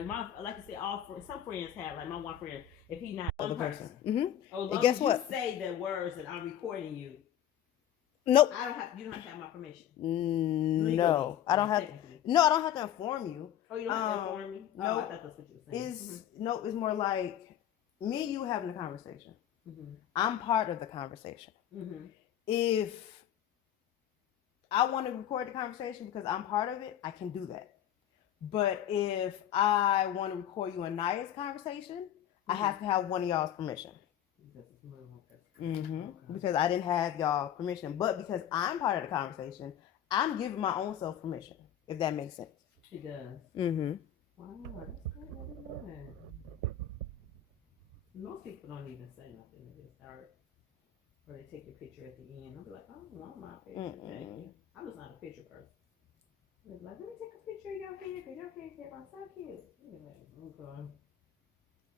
Like you said, some friends have. Like my one friend, if he not one person. Oh, and guess what? You say the words and I'm recording you. Nope. You don't have to have my permission. No, I don't have. No, I don't have to inform you. Oh, you don't have to inform me. No, I thought that's what you were saying. No, it's more like me and you having a conversation. I'm part of the conversation. If I want to record the conversation because I'm part of it, I can do that. But if I want to record you and Naya's conversation, I have to have one of y'all's permission. Because I didn't have y'all permission. But because I'm part of the conversation, I'm giving my own self permission, if that makes sense. It does. Wow, that's good. Most people don't even say nothing when they start. Or they take your picture at the end. I'll be like, I don't want my picture. Thank you. I'm just not a picture person. They'll be like, let me take a picture of your hair because your hair came out so cute. Okay.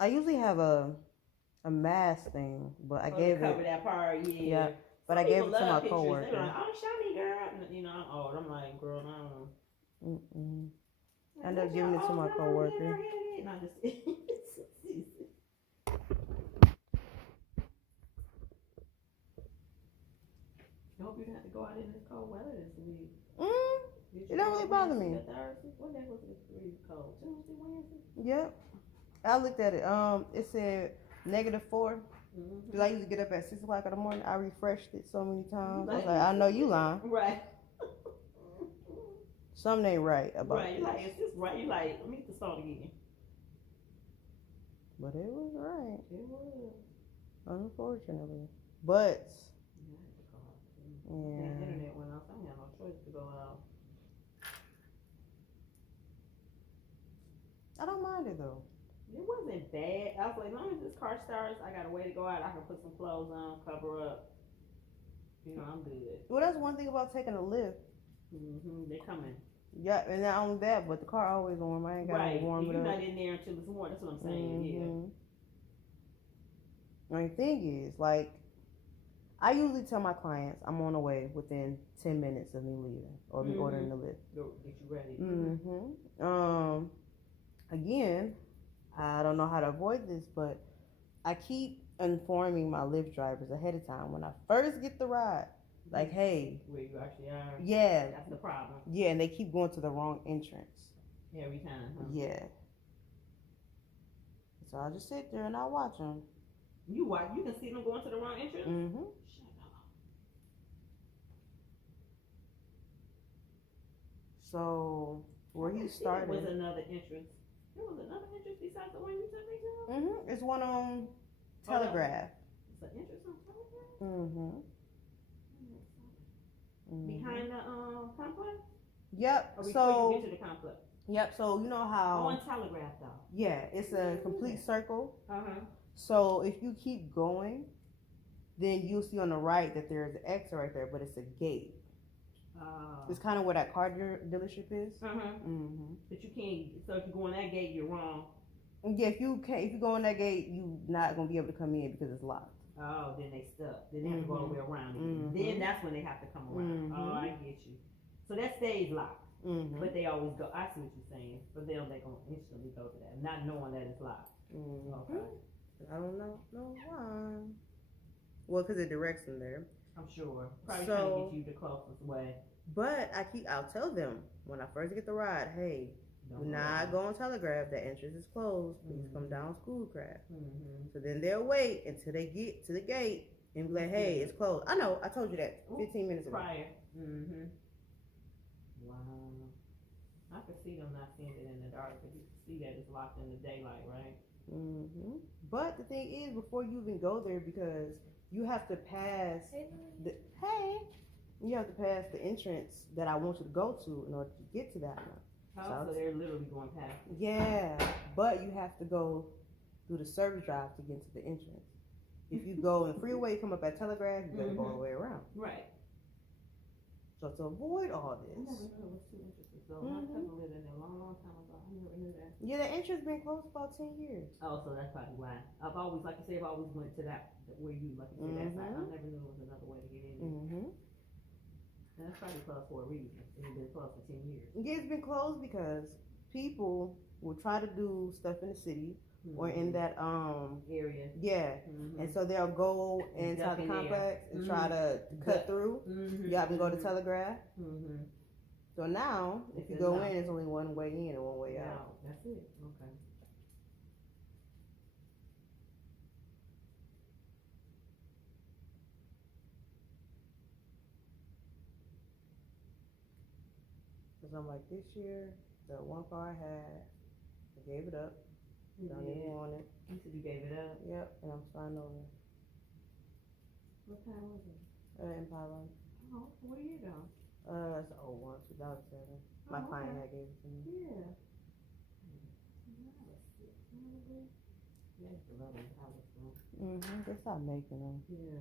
I usually have a mask thing, but I gave cover that part, yeah. But I gave it to my coworker. They're like, oh, show me, girl. You know, I'm old. I'm like, girl, no. I ended up giving it to my coworker. I hope you didn't have to go out in this cold weather this week. It don't really bother me. What day was it? Really cold. Tuesday, Wednesday? Yep. I looked at it. It said -4. Because I used to get up at 6 o'clock in the morning. I refreshed it so many times. I was like, I know you lying. Right. Something ain't right about it. Right. You're like, is this right? You're like, let me get the song again. But it was right. It was. Unfortunately. But the internet went off. I had no choice to go out. I don't mind it though. It wasn't bad. I was like, as long as this car starts, I got a way to go out. I can put some clothes on, cover up. You know, I'm good. Well, that's one thing about taking a lift. They're coming. Yeah, and not only that, but the car always warm. I ain't got to warm it up. You're not in there until it's warm. That's what I'm saying. The thing is, like, I usually tell my clients I'm on the way within 10 minutes of me leaving or me ordering the lift. Go get you ready. Again, I don't know how to avoid this, but I keep informing my Lyft drivers ahead of time when I first get the ride. Like, hey. Where you actually are. Yeah. That's the problem. Yeah, and they keep going to the wrong entrance. Every time. Huh? Yeah. So I'll just sit there and I'll watch them. You watch? You can see them going to the wrong entrance? Shut up. So, where he started. There was another entrance. There was another entrance besides the one you took me to? It's one on Telegraph. It's an entrance on Telegraph? Behind the complex? Yep. Or before you get to the complex? Yep. So you know how on Telegraph though. Yeah, it's a complete circle. So if you keep going, then you'll see on the right that there's an exit right there, but it's a gate. It's kind of where that car dealership is. But you can't. So if you go in that gate, you're wrong. Yeah, if you go in that gate, you're not gonna be able to come in because it's locked. Oh, then they stuck. Then they have to go all the way around. Then that's when they have to come around. Oh, I get you. So that stays locked. But they always go. I see what you're saying. But they're gonna instantly go to that, not knowing that it's locked. Okay. I don't know why. Well, because it directs them there. I'm sure. Probably trying to get you the closest way. But I'll tell them when I first get the ride, hey, do not go on Telegraph. That entrance is closed. Please come down Schoolcraft. So then they'll wait until they get to the gate and be like, hey, it's closed. I know. I told you that 15 minutes ago. Prior. Wow. I could see them not seeing it in the dark, but you can see that it's locked in the daylight, right? But the thing is, before you even go there, because you have to pass you have to pass the entrance that I want you to go to in order to get to that one. So they're literally going past it. Yeah, but you have to go through the service drive to get to the entrance. If you go in the freeway, come up at Telegraph, you gotta go all the way around. Right. So to avoid all this. I never knew it was 2 entrances. So my cousin lived in there a long time ago. I never knew that. Yeah, the entrance been closed about 10 years. Oh, so that's probably why. I've always, like I said, I've always went to that where you, like you said, that side. I never knew there was another way to get in there. And that's probably closed for a reason. It's been closed for 10 years. Yeah, it's been closed because people will try to do stuff in the city or in that area. Yeah. And so they'll go inside the complex and try to cut through. You have to go to Telegraph. So now, if you go in, it's only one way in and one way out. That's it. Okay. Because I'm like, this year, the one car I had, I gave it up. Don't even want it. You said you gave it up? Yep, and I'm starting over. What kind was it? Impala. Oh, what year ago? It's an old one, 2007. My client had gave it to me. Yeah. That's the level I was from. They stopped making them. Yeah.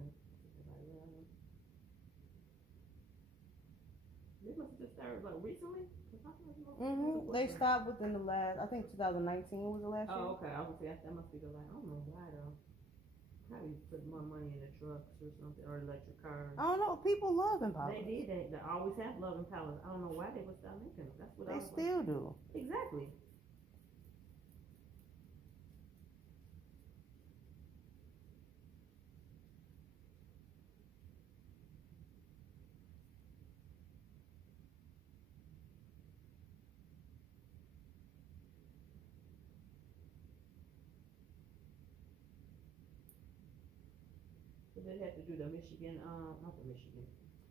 They must have just started like recently. They stopped within the last. I think 2019 was the last year. Oh, okay. I was gonna say that must be the last. I don't know why though. Probably put more money in the trucks or something, or electric cars. I don't know. People love Impala. They did. They always have love Impalas. I don't know why they would stop making them. That's what they I was still like. do. Exactly. They had to do the Michigan, not the Michigan,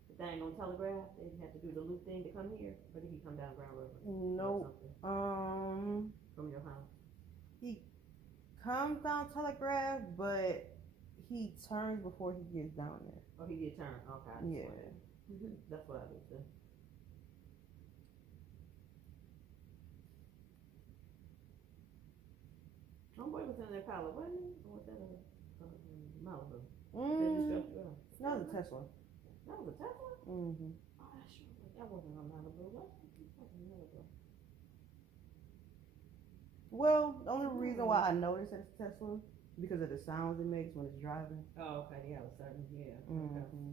the thing on Telegraph. They had to do the loop thing to come here, or did he come down Brown River? No. From your house. He comes down Telegraph, but he turns before he gets down there. Oh, he did turn. Okay. Yeah. That's what I did too. Homeboy was in their Impala, wasn't he? Or was that a Malibu? That was a Tesla. That was a Tesla? Oh, that's sure. That wasn't a Malibu. What? Malibu. Well, the only reason why I noticed it's Tesla because of the sounds it makes when it's driving. Oh, okay. Yeah, a certain. Yeah. Okay.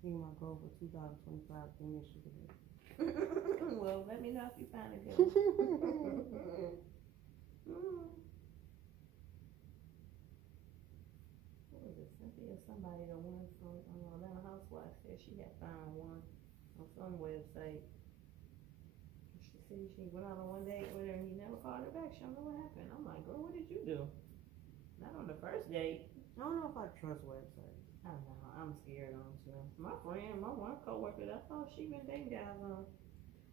I think my goal for 2025 is Michigan. Well, let me know if you find it. What was it? Cynthia, somebody, the one from Atlanta Housewives said she had found one on some website. She said she went out on one date with her and he never called her back. She don't know what happened. I'm like, girl, what did you do? Not on the first date. I don't know if I trust websites. I know, I'm scared on too. My friend, my one coworker, that's all she been dating guys on.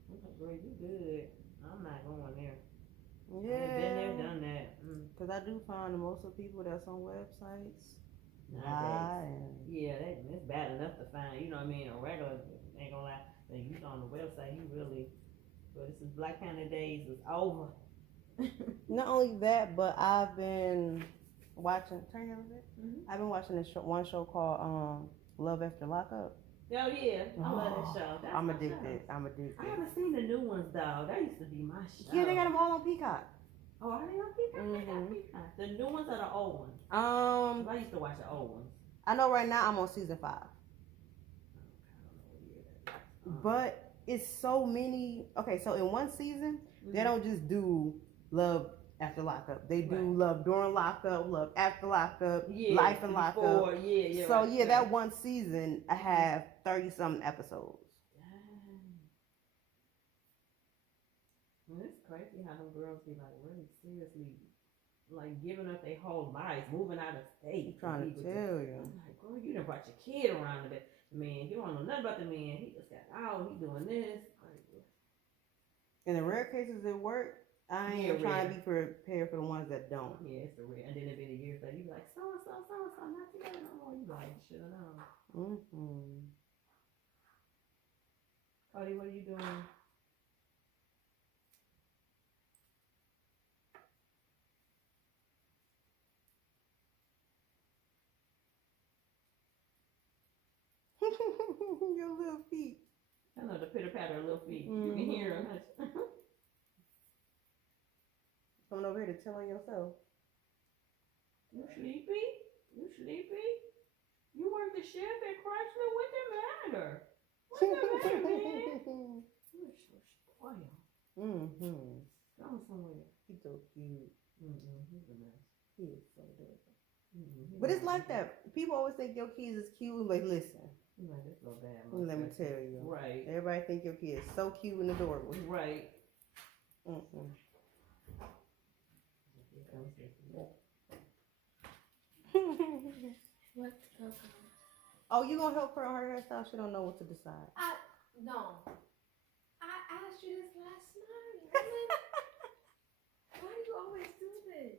I'm like, girl, you good. I'm not going there. Yeah. I've been there, done that. Because I do find that most of the people that's on websites lie. Yeah, it's bad enough to find, you know what I mean, a regular, ain't gonna lie. When you on the website, you really, but this is Black Panther days is over. Not only that, but I've been watching, turn here a bit. I've been watching this one show called Love After Lockup. Oh yeah, I love that show. That's I'm addicted. I'm addicted. I haven't seen the new ones though. That used to be my show. Yeah, they got them all on Peacock. Oh, are they on Peacock? They got Peacock. The new ones or the old ones? I used to watch the old ones. I know right now I'm on season 5. But it's so many. Okay, so in one season, they don't just do Love After Lockup. They do Love During Lockup, Love After Lockup, Life in Lockup. So that one season, I have 30-something episodes. Well, it's crazy how them girls be like really seriously, like giving up their whole lives, moving out of state. I'm trying to tell you. I'm like, girl, you done brought your kid around to that man. You don't know nothing about the man. He just got out. He doing this. In the rare cases it work, I ain't trying to be prepared for the ones that don't. Yeah, it's the rare. And then it been a year later, you be like, so not together no more. You like, shit, I know. Cody, what are you doing? Your little feet. I know the pitter patter of little feet. You can hear them. Coming over here to tell on yourself. You sleepy? You sleepy? You work the shift at Chrysler? What the matter? What the matter, man? You're so spoiled. Go somewhere. He's so cute. He's a mess. He is so adorable. But it's like that. People always think your kids is cute. Like, listen. Like, this little bad. Let me tell you. Right. Everybody think your kid is so cute and adorable. Right. Let's go. Oh, you gonna help her on her hairstyle? She don't know what to decide. No. I asked you this last night. Why do you always do this?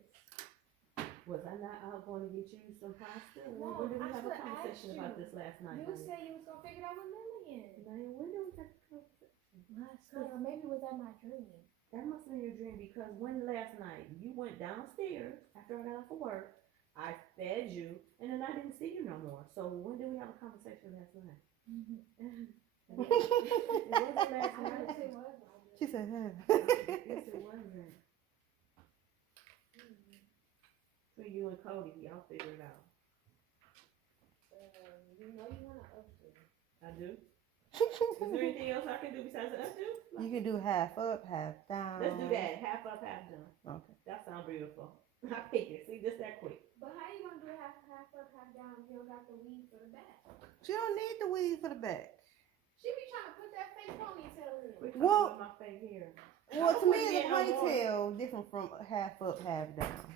Was I not out going to get you some pasta? No, when did we I have a should conversation ask about you. this last night? You said you was gonna figure it out with Lillian. Diane, when did we have a conversation? Last night, or maybe was that my dream? That must have been your dream because when last night you went downstairs after I got off of work, I fed you, and then I didn't see you no more. So when did we have a conversation last night? It wasn't last I night. guess it was my dream. She said, Yes, it wasn't. For you and Cody, y'all figure it out. You know you wanna updo. I do. Is there anything else I can do besides undo? you can do half up, half down. Let's do that. Half up, half down. Okay. That sounds beautiful. I pick it. See, just that quick. But how you gonna do half up, half down if you don't got the weave for the back? She don't need the weave for the back. She be trying to put that fake ponytail in. We're talking Well- about my fake hair. Well, to I me, wouldn't the get no more. ponytail different from half up, half down.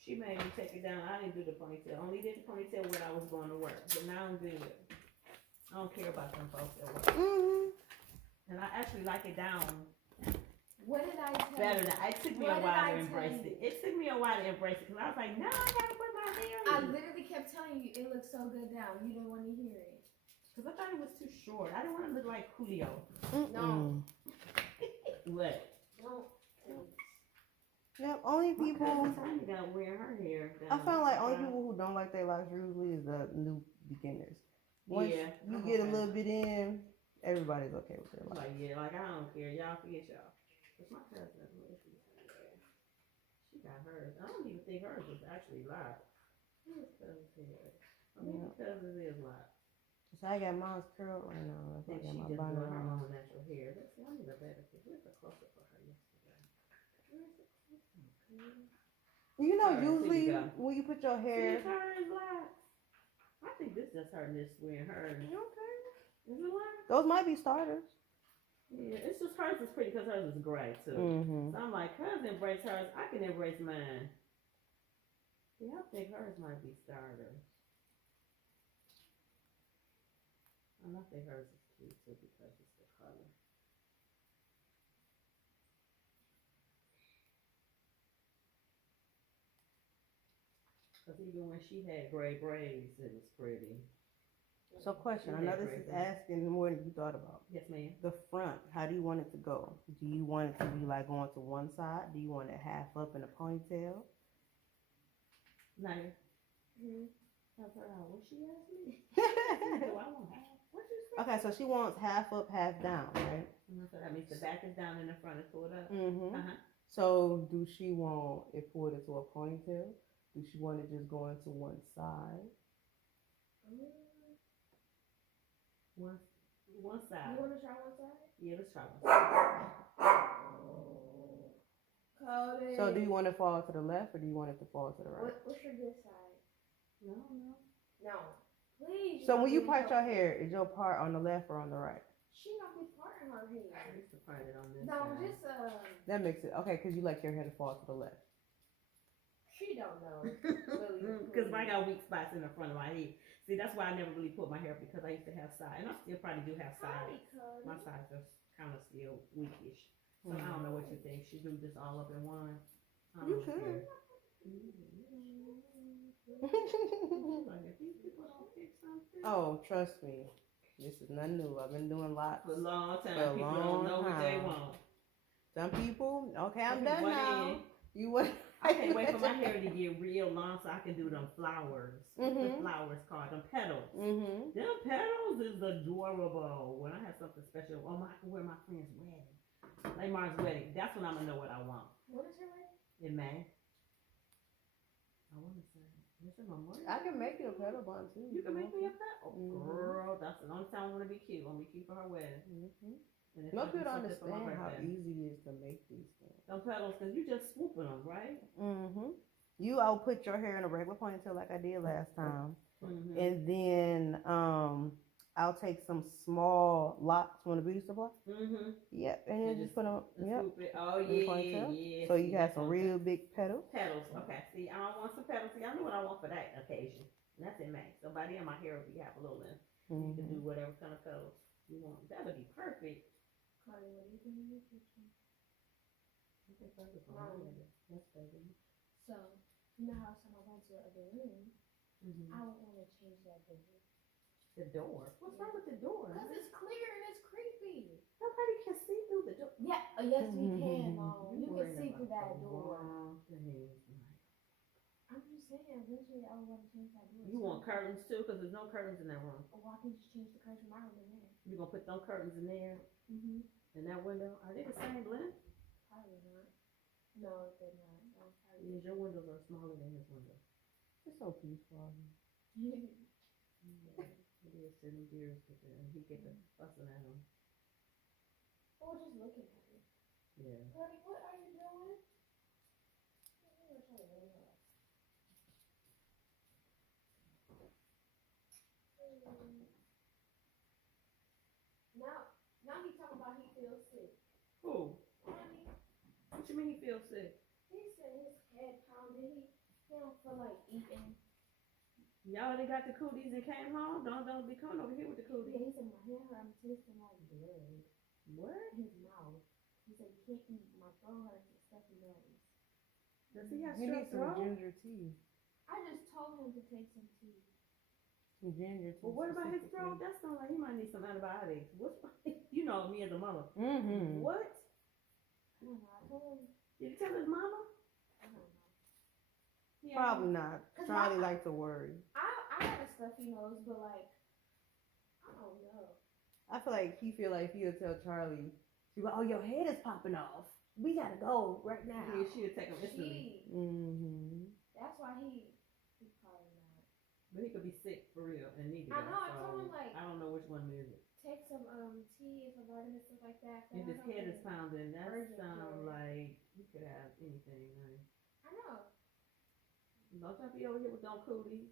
She made me take it down. I didn't do the ponytail. Only did the ponytail when I was going to work. But now I'm good. I don't care about them folks at work. And I actually like it down What did I tell better you? than it took me What a did while I to tell embrace you? it. It took me a while to embrace it because I was like, no, I gotta put my hair I in. literally kept telling you it looks so good down. You didn't want to hear it. Because I thought it was too short. I didn't want to look like Julio. No. What? No. Yep, only My people. cousin Tanya got wearing her hair I down. found like only people who don't like their locks usually is the new beginners. Once Yeah, you I'm get a okay. little bit in, everybody's okay with their I'm locks. like, yeah, like I don't care. Y'all forget y'all. It's my cousin. She got hers. I don't even think hers was actually live. Who's cousin's hair? I mean, cousin's is live. So I got mine's curled right now. I I think got she my just bonnet doing her on. own natural hair. Let's see, I need a better picture. Where's the close-up for her yesterday? Where's the close-up? You know, Alright, here we usually go. when you put your See, hair. her is live. I think this just her this wearing hers. Okay. Is it live? Those might be starters. Yeah, it's just hers is pretty because hers is gray too. Mm-hmm. So I'm like, hers embrace hers. I can embrace mine. Yeah, I think hers might be starters. And I think hers is cute too because it's the color. Because even when she had gray braids, it was pretty. So question, I know this is asking more than you thought about. Yes, ma'am. The front, how do you want it to go? Do you want it to be like going to one side? Do you want it half up in a ponytail? Naya. Mm-hmm. That's her out. What she asked me? Do I want half? What you say? Okay, so she wants half up, half down, right? So that means the back is down and the front is pulled up. Mm-hmm. Uh-huh. So do she want it pulled into a ponytail? Do she want it just going to one side? One side. You want to try one side? Yeah, let's try one side. Cody. So do you want it to fall to the left or do you want it to fall to the right? What's your good side? No. No. Please. So when you part your hair, is your part on the left or on the right? She not be parting her hair. I used to part it on this No, side. just That makes it okay because you like your hair to fall to the left. she don't know. Because I got weak spots in the front of my head. See, that's why I never really put my hair up because I used to have side, and I still probably do have Hi, sides. Cody. My sides are kind of still weakish. So I don't know what you think. Should do this all up in one. I You don't should. care. Like, if these people don't pick something. Oh, trust me, this is nothing new. I've been doing lots. For a long time. For a People long don't know what they time. want. Some people, okay, I'm Some done people want now. in. You want? I can't wait for my hair to get real long so I can do them flowers. What the flowers called? Them petals. Them petals is adorable. When I have something special, I can wear my friend's wedding. Lamar's wedding. That's when I'm gonna know what I want. When is your wedding? In May. I want to say. It's in my month. I can make you a petal bond too. You can make me a petal. Girl, that's the only time I want to be cute. I'm gonna be cute for her wedding. Most people don't understand how easy it is to make these things. Them petals, because you just swooping them, right? I'll put your hair in a regular ponytail like I did last time. And then I'll take some small locks from the beauty supply. Yep, and then just put them. Yep. Oh yeah. So you got some real big petals. Petals. Okay. See, I don't want some petals. See, I know what I want for that occasion. And that's in May. So by then my hair will have a little length. You can do whatever kind of petals you want. That would be perfect. Carly, what are you doing in your kitchen? That's perfect. So, you know how some I went to the other room? I don't want to change that door. The door? What's wrong with the door? Because it's clear and it's creepy. Nobody can see through the door. Yeah, yes we can, Mom. You can see through that door. I'm just saying, eventually I want to change that door. You want curtains too? Because there's no curtains in that room. Or I can just change the curtains from my room in there. You gonna put them curtains in there? In that window? Are they the same length? Probably not. No, they're not. Yes, your windows are smaller than his window. It's so peaceful. It is sitting gears with it, and he get the fussing at him. Or just looking at it. Yeah. Honey, what are you doing? Now he talking about he feels sick. Who? Honey, What you mean he feels sick? he said his head pounded. He don't feel like eating. Y'all already got the cooties and came home? Don't be coming over here with the cooties. Yeah, he said my hair hurt. I'm tasting like blood. What? His mouth. He said he can't eat. My throat hurts and stuffy nose. Does he have He needs strep some throat? ginger tea. I just told him to take some tea. Some ginger tea. Well, what about his throat? That sounds like he might need some antibiotics. What's you know me as a mother. What? I don't know. I told him. Did you tell his mama? I don't know. Yeah. Probably not. Charlie likes to worry. I have a stuffy nose, but like, I don't know. I feel like he feel like he'll tell Charlie, she's like, oh, your head is popping off. We gotta go right now. Yeah, she'll take him instantly. That's why he probably not. But he could be sick for real and need to go. I know. I so told him like I don't know which one is it. take some tea and some vitamins stuff like that. If his head is pounding, that urgent sounds care. like he could have anything. Honey. I know. Don't y'all be over here with them cooties.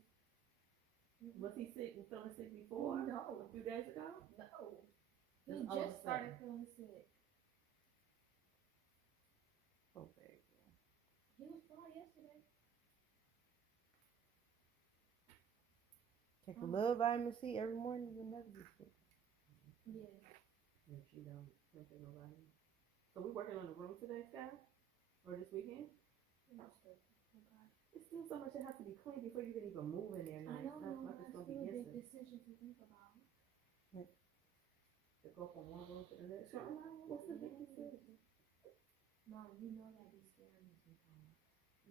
Was he sick? Was feeling sick before? No. A few days ago? No. He Just all of a just started sudden. feeling sick. Oh, baby. He was fine yesterday. Take a little vitamin C every morning, you'll never be sick. Yeah. If she don't take nobody. So we working on the room today, Sky? Or this weekend? It's still so much that has to be clean before you can even move in there. I don't know. Like it's That's gonna be still a big missing. decision to think about. To go from one room to the next. So, what's the big decision? Mom, you know that be scaring me sometimes.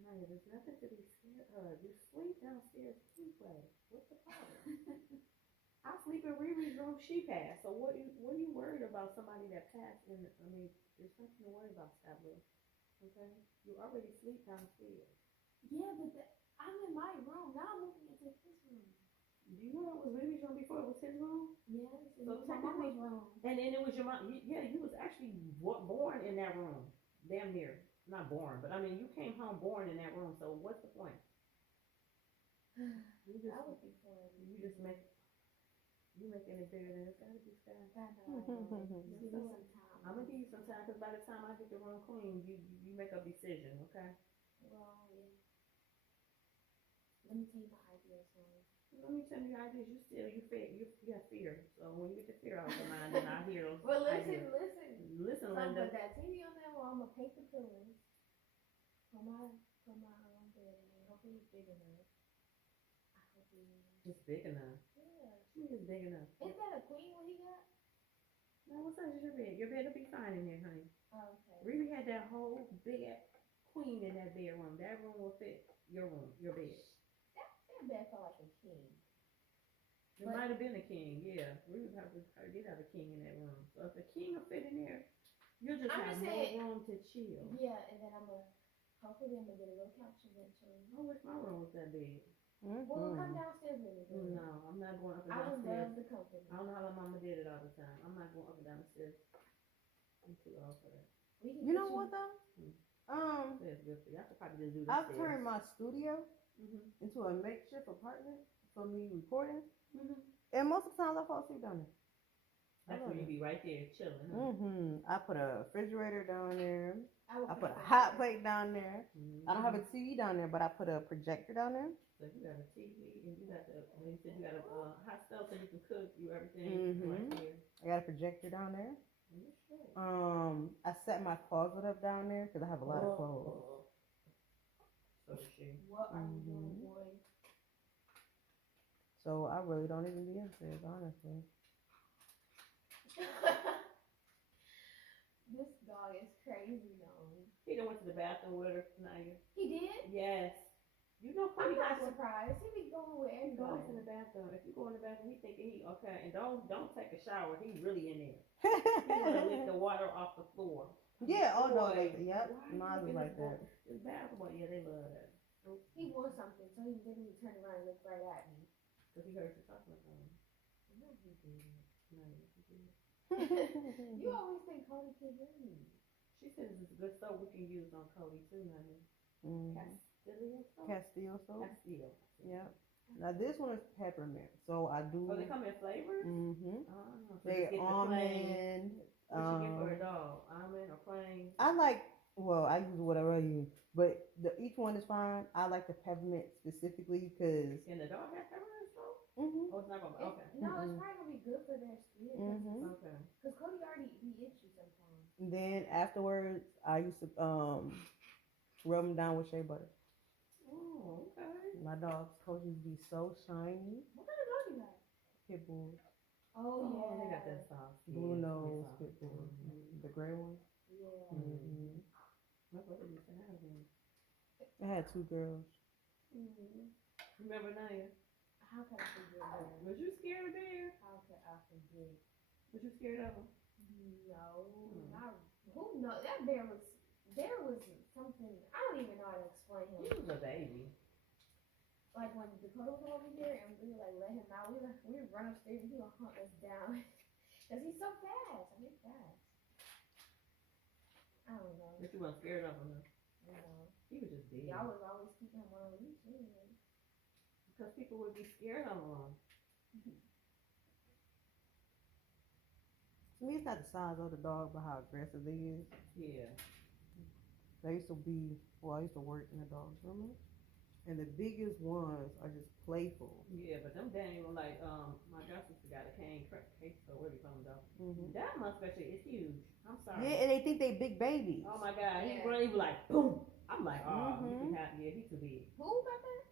No, there's nothing to be scared of. You sleep downstairs anyway. What's the problem? I sleep in Riri's room. She passed. So what are you worried about somebody that passed? There's nothing to worry about, Stabler. Okay, you already sleep downstairs. Yeah, but I'm in my room. Now I'm moving into his room. You know it was Riri's room before it was his room? Yes, So it was my mama's room. And then it was your mom. Yeah, you was actually born in that room. Damn near. Not born, but I mean, you came home born in that room. So what's the point? That would be fun. You making it bigger than it's gotta be, Sky. I know. Give me some time. I'm gonna give you some time because by the time I get the room clean, you make a decision, okay? Well, yeah. Let me tell you my ideas, honey. Let me tell you your ideas. You have fear. So when you get the fear out of your mind, then I hear those Well, ideas. So Listen, I Linda. put that TV on that wall. I'm gonna paint the pillows. Put my bed in there. Hopefully it's big enough. I hope it is. It's big enough. Yeah. It's big enough. Ain't that a queen what he got? No, what size is your bed? Your bed will be fine in here, honey. Oh, okay. Riri had that whole big queen in that bedroom. That room will fit your room, your bed. That bed felt like a king. It might have been a king, yeah. We did have a king in that room. So if a king will fit in there, you'll just have more room to chill. Yeah, and then hopefully I'm gonna get a little couch eventually. I wish my room was that big. Well, come downstairs with me. No, I'm not going up and I would downstairs. love the company. I don't know how my mama did it all the time. I'm not going up and down the stairs. I'm too old for that. You know what though? That's good for you. I could probably just do that. I've turned my studio into a makeshift apartment for me recording, and most of the times I fall asleep down there. That's where you be right there chilling. Huh? I put a refrigerator down there. I put a hot plate down there. I don't have a TV down there, but I put a projector down there. So you got a TV and you got you said you got a hot stove so you can cook everything right there. I got a projector down there. I set my closet up down there because I have a lot of clothes. So she. What are you doing, boy? So I really don't even be upstairs, honestly. This dog is crazy, though. He done went to the bathroom with her tonight. He did? Yes. You know, I'm not surprised. He be going with He goes everybody. to the bathroom. If you go in the bathroom, he thinking he okay, and don't take a shower. He really in there. He wanna lick the water off the floor. Yeah. Oh no. Boy, Yep. why Mine was like that. This bathroom, yeah, they love that. He wants something, so he didn't turn around and look right at me. Cause he heard you talking about him. No, he didn't. No, he did. You always think Cody can hear me. She said this is good soap we can use on Cody too, honey. Castile soap. Castile soap. Castile. Yep. Now this one is peppermint, so I do. Oh, they come in flavors. So they almond. What you get for a dog? Almond or plain? I like. Well, I use whatever I use, but each one is fine. I like the peppermint specifically because. Can the dog have peppermint soap? Oh, it's not gonna. Okay. No, it's probably gonna be good for their skin. Okay. Cause Cody already be itchy sometimes. And then afterwards, I used to rub them down with shea butter. Oh, okay. My dog's coat used to be so shiny. What kind of dog you got? Pit bull. Oh yeah. They got that sauce. Blue nose pit bull. The gray one. Yeah. My brother used to have one. I had 2 girls. Remember Naya? How can I forget that? Was you scared of bear? How can I forget? Was you scared of him? No, not who knows. That bear was something. I don't even know how to explain him. He was a baby. Like when Dakota was over here and we like let him out, we would run upstairs and he would hunt us down because he's so fast. I mean, fast. I don't know. But you weren't scared of him. No. He was just big. Y'all was always keeping him on a leash anyway. Because people would be scared of him. To me, it's not the size of the dog, but how aggressive they is. Yeah. I used to work in the dog's room. And the biggest ones are just playful. Yeah, but them dang like my god sister got a cane so where we from though. That one especially is huge. I'm sorry. Yeah, and they think they big babies. Oh my god, Yeah. he was like boom. I'm like, oh, you can have he's too big. Who got that?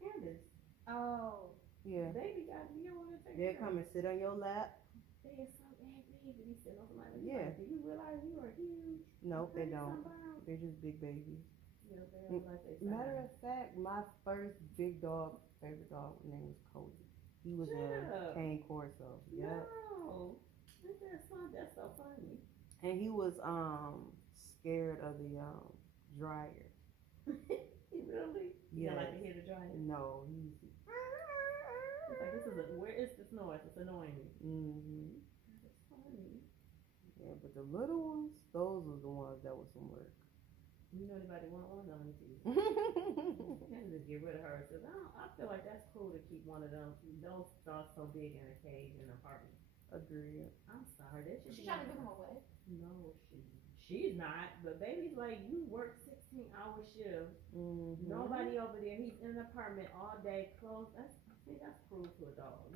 Candace. Oh. Yeah. Baby got you don't want to take They'll care come and sit on your lap. They are so big, and he said, "Oh my god, Yeah. do you realize you are huge?" Nope, they don't. They're just big babies. Yeah, they don't like they Matter of fact, my first big dog, favorite dog, name was Cody. He was a cane corso. Yeah. No. That's so funny. And he was scared of the dryer. Really? You don't like to hear the dryer? No, he's It's like where is this noise? It's annoying me. That's funny. Yeah, but the little ones, those are the ones that was some work. You know anybody want one? No, let me see. Can't just get rid of her. Cause I feel like that's cool to keep one of them. Those dogs so big in a cage in an apartment. Agreed. I'm sorry. They should She's be trying to give him away. No, she's not. But baby's like, you work 16-hour shifts. Nobody over there. He's in an apartment all day, closed. That's cruel to a dog.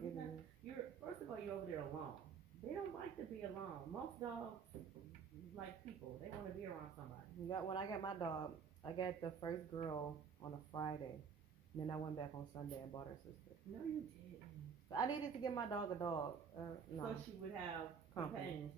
You're first of all, you're over there alone. They don't like to be alone. Most dogs like people. They want to be around somebody. When I got my dog, I got the first girl on a Friday. And then I went back on Sunday and bought her sister. No, you didn't. I needed to get my dog a dog. No. So she would have companions.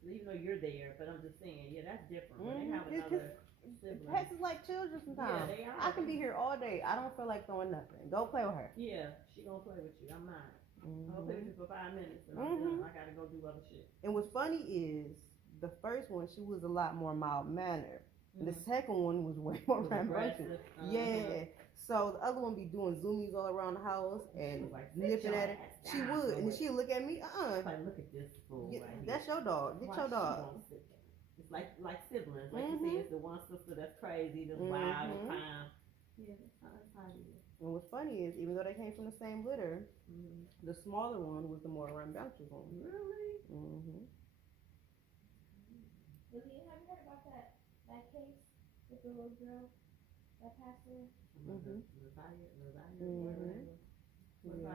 So even though know you're there, but I'm just saying, yeah, that's different. When they have It's another sibling. pets is like children sometimes. Yeah, they are. I can be here all day. I don't feel like throwing nothing. Go play with her. Yeah, she gonna play with you. I'm not. Mm-hmm. I'll play with you for 5 minutes and I'm done. I gotta go do other shit. And what's funny is the first one, she was a lot more mild mannered. And the second one was way more rambunctious. Yeah. So the other one be doing zoomies all around the house and like, nipping at her. She would, and she'd look at me. Like, look at this fool. That's your dog. Get your dog. It's like siblings. Like you say, it's the one sister that's crazy, that's wild, and fine. Yeah, that's how it is. And what's funny is, even though they came from the same litter, the smaller one was the more rambunctious one. Really? Mm-hmm. Lily, have you heard about that case with the little girl that passed away? What about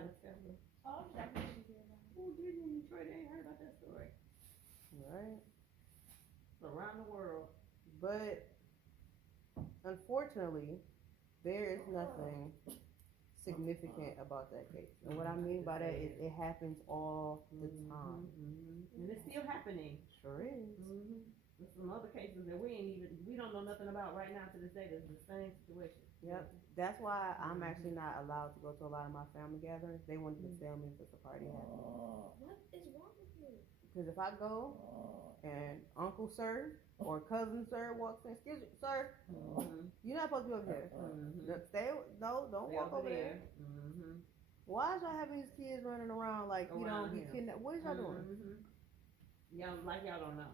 it, Stephanie? Oh, I'm just asking you about it. Who didn't in Detroit? They ain't heard about that story. Right. Around the world. But unfortunately, there is nothing significant about that case. And what I mean by that is it happens all the time. And it's still happening. Sure is. There's some other cases that we don't know nothing about right now to this day. That's the same situation. Yep. That's why I'm actually not allowed to go to a lot of my family gatherings. They won't even tell me if it's a party happening. What is wrong with you? Because if I go and Uncle Sir or Cousin Sir walks in, excuse me, Sir, you're not supposed to be over here. Don't walk over there. Why is y'all having these kids running around like you don't be kidnapped? What is y'all doing? Y'all don't know.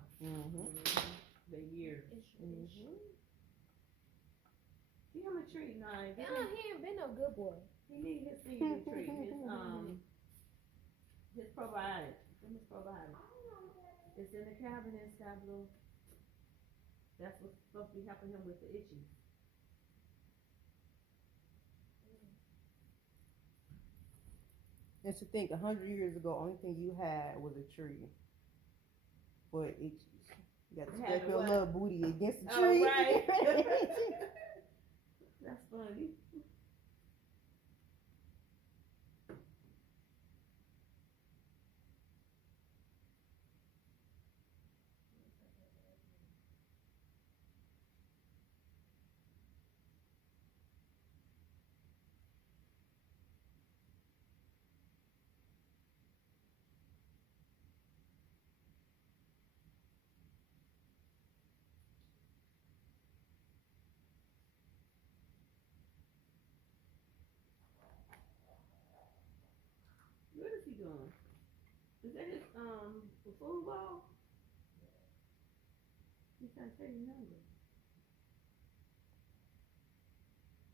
The years. See him a treat, nice. He ain't been no good boy. He need his season treat. His probiotic. His probiotic. It's in the cabinet, Sky Blue. That's what's supposed to be helping him with the itchy. And to think, 100 years ago, only thing you had was a tree for itches. You got to scrape your little booty against the tree. Oh, right. That's funny. What is he doing? Is that his food bowl? He's trying to say he's hungry.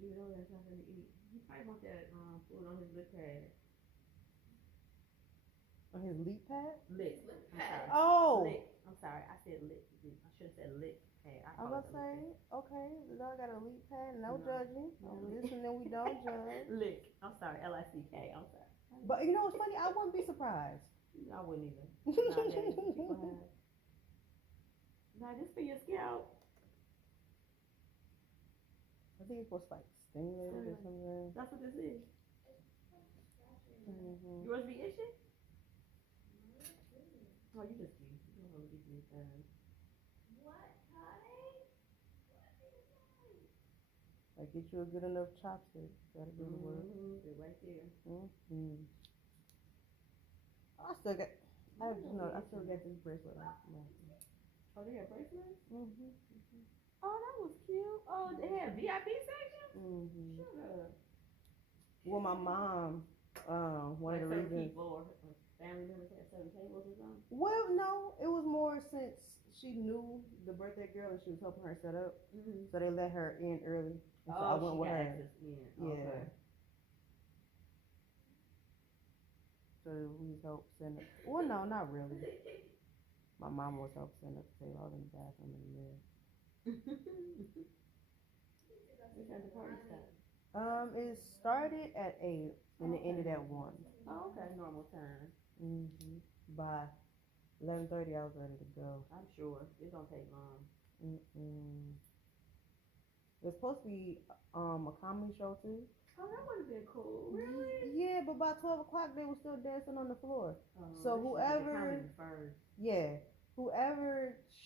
Even though that's not gonna eat. He probably want that food on his lip pad. On his leap pad? Lick. Oh! Lick. I'm sorry, I said lick. I should have said lick pad. I was gonna say, okay, the dog got a leap pad, no judging. Listening, we don't judge. Lick. I'm sorry, L-I-C-K. I'm sorry. But you know what's funny? I wouldn't be surprised. I wouldn't either. Nowadays, people have. Now, this for your scalp. I think it's supposed to like stimulate it or something. That's what this is. Yours be itching? Oh, you just be. You don't really be anything. What, honey? Like, get you a good enough chopstick. That'll do the work. They're right there. I still got this bracelet on. Oh, they have bracelets? Oh, that was cute. Oh, they had VIP section? Shut up. Well, my mom, one of the reasons. People or family members had certain tables or something? Well, no, it was more since she knew the birthday girl and she was helping her set up. So they let her in early. So I went with her. Yeah. Okay. So we helped send up. Well, no, not really. My mom was helping send up the table. I was in the bathroom in the mirror. What time the party start? It started at 8 and it ended at 1. Oh, okay, normal time. By 11:30, I was ready to go. I'm sure it don't take long. It's supposed to be a comedy show too. Oh, that would have been cool. Really? Yeah, but by 12 o'clock they were still dancing on the floor. So whoever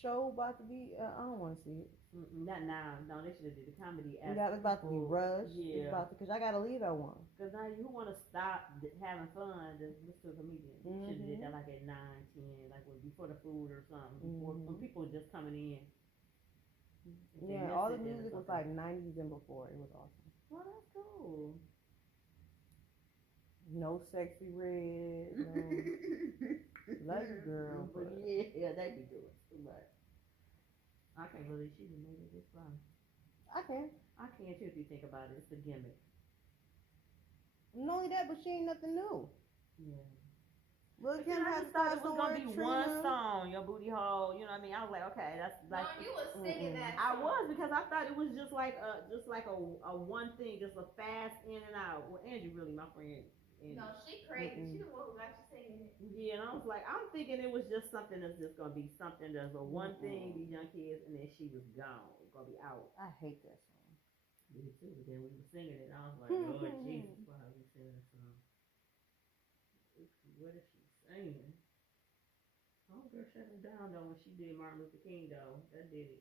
show about to be. I don't want to see it. Not now. No, they should have did the comedy. Yeah, it's about to be rushed. Yeah. It's about to, cause I gotta leave at 1. Cause now you want to stop having fun, just listen to a comedian. You should have did that like at 9, 10, like before the food or something. Before when people were just coming in. Yeah, all the music was like 90s and before. It was awesome. Well, that's cool. No sexy red. No. Love you, girl. But yeah, they be doing too much. I can't believe she even made it this far. I can. I can't too if you think about it. It's a gimmick. Not only that, but she ain't nothing new. Yeah. Lil' But Kim I has just thought it was gonna be Trina. one song, Your Booty Hole. You know what I mean? I was like, okay, that's like. No, you was singing that. I was, because I thought it was just like a one thing, just a fast in and out. Well, Angie really my friend. Angie. No, she crazy. She the one who got you singing it. Yeah, and I was like, I'm thinking it was just something that's just gonna be something that's a one thing, these young kids, and then she was gone, gonna be out. I hate that song. Me too. But then we were singing it, and I was like, Lord Jesus, why are we singing this song? What is she saying? Homegirl shut him down though when she did Martin Luther King though. That did it.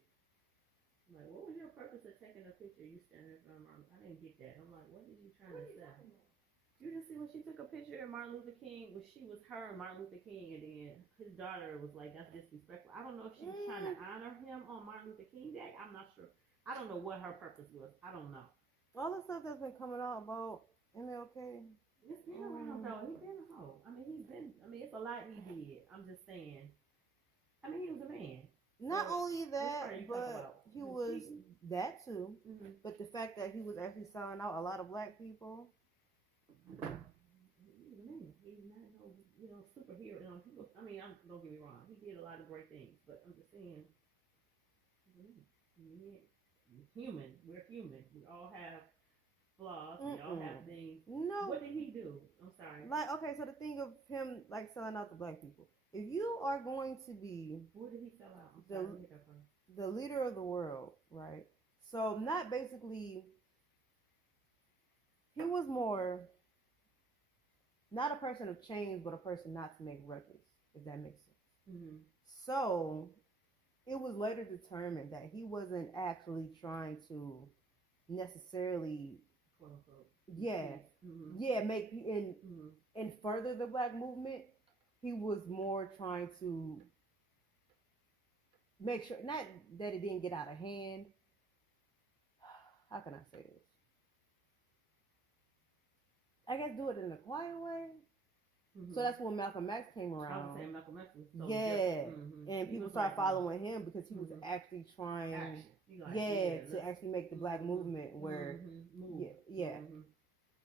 I'm like, what was your purpose of taking a picture? You standing in front of Martin? I didn't get that. I'm like, what is you trying to say? You didn't see when she took a picture of Martin Luther King? Well, she was her and Martin Luther King, and then his daughter was like, that's disrespectful. I don't know if she was trying to honor him on Martin Luther King Day. I'm not sure. I don't know what her purpose was. I don't know. All the stuff that's been coming out about MLK. It's been around though. He's been a hoe. I mean, it's a lot he did. I'm just saying. I mean, he was a man. Not So, only that, but he was that too. Mm-hmm. But the fact that he was actually selling out a lot of black people. He's a man. He's not no, superhero. You know, don't get me wrong. He did a lot of great things, but I'm just saying, human. We're human. We all have flaws. We all have things. No. What did he do? I'm sorry. Like, okay, so the thing of him like selling out to black people. If you are going to be What did he sell out? the leader of the world, right? So not basically. He was more not a person of change, but a person not to make records, if that makes sense. Mm-hmm. So it was later determined that he wasn't actually trying to necessarily, quote unquote, make and further the black movement. He was more trying to make sure, not that it didn't get out of hand. How can I say this? I guess do it in a quiet way. Mm-hmm. So that's when Malcolm X came around. I was saying Malcolm X was so and people started following him because he was actually trying, to actually make the black movement where,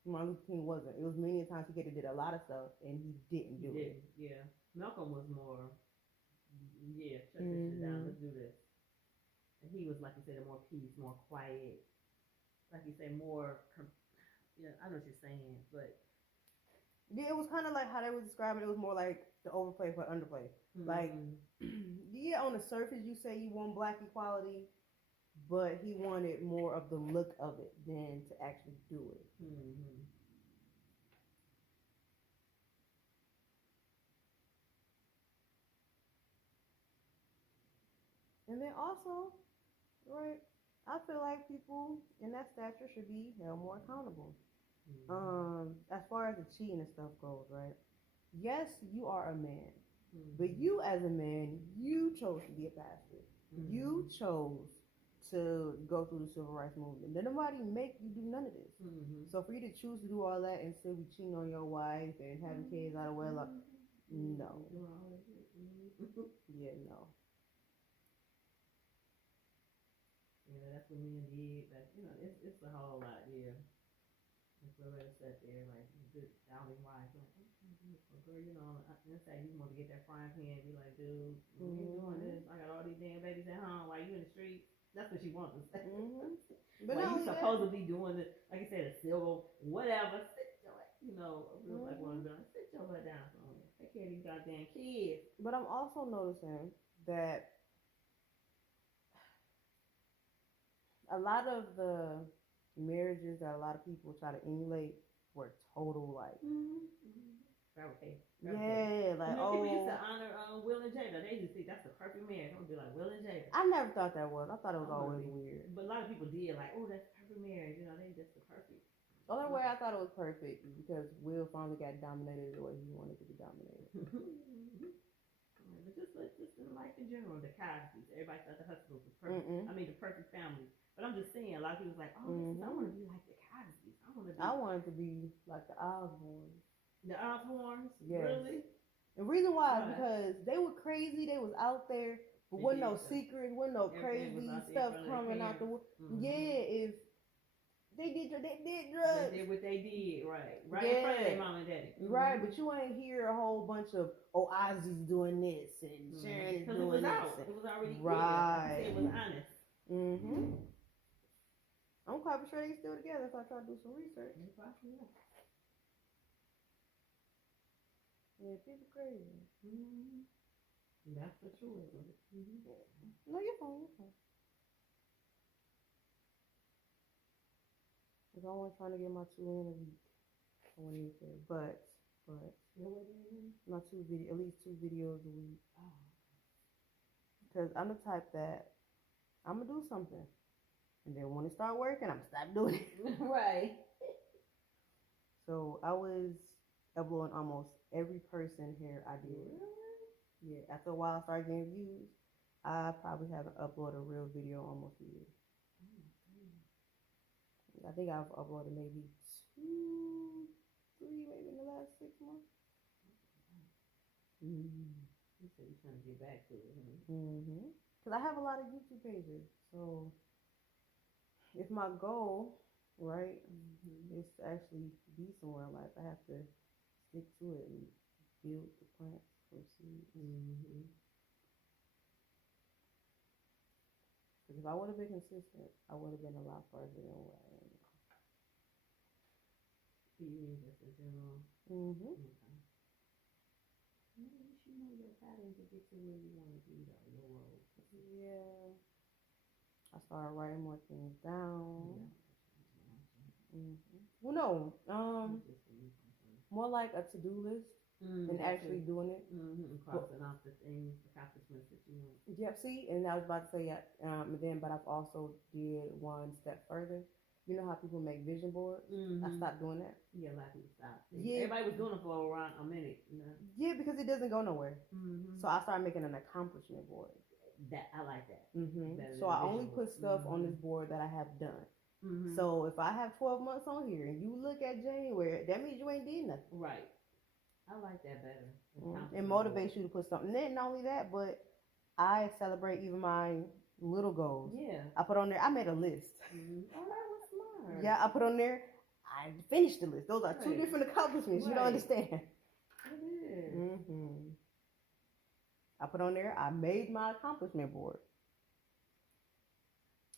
Martin Luther King wasn't. It was many times he could have did a lot of stuff and he didn't do it. Yeah, Malcolm was more, shut this shit down, let's do this. And he was, like you said, more peace, more quiet, like you say, more. I know what you're saying, but it was kind of like how they were describing it. It was more like the overplay for underplay. Like, on the surface you say you want black equality, but he wanted more of the look of it than to actually do it. And then also, right, I feel like people in that stature should be held more accountable. As far as the cheating and stuff goes, right? Yes, you are a man, but you as a man, you chose to be a bastard. You chose to go through the civil rights movement. Did nobody make you do none of this? So for you to choose to do all that and still be cheating on your wife and having kids out of wedlock, no. Yeah, no. Yeah, that's what men did. Like, it's a whole lot. Yeah. Like, Loretta sat there, like, good sounding wise, like, girl, inside you want to get that frying pan and be like, dude, you doing this? I got all these damn babies at home while you in the streets. That's what she wants to say. But you supposed to be doing it, like you said, a civil, whatever. Sit your, real black woman doing, sit your butt down somewhere. Take care of these goddamn kids. But I'm also noticing that a lot of the marriages that a lot of people try to emulate were total, like, fabricate. Yeah, like people used to honor Will and Jada. They just think that's the perfect marriage. I'm gonna be like Will and Jada. I never thought that was. I thought it was always weird. But a lot of people did like, oh, that's the perfect marriage. You know, they just the perfect. The only way I thought it was perfect is because Will finally got dominated the way he wanted to be dominated. But just in life in general, the Cosby's. Everybody thought the husband was perfect. I mean, the perfect family. But I'm just saying, a lot of people was like, oh, I want to be like the Cosby's. I wanted to be like the Osbournes. The Osbournes? Yes. Really? The reason why is because they were crazy. They was out there, but wasn't no secrets, wasn't no crazy stuff coming out the. Yeah, if they did drugs. They did what they did, right? Right in front of their mom and daddy. Right, but you ain't hear a whole bunch of Ozzy's doing this and Sharon is doing this. It was already right. It was honest. I'm quite sure they still together if I try to do some research. Yeah, people crazy. That's the truth. No, you're fine. Cause I'm always trying to get my 2 in a week. I want to say, but my at least 2 videos a week. Cause I'm the type that I'm gonna do something, and then when it start working, I'm gonna stop doing it. Right. So I was uploading almost every person here I did. Really? Yeah. After a while, I started getting views. I probably haven't uploaded a real video almost a year. I think I've uploaded maybe 2, 3, maybe in the last 6 months. You said you're trying to get back to it. Because I have a lot of YouTube pages. So if my goal, right, is to actually be somewhere in life, I have to stick to it and build the plants for seeds. Because if I would have been consistent, I would have been a lot further than where I am now. You mean just in general? Okay. You should know your pattern to get to where you want to be, though, your road. Yeah. I started writing more things down. Well, no. More like a to-do list and actually doing it. Crossing off the things, accomplishments that you want. Yeah, see, and I was about to say, but I've also did one step further. You know how people make vision boards? I stopped doing that. Yeah, a lot of people stopped. Yeah. Everybody was doing it for around a minute. Yeah, because it doesn't go nowhere. So I started making an accomplishment board. I like that. So I only put stuff on this board that I have done. So if I have 12 months on here and you look at January, that means you ain't did nothing. Right. I like that better. It motivates you to put something. Then not only that, but I celebrate even my little goals. Yeah. I put on there, I made a list. Oh, that was smart. Yeah, I put on there, I finished the list. Those are 2 different accomplishments. You don't understand. It is. I put on there, I made my accomplishment board.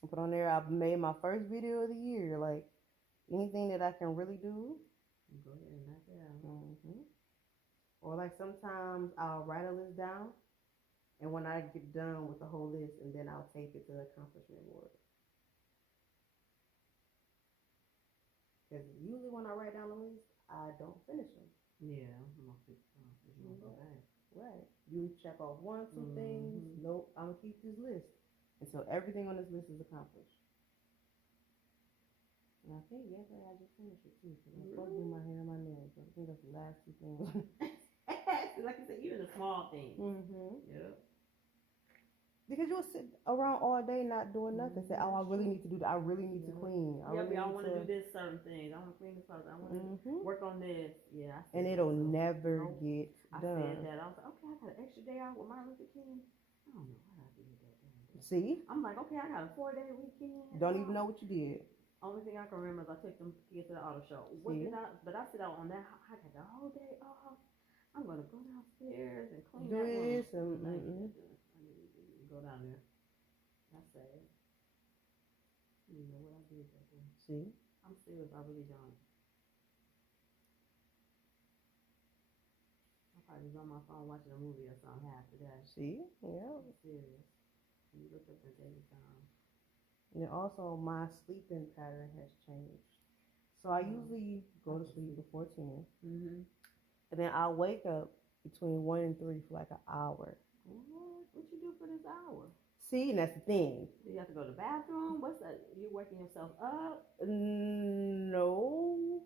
I put on there, I made my first video of the year. Like, anything that I can really do. Go ahead and knock it out. Or like sometimes I'll write a list down, and when I get done with the whole list, and then I'll tape it to the accomplishment board. Because usually when I write down a list, I don't finish them. Yeah, I'm gonna fix them. Go back. Right. You check off 1, 2 things. Nope, I'm gonna keep this list until everything on this list is accomplished. And I think yesterday I just finished it too. Because I'm supposed to do my hair and my nails. But I think that's the last 2 things. Like you said, even the small things. Yep. Because you'll sit around all day not doing nothing. Say, oh, I really need to do that. I really need to clean. I want to do this certain things. I want to clean this house. I want to work on this. Yeah. And it'll never get done. I said that. I was like, okay, I got an extra day out with Martin Luther King. I don't know how I did that. See? I'm like, okay, I got a 4-day weekend. Don't even know what you did. Only thing I can remember is I took them kids to the auto show. But I sit out on that. I got the whole day off. I'm gonna go downstairs and clean that room. I need to go down there. I said, you know what I did that day. See? I'm serious. I really don't. I probably was on my phone watching a movie or something half the day. See? Yeah. I'm serious. You look up and take your time. And also, my sleeping pattern has changed. So I usually go to sleep before 10. and then I'll wake up between 1 and 3 for like an hour. What you do for this hour? See, and that's the thing. Do you have to go to the bathroom? What's that? You waking yourself up? No.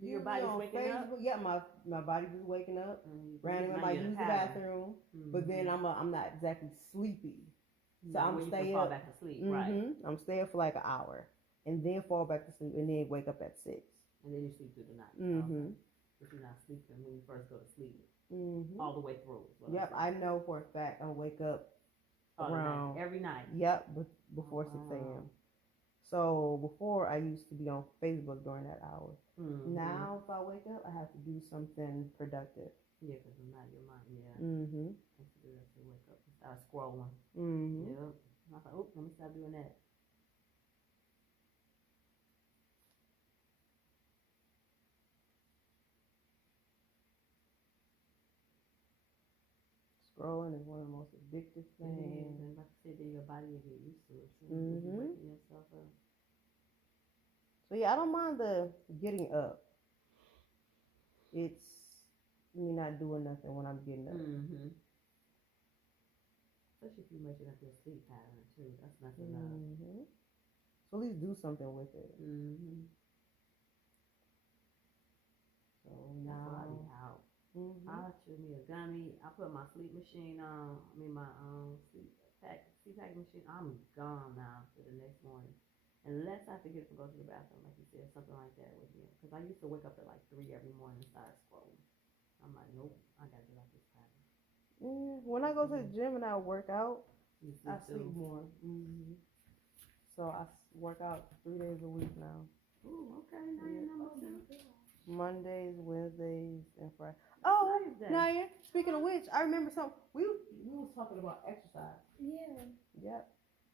Your body's waking up? Yeah, my body was waking up. Randomly, I might use the bathroom, but then I'm not exactly sleepy. So I'm staying fall back to sleep, right? I'm staying for like an hour, and then fall back to sleep, and then wake up at 6. And then you sleep through the night. Okay. But you're not sleeping when you first go to sleep. All the way through. Yep, I know for a fact I'll wake up around every night. Yep, before 6 a.m. So before I used to be on Facebook during that hour. Now if I wake up, I have to do something productive. Yeah, because it's not your mind. Yeah. Have to do that to wake up and start scrolling. Yep. I was like, oh, let me stop doing that. Scrolling is one of the most addictive things. And like I said, then your body will get used to it. So you're waking yourself up. So yeah, I don't mind the getting up. It's me not doing nothing when I'm getting up. Especially if you're messing up your sleep pattern too. That's nothing enough. So at least do something with it. So now I be out. I chew me a gummy. I put my sleep machine on. My sleep pack machine. I'm gone now for the next morning. Unless I have to get up and go to the bathroom, like you said, something like that with you. Because I used to wake up at like 3 every morning and start scrolling. I'm like, nope, I gotta get off this pattern. When I go to the gym and I work out, I sleep too. more. So I work out 3 days a week now. Ooh, okay, now you number 2. Mondays, Wednesdays, and Fridays. Oh, Naya, speaking of which, I remember something. We was talking about exercise. Yeah. Yep.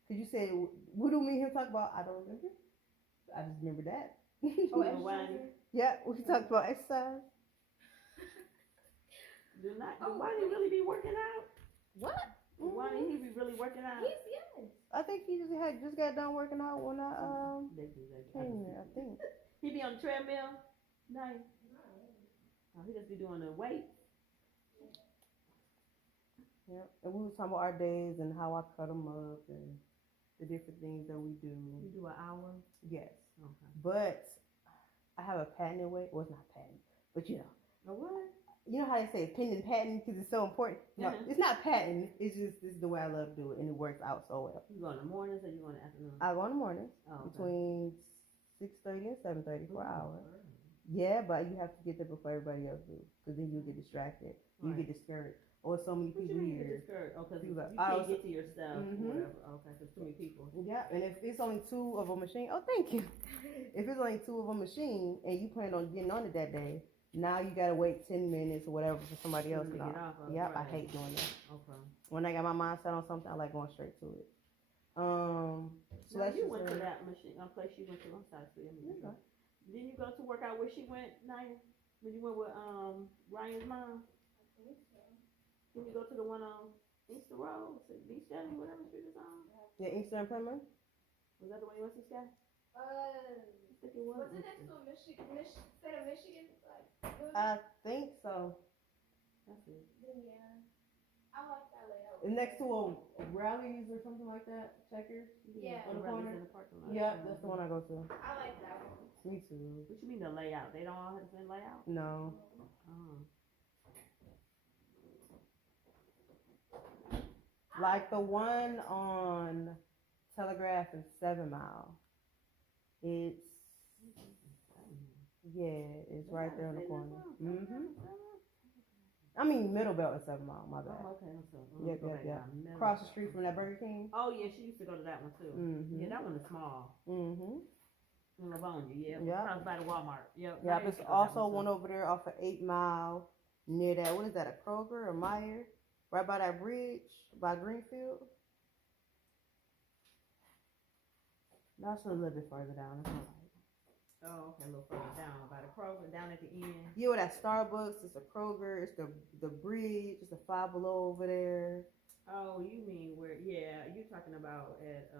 Cause you said, what do me and him talk about? I don't remember. I just remember that. Oh, exercise. Yeah, we talked about exercise. Do Wani really be working out? What? Wani, he be really working out? Yes. I think he just got done working out when I came there. I think he be on the treadmill. Nice. He just be doing the weights. Yeah, and we was talking about our days and how I cut them up and the different things that we do. You do an hour? Yes. Okay. But I have a patented way. Well, it's not patent, but you know. A what? You know how they say pending patent because it's so important? No, it's not patent. It's just this is the way I love to do it, and it works out so well. You go in the mornings or you go in the afternoon? I go in the mornings between 6:30 and 7:30 for an hour. Yeah, but you have to get there before everybody else do, because then you get distracted. You get discouraged. Oh, so many people here. Oh, because you can't get to your stuff. Whatever. Okay, because too many people. Yeah, and if it's only 2 of a machine, oh, thank you. If it's only 2 of a machine and you plan on getting on it that day, now you gotta wait 10 minutes or whatever for somebody else to get off. Yep, I hate doing that. Okay. When I got my mind set on something, I like going straight to it. So now you went to that machine, place you went to. I'm sorry, okay. Didn't you go to work out where she went, Naya? When you went with Ryan's mom? I think so. Didn't you go to the one on Easter Road, Beach Daddy, whatever street is on? Yeah, Easter and Plymouth. Was that the one you went to, Sky? I think it was. Was it next to Michigan? State of Michigan? I think so. That's it. Then yeah, I like that layout. It's next to a Rallies or something like that. Checkers. Yeah. On the corner. In the parking lot. Yeah, that's the one I go to. I like that one. Me too. What you mean the layout? They don't all have the same layout? No. Oh. Like the one on Telegraph and 7 Mile. It's it's right there in the corner. I mean, Middle Belt is 7 Mile. My bad. Oh, okay. Yep. Across the street from that Burger King. Oh yeah, she used to go to that one too. Yeah, that one is small. In Livonia, yeah. By the Walmart. Yeah. There's also one over there off of 8 Mile near that. What is that? A Kroger or Meyer? Right by that bridge by Greenfield. That's a little bit further down. Oh, okay, a little further down by the Kroger, down at the end. Yeah, with that Starbucks, it's a Kroger, it's the bridge, it's a Five Below over there. Oh, you mean where? Yeah, you're talking about at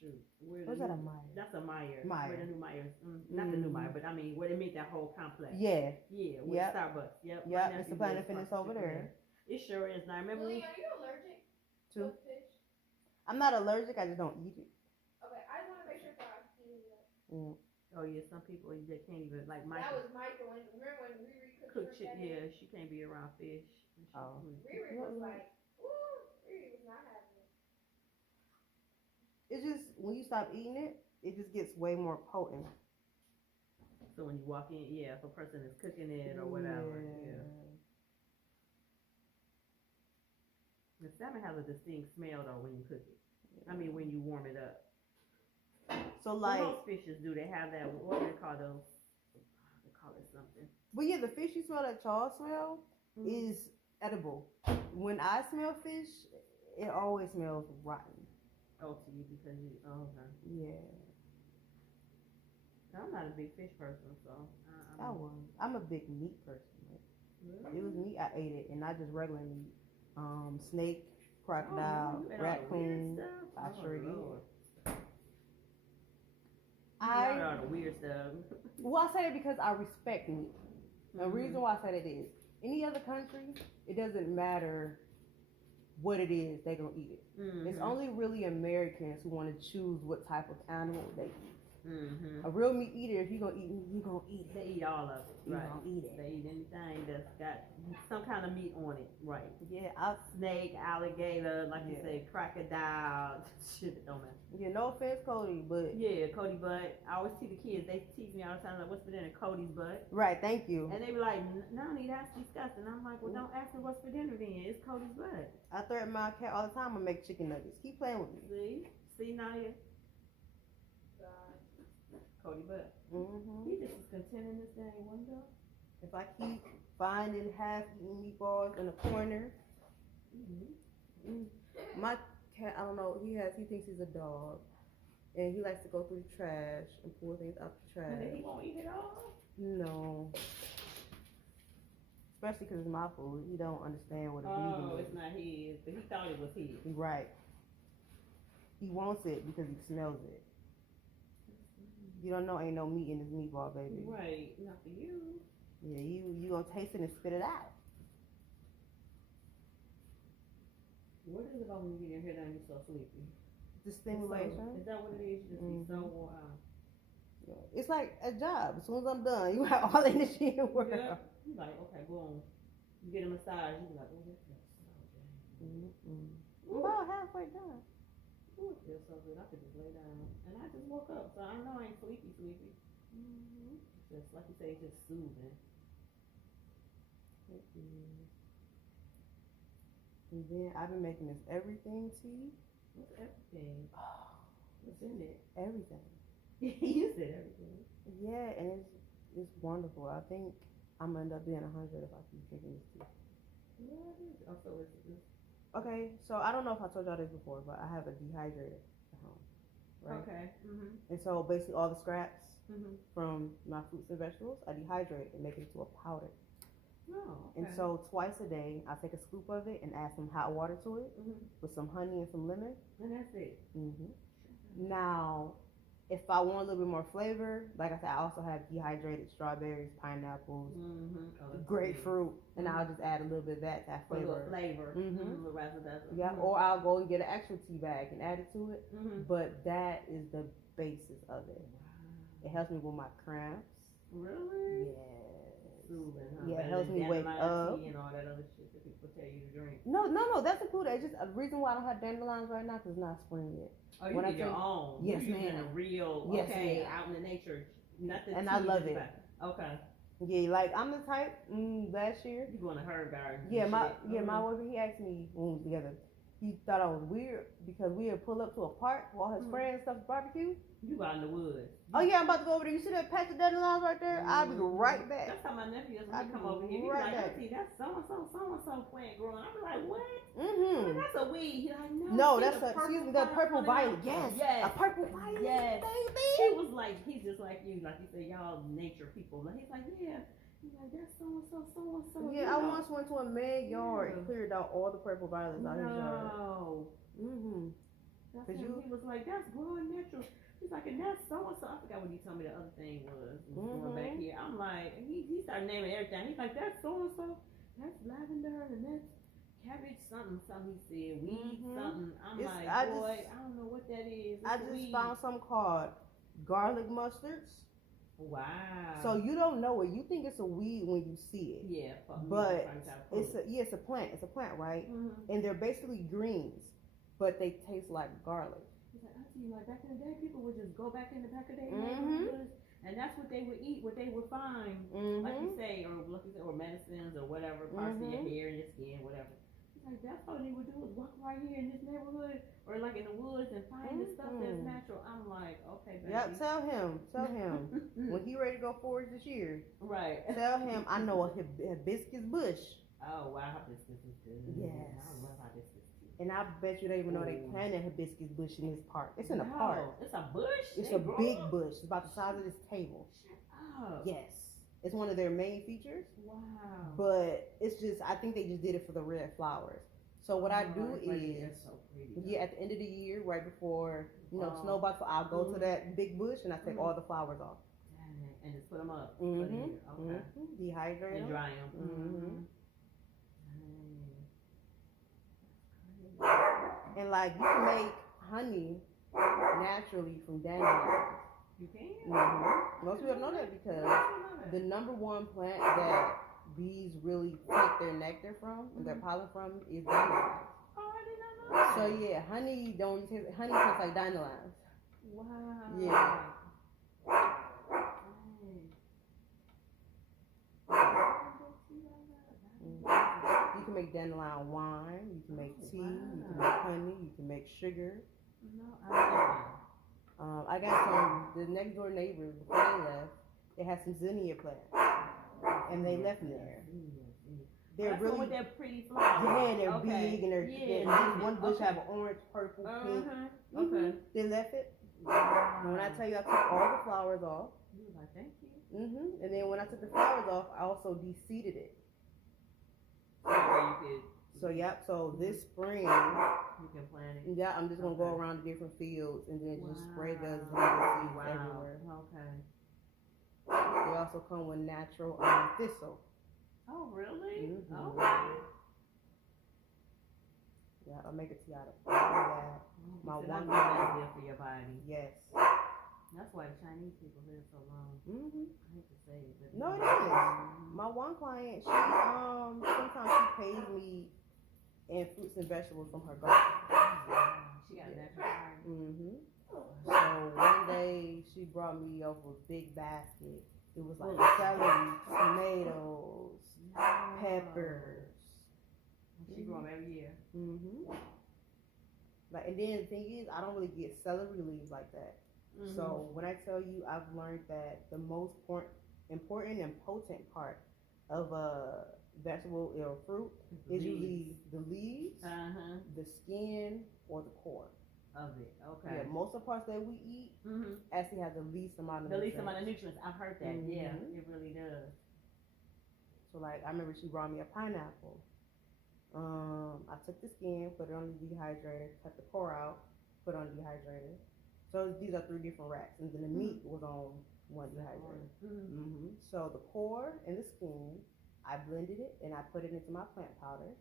shoot. What's that, a Meyer? That's a Meyer. Meyer. Where the new Myers, not the new Meyer, but I mean where they make that whole complex. Yeah. Yeah, with Yep. Starbucks. Yep. Yep. It's the Planet Fitness over there. It sure is. Now remember. Lily, are you allergic to fish? I'm not allergic. I just don't eat it. Okay, I just want to make sure that I'm eating it. Oh yeah, some people they can't even like my. That was Michael. Remember when Riri cooked chicken? Yeah, she can't be around fish. Oh. Riri was like, ooh, Riri was not having it. It's just when you stop eating it, it just gets way more potent. So when you walk in, yeah, if a person is cooking it or whatever, yeah. The salmon has a distinct smell though when you cook it. I mean when you warm it up. So like most fishes do, they have that, what do they call those? They call it something. But yeah, the fish you smell that y'all smell is edible. When I smell fish, it always smells rotten. Oh, to you because you, okay. Yeah. I'm not a big fish person, so. I'm a big meat person. Right? Really? It was meat, I ate it, and not just regular meat. Snake, crocodile, raccoon. I sure did. I all the weird stuff. Well, I say it because I respect meat. The reason why I say that is, any other country, it doesn't matter what it is, they're going to eat it. It's only really Americans who want to choose what type of animal they eat. A real meat eater, if you're going to eat meat, you're going to eat it. They eat all of it. You're going to eat it. They eat anything that's got some kind of meat on it. Right. Yeah. Snake, alligator, like you say, crocodile. Shit, it don't matter. Yeah, no offense, Cody, but. Yeah, Cody butt. I always see the kids, they tease me all the time, like, what's for dinner? Cody's butt. Right, thank you. And they be like, Nani, that's disgusting. I'm like, well, don't ask me what's for dinner then. It's Cody's butt. I threaten my cat all the time to make chicken nuggets. Keep playing with me. See, Nadia? Cody butt. He just is content in this dang window. If I keep finding half-eaten meatballs in the corner, my cat, I don't know, he thinks he's a dog, and he likes to go through the trash and pull things out the trash. And then he won't eat it all? No. Especially because it's my food. He don't understand what a vegan is. Oh, it's not his, but he thought it was his. Right. He wants it because he smells it. You don't know ain't no meat in this meatball, baby. Right, not for you. Yeah, you gonna taste it and spit it out. What is it about when you get your hair done, you're so sleepy? The stimulation. Is that what it is? You just be so worn out. Yeah. It's like a job. As soon as I'm done, you have all the energy in the world. Yeah. You're like, okay, boom. You get a massage, you be like, oh, that feels so good. About halfway done. Ooh, it feels so good. I could just lay down. And I just woke up, so I know I ain't sleepy. Just like you say, it's just soothing. It is. And then I've been making this everything tea. What's everything? What's in it? Everything. You said everything. Yeah, and it's wonderful. I think I'm gonna end up being 100 if I keep drinking this tea. What is it? Also, is it? Okay, so I don't know if I told y'all this before, but I have a dehydrator at home. Right? Okay. And so basically all the scraps from my fruits and vegetables, I dehydrate and make it into a powder. Oh, okay. And so twice a day, I take a scoop of it and add some hot water to it with some honey and some lemon. And that's it. Now, if I want a little bit more flavor, like I said, I also have dehydrated strawberries, pineapples, grapefruit, and I'll just add a little bit of that to have flavor. Yeah, or I'll go and get an extra tea bag and add it to it. But that is the basis of it. Wow. It helps me with my cramps. Really? Yeah. Soothing, huh? Yeah, it helps me wake up. And all that other shit that people tell you to drink. No, that's included. It's just a reason why I don't have dandelions right now because it's not spring yet. Oh, you get your own. Yes, You're ma'am. using a real, yes, out in the nature. Nothing. And I love it. Okay. Yeah, like I'm the type. Last year. You going to herb garden? Yeah, my boyfriend. He asked me when we were together. He thought I was weird because we had pulled up to a park while his friends stuff barbecue. You out in the woods. Oh yeah, I'm about to go over there. You see that patch of dandelions right there? I'll be right back. That's how my nephew is when he come over here. He's like, Auntie, that's so plant growing. I'm like, what? That's a weed. He's like, no. No, that's the purple violet. Yes. A purple violet. Yes. Baby. He was like, he's just like you. Like you say, y'all nature people. He's like, yeah. He's like, that's so. Yeah, I once went to a man yard and cleared out all the purple violets out his yard. That's him. He was like, that's growing natural. He's like, and that's so and so. I forgot what he told me the other thing was going back here. I'm like, he started naming everything. He's like, that's so and so. That's lavender and that's cabbage something. Something he said. Weed something. I'm like, boy, I don't know what that is. I just found something called garlic mustards. Wow. So you don't know it. You think it's a weed when you see it. Yeah. But it's a plant. It's a plant, right? And they're basically greens, but they taste like garlic. He's like, auntie, like back in the day, people would just go back in the back of their neighborhoods, and that's what they would eat, what they would find, like you say, or medicines or whatever, parts of your hair and your skin, whatever. He's like, that's all they would do is walk right here in this neighborhood or like in the woods and find the stuff that's natural. I'm like, okay, baby. Yep, tell him when he ready to go forward this year. Right. Tell him I know a hibiscus bush. Oh wow, hibiscus is good. Yes. I love hibiscus. And I bet you they even know they planted hibiscus bush in this park. It's in a park. It's a bush? It's a big bush. It's about the size of this table. Shut up. Yes. It's one of their main features. Wow. But it's just, I think they just did it for the red flowers. So what I do is, at the end of the year, right before, snow about to fall, I'll go to that big bush and I take all the flowers off. And just put them up. Okay. Dehydrate them. And dry them. And like you can make honey naturally from dandelions. You can? Most people don't know that because the number one plant that bees really take their nectar from and their pollen from is dandelions. Oh, I did not know that. So yeah, honey tastes like dandelions. Wow. Yeah. You can make dandelion wine, you can make tea, you can make honey, you can make sugar. No, I I got some, the next door neighbors, before they left, they had some zinnia plants. And they left them there. They're really with their pretty flowers. Yeah, they're big and they're one bush have an orange, purple, pink. Okay. They left it. And when I tell you I took all the flowers off. You were like, thank you. And then when I took the flowers off, I also de-seeded it. So this spring you can plant it. Yeah, I'm just gonna go around the different fields and then just spray the seeds everywhere. Okay. They also come with natural thistle. Oh really? Okay. Yeah, I'll make a tea out of that. My one that's good for your body. Yes. That's why the Chinese people live so long. I hate to say it, but no, it is. My one client, she sometimes she pays me in fruits and vegetables from her garden. She got a natural garden. So one day she brought me over a big basket. It was like celery, tomatoes, peppers. She grow them every year. Like, and then the thing is, I don't really get celery leaves like that. So when I tell you, I've learned that the most important and potent part of a vegetable or fruit is usually the leaves, the skin, or the core of it. Okay. Yeah, most of the parts that we eat actually have the least amount of nutrients. I've heard that. Yeah, it really does. So like, I remember she brought me a pineapple. I took the skin, put it on the dehydrator, cut the core out, put it on the dehydrator. So these are 3 different racks, and then the meat was on one dehydrator. So the core and the skin, I blended it and I put it into my plant powder,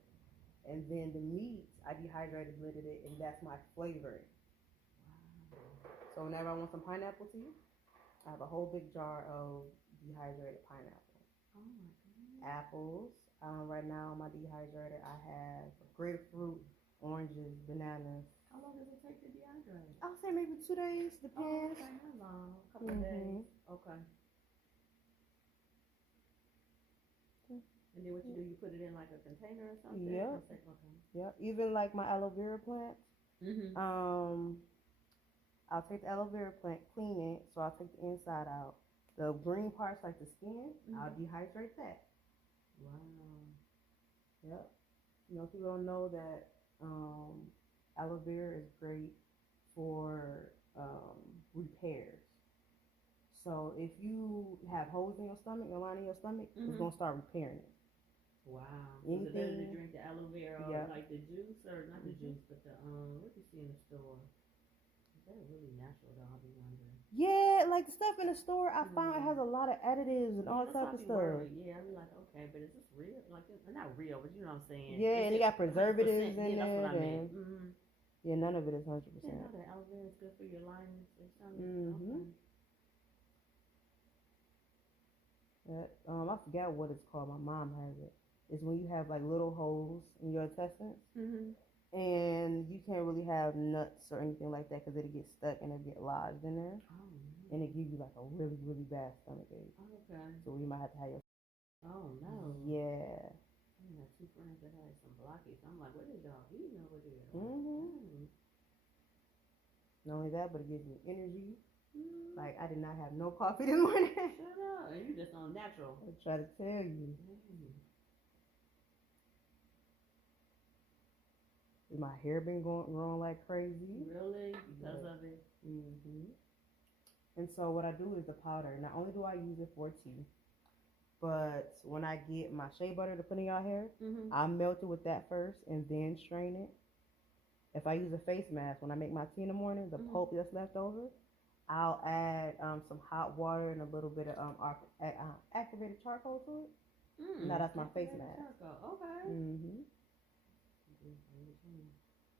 and then the meat I dehydrated, blended it, and that's my flavoring. So whenever I want some pineapple tea, I have a whole big jar of dehydrated pineapple. Oh my goodness. Apples. Right now on my dehydrator, I have grapefruit, oranges, bananas. How long does it take to dehydrate? I would say maybe 2 days, depends. Oh, okay, how long? A couple of days. Okay. And then what you do, you put it in like a container or something? Yeah. Okay. Yeah. Even like my aloe vera plant. I'll take the aloe vera plant, clean it, so I'll take the inside out. The green parts, like the skin, I'll dehydrate that. Wow. Yep. People don't know that aloe vera is great for repairs. So if you have holes in your stomach, around in your stomach, it's gonna start repairing it. Wow. Anything? Is it better to drink the aloe vera, like the juice, or not the juice, but the what you see in the store? They're really natural though, I'll be wondering. Yeah, like the stuff in the store, I found it has a lot of additives and all That's type why I of be stuff. worried. Yeah, I'll be like, okay, but is this real? Like, it's not real, but you know what I'm saying? Yeah, and it got preservatives in that's it. what I meant. Mm-hmm. Yeah, none of it is 100%. Yeah, know that aloe vera is good for your linings or something. Mm-hmm. Okay. I forgot what it's called. My mom has it. It's when you have like little holes in your intestines, and you can't really have nuts or anything like that because it'll get stuck and it'll get lodged in there, and it gives you like a really, really bad stomach ache. Okay. So you might have to have your. Oh no. Yeah. I had 2 friends that had some blockies. I'm like, what is y'all eating over there? Not only that, but it gives you energy. Like, I did not have no coffee this morning. Shut up. You just on natural. I try to tell you. My hair been growing like crazy. Really? Because of it? And so what I do is the powder. Not only do I use it for tea, but when I get my shea butter to put in your hair, I melt it with that first and then strain it. If I use a face mask, when I make my tea in the morning, the pulp that's left over, I'll add some hot water and a little bit of activated charcoal to it. Now that's my face mask. Okay.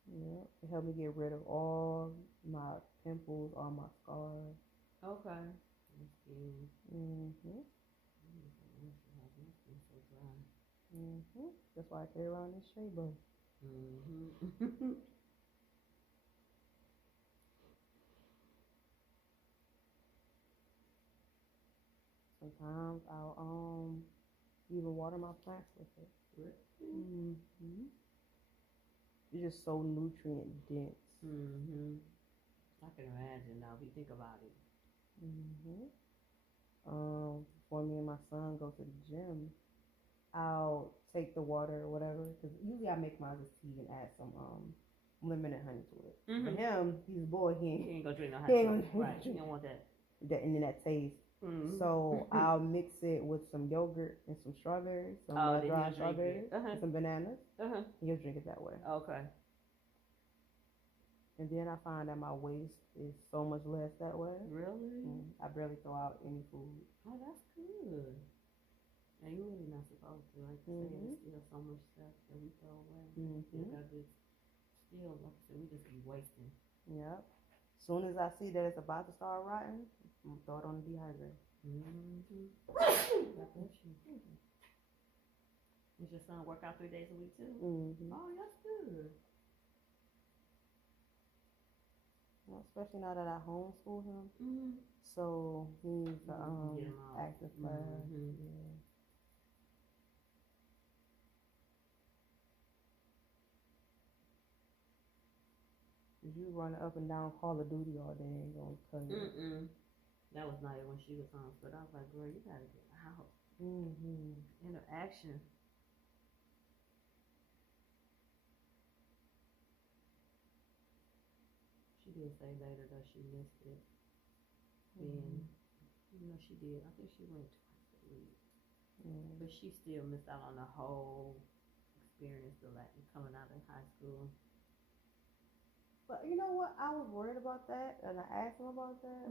Yeah, it helped me get rid of all my pimples, all my scars. Okay. That's why I carry around this shea butter. Sometimes I'll even water my plants with it. It's just so nutrient dense. I can imagine now if you think about it. Before me and my son go to the gym, I'll take the water or whatever, because usually I make mine with tea and add some lemon and honey to it. For him, he's a boy. He ain't gonna drink no honey. Right. He don't want that. And then that taste. So I'll mix it with some yogurt and some strawberries, some dry strawberries, and some bananas. He'll drink it that way. Okay. And then I find that my waste is so much less that way. Really? I barely throw out any food. Oh, that's good. And you're really not supposed to. Like you say, there's still so much stuff that we throw away. Because it's still, like I said, we just be wasting. Yep. As soon as I see that it's about to start rotting, I'm gonna throw it on the dehydrator. God bless you. Does your son work out 3 days a week too? Oh, that's good. Well, especially now that I homeschool him. So he's active class. Yeah. You run up and down Call of Duty all day and gonna cut it. That was Naya when she was home, but I was like, girl, you gotta get out. Interaction. She did say later that she missed it. Being, she did. I think she went twice a week. But she still missed out on the whole experience of like coming out of high school. But you know what? I was worried about that, and I asked him about that.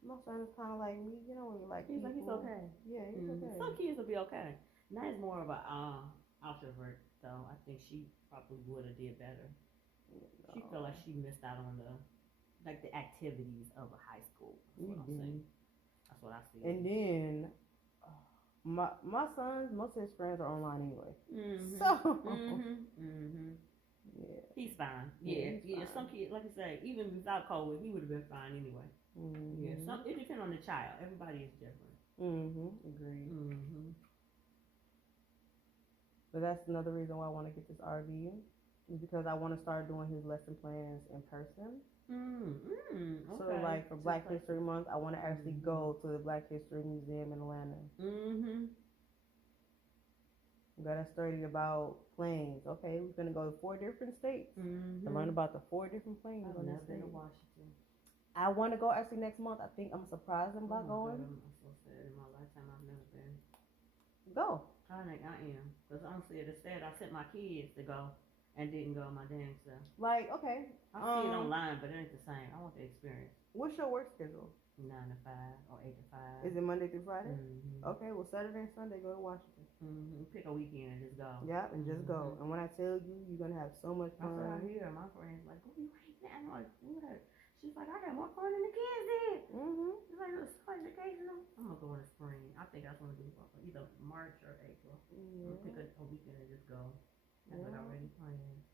My son is kind of like me, you know, when you like. He's like, he's okay. Yeah, he's okay. Some kids will be okay. Naya's more of a introvert, though. I think she probably would have did better. She felt like she missed out on the activities of a high school. That's what I'm saying. That's what I see. And then my sons, most of his friends are online anyway. So. Yeah. He's fine. Yeah. Fine. Some kids, like I say, even without COVID, he would have been fine anyway. Yeah. It depends on the child. Everybody is different. Agreed. But that's another reason why I want to get this RV, is because I want to start doing his lesson plans in person. So like for Black History Month, I want to actually go to the Black History Museum in Atlanta. We got to study about planes. Okay, we're gonna go to 4 different states to learn about the 4 different planes. I've never been to Washington. I want to go actually next month. I think I'm surprised them by going. I'm so sad in my lifetime. I've never been. Go. I am, because honestly, it is sad. I sent my kids to go, And didn't go my damn self. Like, okay. I see it online, but it ain't the same. I want the experience. What's your work schedule? 9 to 5 or 8 to 5. Is it Monday through Friday? Mm-hmm. Okay, well, Saturday and Sunday, go to Washington. Mm-hmm. Pick a weekend and just go. Yeah, and just go. And when I tell you, you're going to have so much fun. I hear my friends like, oh, you ain't that. I'm like, what? She's like, I had more fun than the kids did. She's like, it was so educational. I'm going to go in the spring. I think that's what I'm going to do. Either March or April. I'll pick a weekend and just go. That's what I already planned.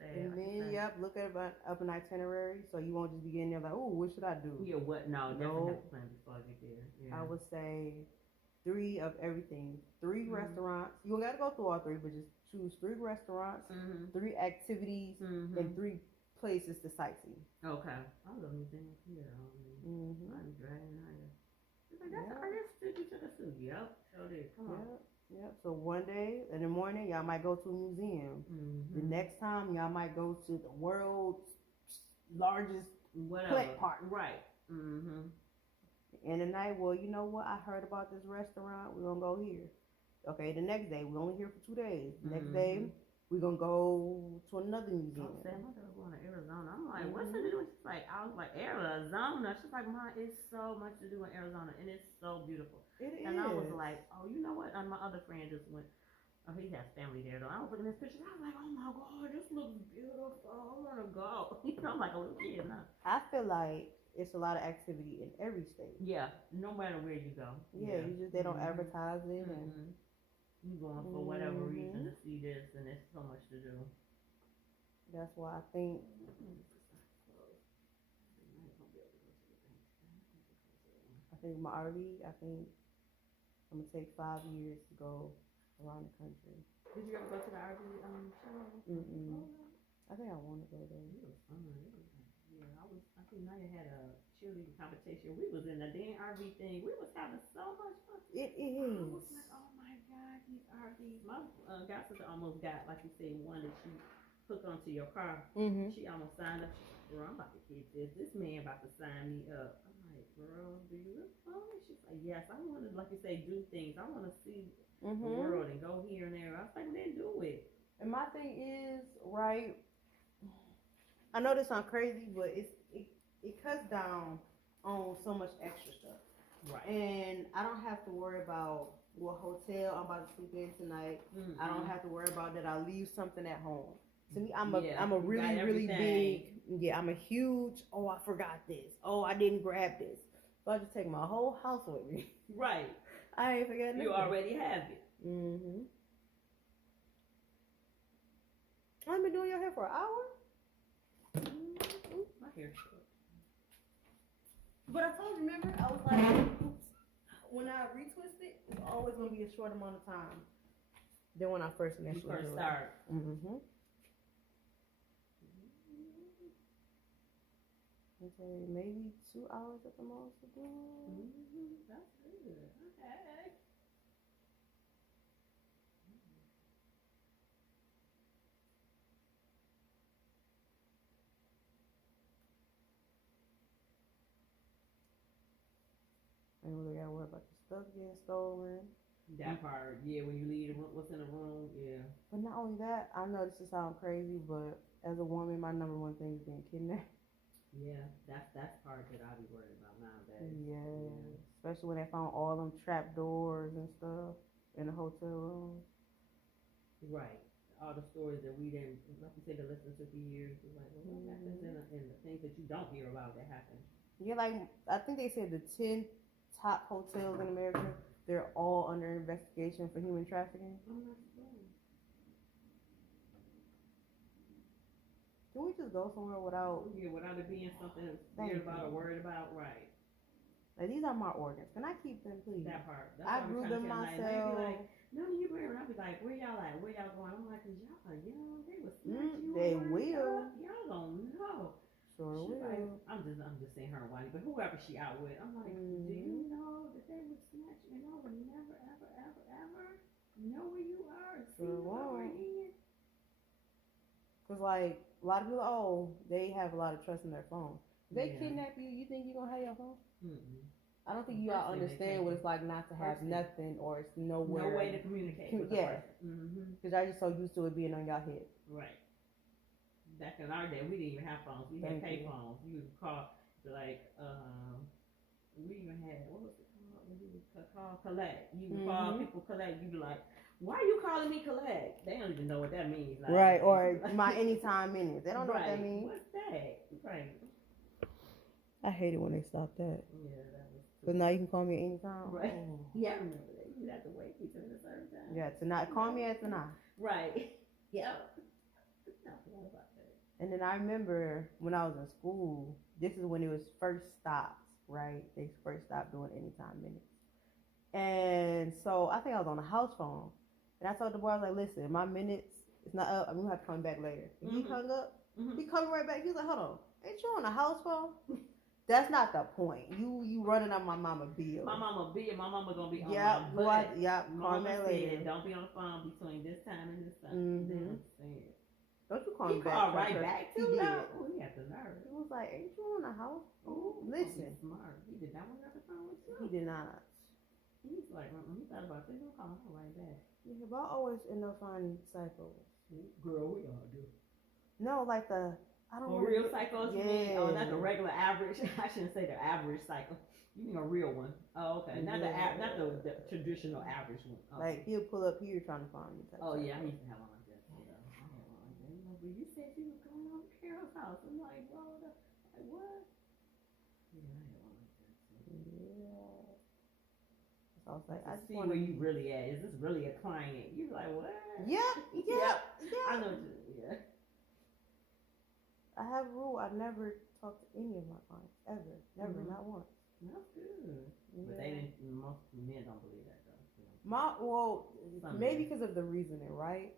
And then, look at up an itinerary so you won't just be getting there like, oh, what should I do? Yeah, what? No, definitely have to plan before I get there. Yeah. I would say 3 of everything. 3 restaurants. You don't got to go through all 3, but just choose 3 restaurants, 3 activities, and 3 places to sightsee. Okay. I love museums here. I'm dragging her. She's like, that's artist. You took us to. Yep. Sure did. Come on. Yep. So one day in the morning, y'all might go to a museum. The next time, y'all might go to the world's largest play park. Right. And the night, well, you know what? I heard about this restaurant. We're going to go here. Okay, the next day, we're only here for 2 days. The next day, we're going to go to another museum. I said, my daughter's going to Arizona. I'm like, what's to do? She's like, I was like, Arizona? She's like, Mom, it's so much to do in Arizona, and it's so beautiful. And I was like, oh, you know what? And my other friend just went, oh, he has family there, though. I was looking at his pictures. I was like, oh, my God, this looks beautiful. I want to go. I'm like a little kid now. I feel like it's a lot of activity in every state. Yeah, no matter where you go. Yeah, you just, they don't advertise it. And you going for whatever reason to see this, and there's so much to do. That's why I think my RV, I'm gonna take 5 years to go around the country. Did you ever go to the RV show? I think I want to go there. It was fun. I think Naya had a cheerleading competition. We was in the damn RV thing. We was having so much fun. It is. I was like, oh my God, these RVs. My god sister almost got, like you said, one that she hooked onto your car. She almost signed up. She's like, girl, I'm about to get this. This man about to sign me up. I'm like, girl, do you look fun? She's like, yes, I want to, like you say, do things. I want to see the world and go here and there. I was like, then do it. And my thing is, right, I know this sounds crazy, but it cuts down on so much extra stuff. Right. And I don't have to worry about what hotel I'm about to sleep in tonight. I don't have to worry about that I'll leave something at home. To me, I'm a really big, I'm a huge, oh, I forgot this. Oh, I didn't grab this. So I just take my whole house with me. Right. I ain't forgetting You already have it. I've been doing your hair for an hour. My hair's short. But I told you, remember, I was like, when I retwist it, it's always going to be a short amount of time than when I first initially start. Okay, maybe 2 hours at the most to do. That's good. Okay. And we gotta worry about the stuff getting stolen. That part, yeah, when you leave what's in the room, yeah. But not only that, I know this is sound crazy, but as a woman, my number one thing is being kidnapped. Yeah, that's part that I be worried about nowadays. Yeah. Especially when they found all them trap doors and stuff in the hotel room. Right. All the stories that we didn't, like you said, to listen to for years. It's like, well, what happens in the things that you don't hear about that happen? Yeah, like, I think they said the 10 top hotels in America, they're all under investigation for human trafficking. I'm not surprised. Can we just go somewhere without... Yeah, without it being something scared about or worried about, right. Like, these are my organs. Can I keep them, please? That part. That's I grew them myself. They be like, no, you bring them. I'll be like, where y'all at? Where y'all going? I'm like, cause y'all are young. They will snatch you. They will. Y'all don't know. Sure will. Like, I'm just saying her and Whitey, but whoever she out with, I'm like, do you know that they would snatch you and I would never, ever, ever, ever know where you are and see what we're in? Cause like a lot of people, they have a lot of trust in their phone. If they kidnap you, you think you're gonna have your phone? I don't think you all understand what it's like not to have nothing, or it's nowhere. No way to communicate with the person. Because I just so used to it being on your head. Right. back in our day, we didn't even have phones. We had pay phones. You would call like we even had what was it called when you would call collect. You would call people collect. You'd be like, why are you calling me collect? They don't even know what that means. Like, right, or my anytime minutes. They don't know what that means. What's that? Right. I hate it when they stop that. Yeah, that was. But now you can call me anytime. Right. Oh. Yeah, I remember that. You have to wait until a certain time. Yeah, tonight. Call me at tonight. Right. Yep. I forgot about that. And then I remember when I was in school, this is when it was first stopped, right? They first stopped doing anytime minutes. And so I think I was on a house phone. And I told the boy, I was like, listen, my minutes, it's not up. I'm going to have to come back later. And he hung up. He come right back. He was like, hold on. Ain't you on a house phone? That's not the point. You running up my mama bill. My mama gonna be on my butt. Call me later. Don't be on the phone between this time and this time. Don't you call me me back? He called right back too. He did. Oh, he had the nerve. He was like, ain't you on a house? Oh, listen. Smart. He did not want to have the phone with you. He did not. He's like, he thought about this. He'll call her right back. Yeah, but I always end up finding psychos. Girl, we all do. No, like I don't want real psychos. Yeah. You mean? Oh, not the regular average. I shouldn't say the average psycho. You mean a real one? Oh, okay. Not the traditional average one. Okay. Like he'll pull up here trying to find me. Oh yeah, I used to have one like that. I had one like that. But you said you was going over to Carol's house. I'm like, well, like what? Yeah, I had one like that too. Yeah. So I was like, I just see where you really at. Is this really a client? You're like, what? Yep. I know. Yeah. I have a rule. I never talk to any of my clients ever. Never, not once. That's good. Yeah. But they didn't. Most men don't believe that though. Maybe because of the reasoning, right?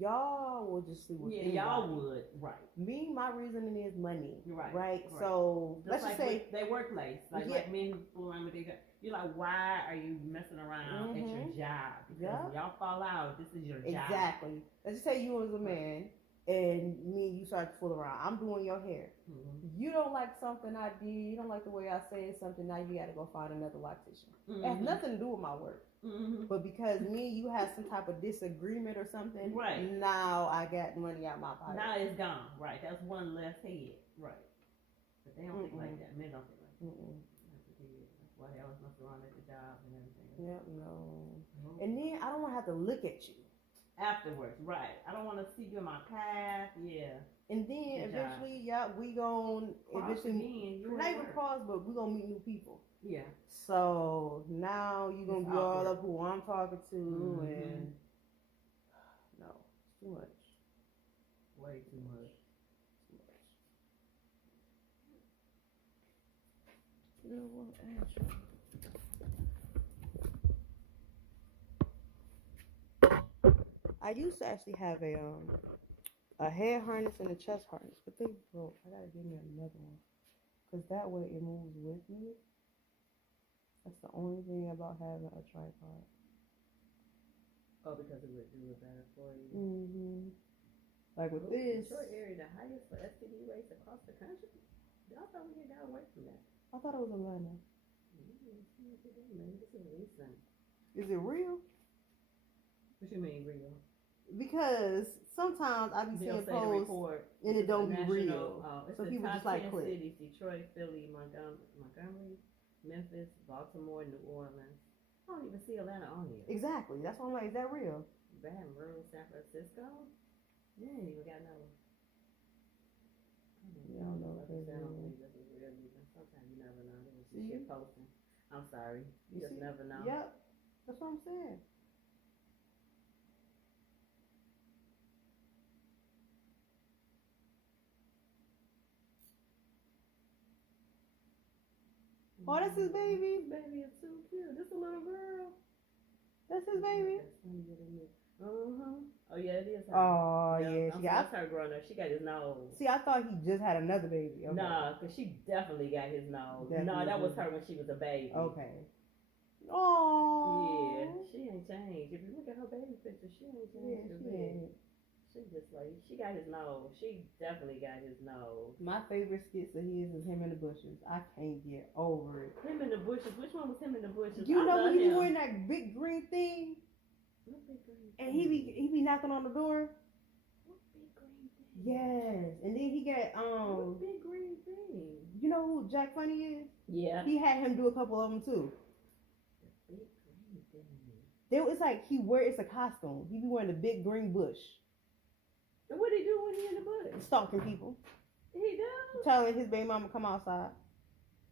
Y'all will just see what. Yeah, y'all would. Right. Me, my reasoning is money. Right. So just let's just say their workplace, like men fool around with their. You're like, why are you messing around at your job? Because y'all fall out. This is your job. Exactly. Let's just say you was a man. And me, you start to fool around. I'm doing your hair. You don't like something I did. You don't like the way I say something. Now you got to go find another Loctitian. It has nothing to do with my work. But because me and you have some type of disagreement or something, right? Now I got money out my pocket. Now it's gone. Right. That's one less head. Right. But they don't think like that. Men don't think like that. That's why they always mess around at the job and everything. Yep. No. And then I don't want to have to look at you. Afterwards, right. I don't want to see you in my path, And then eventually, we gon' eventually, not even cross, but we gonna meet new people. Yeah. So now you gonna be all up who I'm talking to, and no, it's too much. Way too much. You know what? I used to actually have a hair harness and a chest harness, but they broke. I gotta give me another one, cause that way it moves with me. That's the only thing about having a tripod. Oh, because it would do it better for you. Like with this. Detroit area, the highest for STD rates across the country. I thought we had got away from that. I thought it was Atlanta. Maybe this is recent. Is it real? What you mean real? Because sometimes I be seeing posts and it don't be real. So people just like click. Cities: Detroit, Philly, Montgomery, Memphis, Baltimore, New Orleans. I don't even see Atlanta on here. Exactly. That's why I'm like, is that real? Baton Rouge, San Francisco. You ain't even got no. I don't know. I don't believe this is real either. Sometimes you never know. This is shit posting. I'm sorry. You just never know. Yep. That's what I'm saying. Oh, that's his baby. His baby is so cute. This a little girl. That's his baby. Oh yeah, it is her. Oh yeah, that's her growing up. She got his nose. See, I thought he just had another baby. Okay. Nah, cause she definitely got his nose. No, that was her when she was a baby. Okay. Oh. Yeah, she ain't changed. If you look at her baby picture, she ain't changed. Yeah, she ain't. She just like, she got his nose. She definitely got his nose. My favorite skits of his is him in the bushes. I can't get over it. Him in the bushes? Which one was him in the bushes? You know when he be wearing that big green thing? What big green thing? And he be knocking on the door? What big green thing? Yes, and then he got What big green thing? you know who Jack Funny is? Yeah. He had him do a couple of them too. The big green thing. It's like it's a costume. He be wearing a big green bush, And what he do when he in the bush? stalking people, He does. telling his baby mama come outside.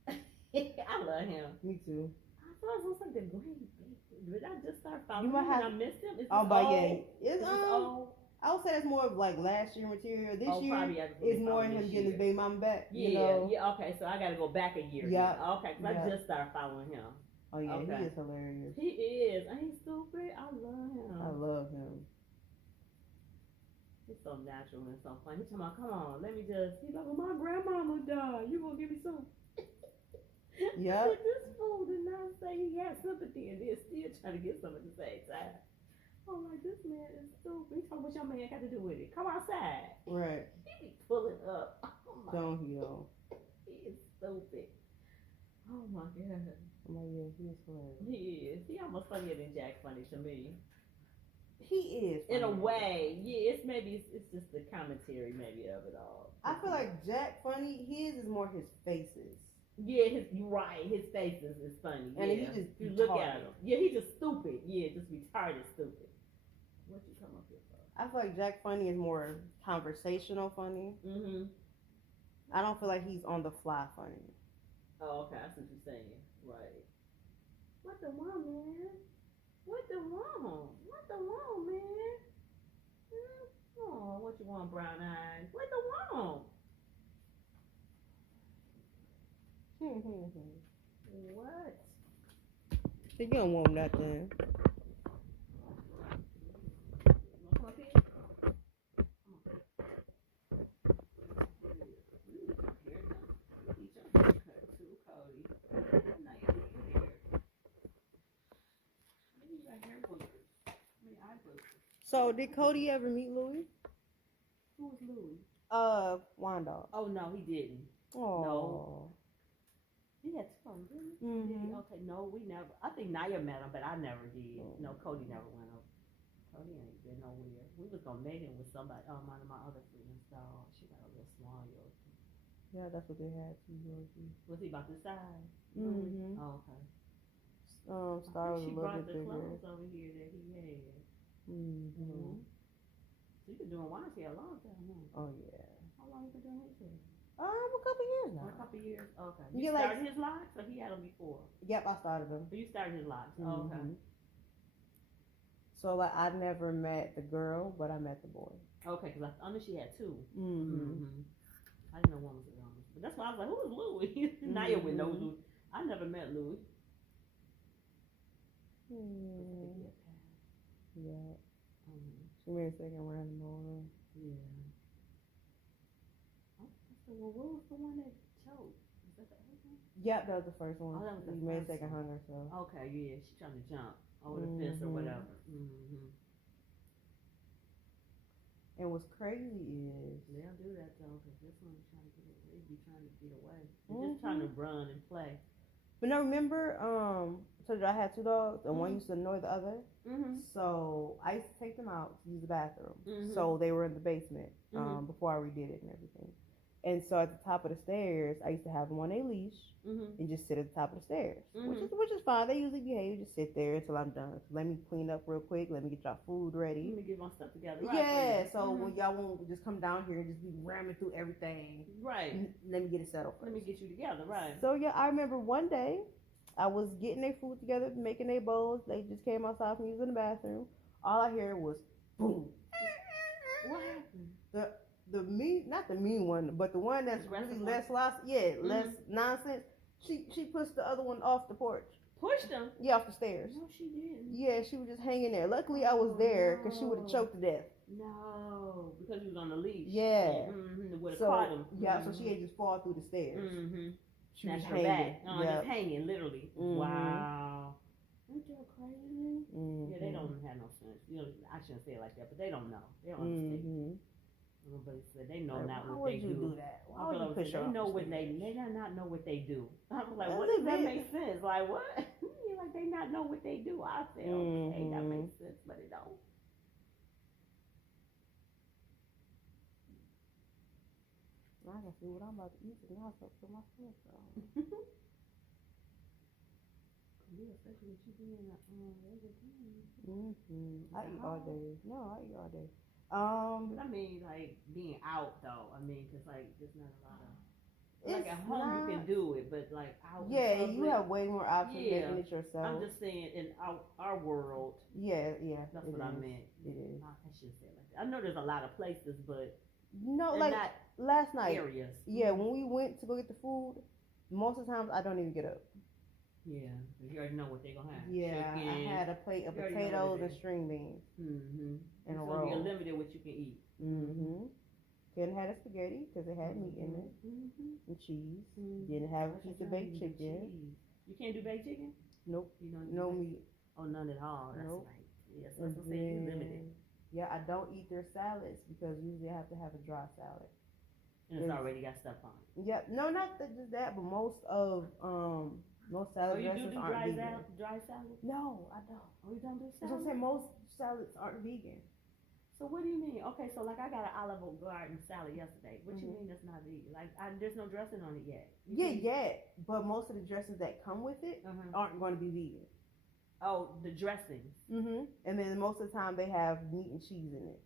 I love him. Me too. I thought it was like the green thing. Did I just start following You might him have- and I missed him? Is Oh, this but old? yeah, Is it's this old? I would say it's more of like last year material. This year Probably I just is really more followed him this getting his year. baby mama back. Yeah, You know? yeah, okay, so I gotta go back a year. Yeah. then. Okay, because Yeah. I just started following him. Oh yeah, Okay. he is hilarious. He is. Ain't he stupid? I love him. I love him. He's so natural and so funny. He's talking about, come on, let me just. He's like, well, my grandmama died. You gonna give me some? Yep. But this fool did not say he had sympathy and then still trying to get some at the same time. I'm like, this man is stupid. He's talking, what your man got to do with it? Come outside. Right. He be pulling up. Oh my, Don't he though? he is stupid. Oh my God. I'm like, yeah, he is hilarious. He is. He almost funnier than Jack Funny to me. He is. In a funny. way, yeah. It's just the commentary maybe of it all. I feel like Jack Funny, his is more his faces. Yeah, you're right. His face is funny. And yeah. he just you look retarded. at him. Yeah, he's just stupid. Yeah, just retarded stupid. What you come up here for? I feel like Jack Funny is more conversational funny. Mm-hmm. I don't feel like he's on the fly funny. Oh, okay. I see what you're saying. Right. What the wrong, man? What the wrong? What the wrong, man? Oh, what you want, brown eyes? What the wrong? What? You don't want nothing. Come up here? So did Cody ever meet Louis? Who was Louis? Wanda. Oh no, he didn't. Oh. No. He had two of them, didn't he? Mm-hmm. Did he? Okay, no, we never. I think Naya met him, but I never did. No, Cody never went over. Cody ain't been nowhere. We was gonna make him with somebody. One of my other friends. Dog, she got a little small Yogi. Yeah, that's what they had too, Yogi. Was he about this size? Mm-hmm. Oh, okay. Star was a She little brought bit the bigger. clothes over here that he had. Mm-hmm. So you been doing wine here a long time, huh? Oh yeah. How long you been doing his hair? A couple years now. A couple years. Okay. You You like- started his locks, or he had them before? Yep, I started them. You started his locks. Oh, okay. Mhm. So like I never met the girl, but I met the boy. Okay, because I knew she had two. Mm-hmm. I didn't know one was the youngest. But that's why I was like, who is Louis? Naya would know Louis. I never met Louis. Mm-hmm. Yeah. Mm-hmm. She made a second random over. Yeah. Oh, so, well, what was the one that choked? Is that the other one? Yep, that was the first one. Oh, that was the You made a first second one. hunger, so. Okay, yeah, she's trying to jump over the fence or whatever. Mm-hmm. And what's crazy is They don't do that though, because this one's trying to get away. They be trying to get away. They're just trying to run and play. But no, remember, so I had two dogs, and one Mhm. used to annoy the other. Mm-hmm. So I used to take them out to use the bathroom. Mhm. So they were in the basement Mhm. before I redid it and everything. And so at the top of the stairs, I used to have them on a leash Mm-hmm. and just sit at the top of the stairs, Mhm. which is fine. They usually behave. Just sit there until I'm done. Let me clean up real quick. Let me get y'all food Let ready. me get my stuff together. Yeah. So Mhm. when y'all won't just come down here and just be ramming through everything. Right. Let me get it settled Let first. me get you together. Right. So yeah, I remember one day I was getting their food together, making their bowls. They just came outside from using the bathroom. All I heard was boom. What happened? The mean, not the mean one, but the one that's Aggressive really one? less less nonsense. She pushed the other one off the porch. Pushed him. Yeah, off the stairs. No, she didn't. Yeah, she was just hanging there. Luckily, I was there because she would have no. choked to death. No, because he was on the leash. Yeah. Mm-hmm. Would have So caught him. yeah, so she had just fall through the stairs. Mm-hmm. She was Snatched her hanging. back. Yeah. Just hanging, literally. Mhm. Wow. Ain't that crazy? Mhm. Yeah, they don't have no sense. You know, I shouldn't say it like that, but they don't know. They don't understand. Mhm. Nobody said they know Like, not why what would they you do. that? I Why feel would you like push her they off know the what stairs? they not know what they do. I was like, That's what does a that bit. make sense? Like what? You're like they not know what they do. I said, okay, that Mhm. makes sense, but it don't. Now I can see what I'm about to eat, and now it's up to my stomach. Yeah, especially with you being I eat all day. No, I eat all day. But I mean, like being out though. I mean, cause like there's not a lot of. Like at home you can do it, but like out. Yeah, in public, you have way more options making it yourself. I'm just saying in our world. Yeah. That's what I meant. It is. I should say it like that. I know there's a lot of places, but no, like not last night. Areas. Yeah, when we went to go get the food, most of the times I don't even get up. Yeah, you already know what they're gonna have. Yeah, chicken. I had a plate of potatoes and string beans. Mm-hmm. In a roll. You're row. limited what you can eat. Mm-hmm. Couldn't have a spaghetti because it had meat in it and cheese. Didn't have a piece of baked chicken. Cheese. You can't do baked chicken? Nope. You don't no meat. Oh, none at all. That's nope. right. Yes, that's what I'm saying. You're limited. Yeah, I don't eat their salads because usually I have to have a dry salad. And it's already got stuff on it. Yeah, no, not just that, but most salad dressings aren't vegan. Dry salad? No, I don't. Oh, you don't do salad? That's what I'm saying. Most salads aren't vegan. So what do you mean? Okay, so like I got an Olive Garden salad yesterday. What you mean that's not vegan? Like there's no dressing on it yet. But most of the dressings that come with it aren't going to be vegan. Oh, the dressings. And then most of the time they have meat and cheese in it.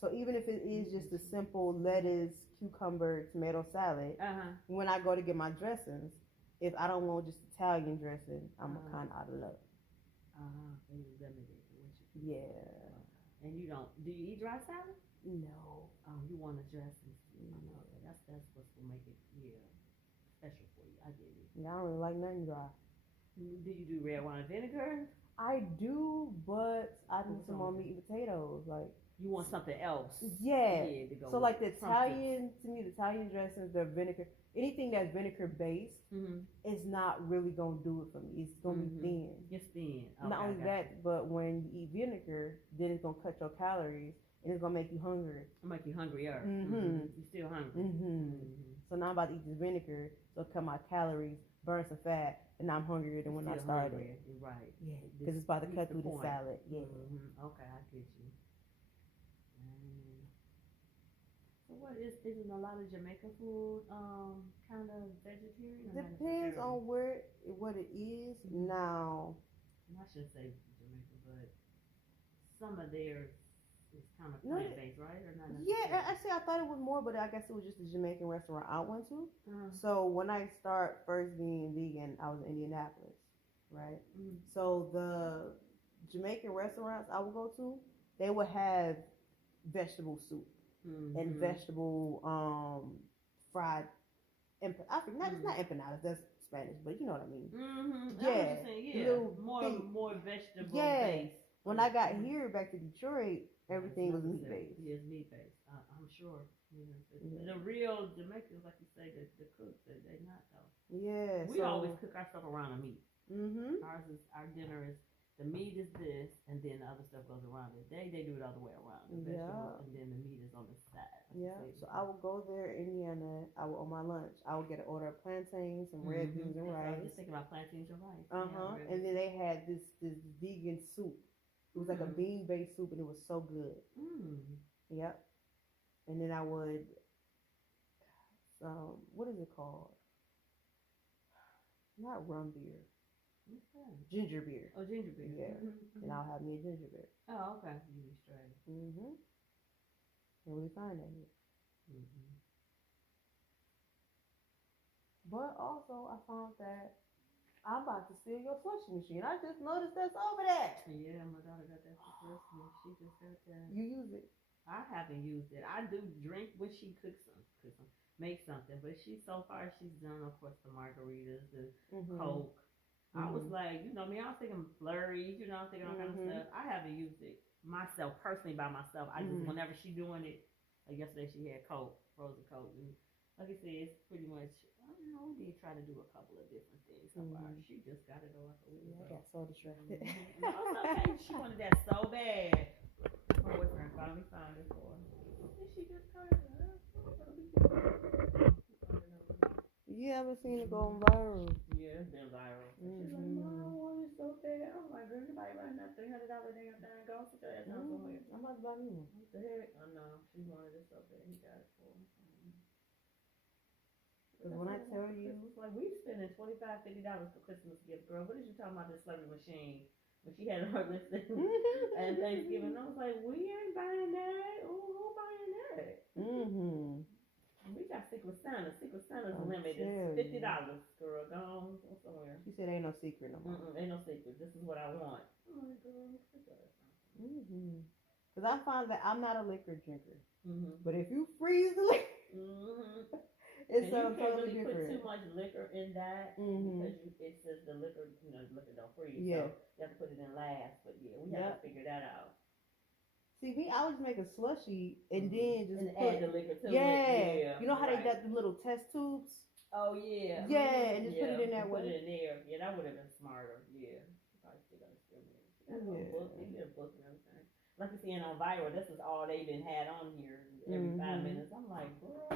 So even if it is just a simple lettuce, cucumber, tomato salad, when I go to get my dressings, if I don't want just Italian dressing, I'm kind of out of luck. So you're limited. Yeah. And you don't? Do you eat dry salad? No. Oh, you want a dressing? Okay, that's what's gonna make it special for you. I get it. Yeah, I don't really like nothing dry. Do you do red wine vinegar? I do, but I need some more meat and potatoes. Like you want something else? Yeah. To go so like the Italian, to me, the Italian dressings, the vinegar, anything that's vinegar based, is not really gonna do it for me. It's gonna be thin. It's thin. Okay, not only that, but when you eat vinegar, then it's gonna cut your calories and it's gonna make you hungry. It'll make you hungrier. You're still hungry. So now I'm about to eat this vinegar, so cut my calories, burn some fat, and I'm hungrier than when I started. You're right. Yeah, because it's about to cut through the salad. Yeah. Okay, I get you. So what is it a lot of Jamaican food kind of vegetarian? Depends on what it is. Now, I shouldn't say Jamaican, but some of theirs is kind of plant-based, right? Or not? Yeah, actually I thought it was more, but I guess it was just a Jamaican restaurant I went to. So when I first being vegan, I was in Indianapolis, right? So the Jamaican restaurants I would go to, they would have vegetable soup. And vegetable fried it's not empanadas, that's Spanish, but you know what I mean. More vegetable based. When I got here back to Detroit, everything was meat based. Yes, meat based. I'm sure. The real Jamaicans, like you say, the cooks, they not though. Yeah. We always cook our stuff around the meat. Our dinner is the meat is this, and then the other stuff goes around it. They do it the other way around. The vegetable, and then the meat is on the side. So I would go there in Indiana. On my lunch, I would get an order of plantains, some red beans and rice. I was just thinking about plantains and rice. And then they had this vegan soup. It was like a bean based soup, and it was so good. Yep. And then I would, what is it called? Not rum beer. Ginger beer. Oh, ginger beer. Yeah. And I'll have me a ginger beer. Oh, okay. You be straight. And we find that here. But also, I found that I'm about to steal your slushy machine. I just noticed that's over there. Yeah, my daughter got that for Christmas. She just got that. You use it? I haven't used it. I do drink when she cooks make something. But so far she's done, of course, the margaritas, the Coke. I was like, I was thinking flurries, I was thinking all kind of stuff. I haven't used it myself, personally by myself. I just, whenever she doing it, like yesterday she had Coke, frozen Coke. And like I said, it's pretty much, we did try to do a couple of different things so far. She just got it all like a week ago. I got so distracted. No, it's okay. She wanted that so bad. My boyfriend finally found it for her. Did she just cut it? Yeah, I've seen it going viral. Yeah, it's been viral. She's like, Mom, I want it so bad. I'm like, girl, anybody running that $300 damn thing? Go sit your ass down somewhere. I'm about to buy me one. What the heck? I know. She wanted it so bad. He got it for her. tell you. Christmas, like we spending $25-$50 for Christmas gifts, girl. What is you talking about this slurry machine? When she had her list and Thanksgiving, I was like, we ain't buying that. Who buying that? We got Secret Santa. Secret Santa's limit is $50, girl. Go somewhere. She said ain't no secret no more. Ain't no secret. This is what I want. I'm like, girl, Because I find that I'm not a liquor drinker. But if you freeze the liquor, it's something totally really different. Put too much liquor in that because it says the liquor, liquor don't freeze. Yeah. So you have to put it in last. But yeah, we have to figure that out. See, me, I would just make a slushy and then just add the liquor to it. Yeah. You know how they got the little test tubes? Oh yeah. Yeah, and just put it in that way. Put it in there. Yeah, that would have been smarter. Yeah. She probably still got a book. They get a book and everything. Like you seeing on Viral, this is all they've been had on here every 5 minutes. I'm like, bro,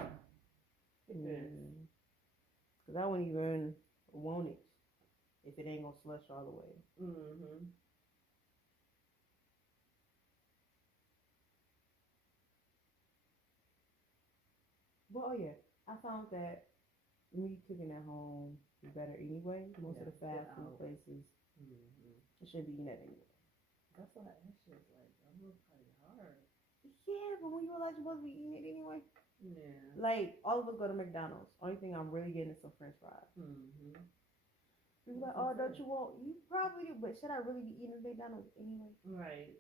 because I wouldn't even want it if it ain't gonna slush all the way. But oh yeah, I found that me cooking at home is better anyway. Most of the fast food places, I shouldn't be eating that anyway. That's why that shit's like, I'm gonna probably hard. Yeah, but when you realize you're supposed to be eating it anyway. Yeah. Like, all of us go to McDonald's. Only thing I'm really getting is some french fries. People like, oh, don't you want, you probably do, but should I really be eating at McDonald's anyway? Right.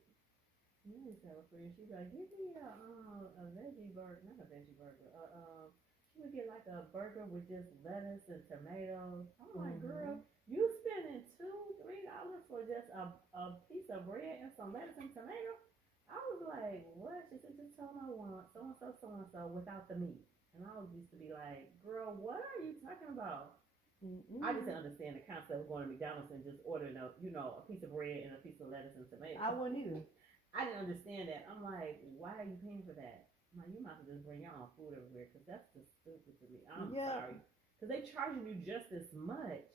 You used to have a friend, she'd be like, give me a veggie burger, not a veggie burger, she would get like a burger with just lettuce and tomatoes. I'm like, girl, you spending $2-3 for just a piece of bread and some lettuce and tomato? I was like, what? She said, just tell them I want so-and-so without the meat. And I was used to be like, girl, what are you talking about? I just didn't understand the concept of going to McDonald's and just ordering a piece of bread and a piece of lettuce and tomato. I wouldn't either. I didn't understand that. I'm like, why are you paying for that? I'm like, you might as well just bring your own food everywhere because that's just stupid to me. I'm sorry. Because they charging you just as much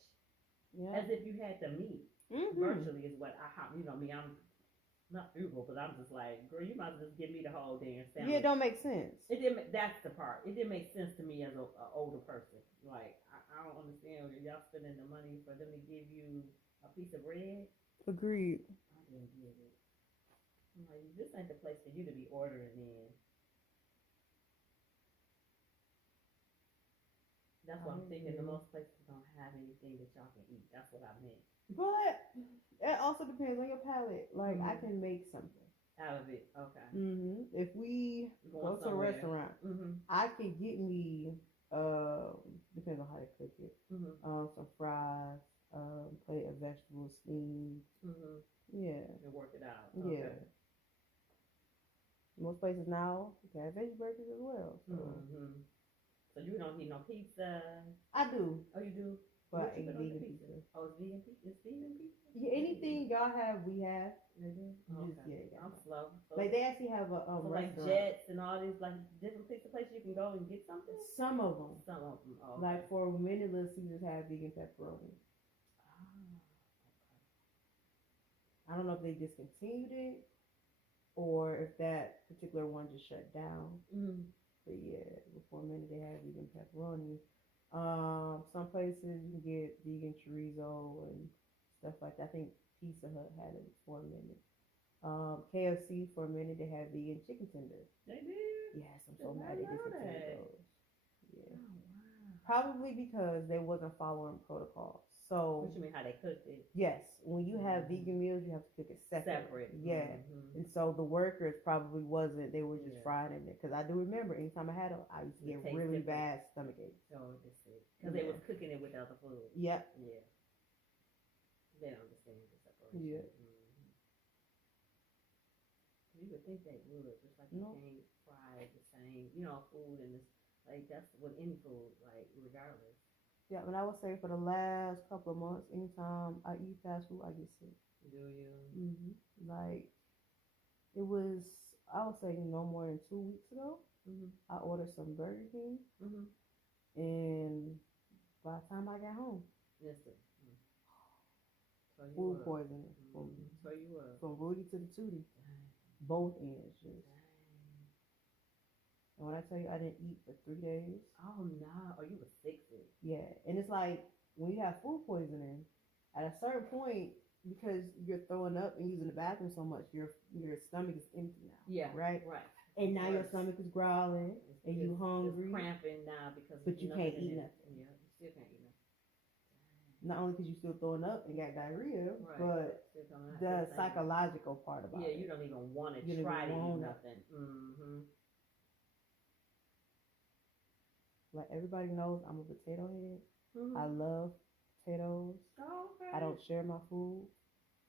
as if you had the meat. Virtually is what me, I'm not frugal, but I'm just like, girl, you might as well just give me the whole damn sandwich. Yeah, it don't make sense. That's the part. It didn't make sense to me as an older person. Like, I don't understand. Y'all spending the money for them to give you a piece of bread? Agreed. I didn't get it. I'm like, this ain't the place for you to be ordering in. That's what I'm thinking. The most places don't have anything that y'all can eat. That's what I meant. But it also depends on your palate. Like, I can make something out of it. Okay. If we go to a restaurant, I can get me depends on how they cook it. Some fries, plate of vegetables steamed. Yeah. And work it out. Okay. Yeah. Most places now they have veggie burgers as well. So you don't need no pizza? I do. Oh, you do? But I eat vegan pizza. Oh, it's vegan pizza? It's vegan pizza? Yeah, anything y'all have, we have. They do? Okay. I'm slow. So like, they actually have a like Jets and all these, like, different pizza places you can go and get something? Some of them. Oh, okay. Like, for many Little Caesars have vegan pepperoni. I don't know if they discontinued it or if that particular one just shut down. But yeah, before a minute they had vegan pepperoni. Some places you can get vegan chorizo and stuff like that. I think Pizza Hut had it for a minute. KFC for a minute they had vegan chicken tenders. They did? Yes, I'm so mad they discontinued those. Yeah. Oh, wow. Probably because they wasn't following protocol. So what you mean, how they cooked it? Yes, when you have vegan meals, you have to cook it separate. Yeah, and so the workers probably wasn't. They were just fried in it. Because I do remember anytime I had them, I used to get really bad stomach aches. Oh, that's it. Because they was cooking it with other food. Yep. Yeah. They don't understand the separation. Yeah. You would think they would, just like you can't fry the same, food and this, like that's with any food, like regardless. Yeah, but I would say for the last couple of months, anytime I eat fast food, I get sick. Do you? Like, it was, I would say no more than 2 weeks ago. I ordered some Burger King. And by the time I got home, food poisoning. From Rudy to the Tootie. Both ends. And when I tell you I didn't eat for 3 days. Oh, no. Oh, you were sick. Yeah, like when you have food poisoning, at a certain point, because you're throwing up and using the bathroom so much, your stomach is empty now. Yeah. Right. Right. And now your stomach is growling, and you hungry. It's cramping now because. But you can't eat nothing. Yeah, you still can't eat nothing. Not only because you're still throwing up and got diarrhea, Right. but the psychological part about it. Yeah, you don't even want to try to eat nothing. Mm-hmm. Like everybody knows, I'm a potato head. Mm-hmm. I love potatoes. Oh, okay. I don't share my food.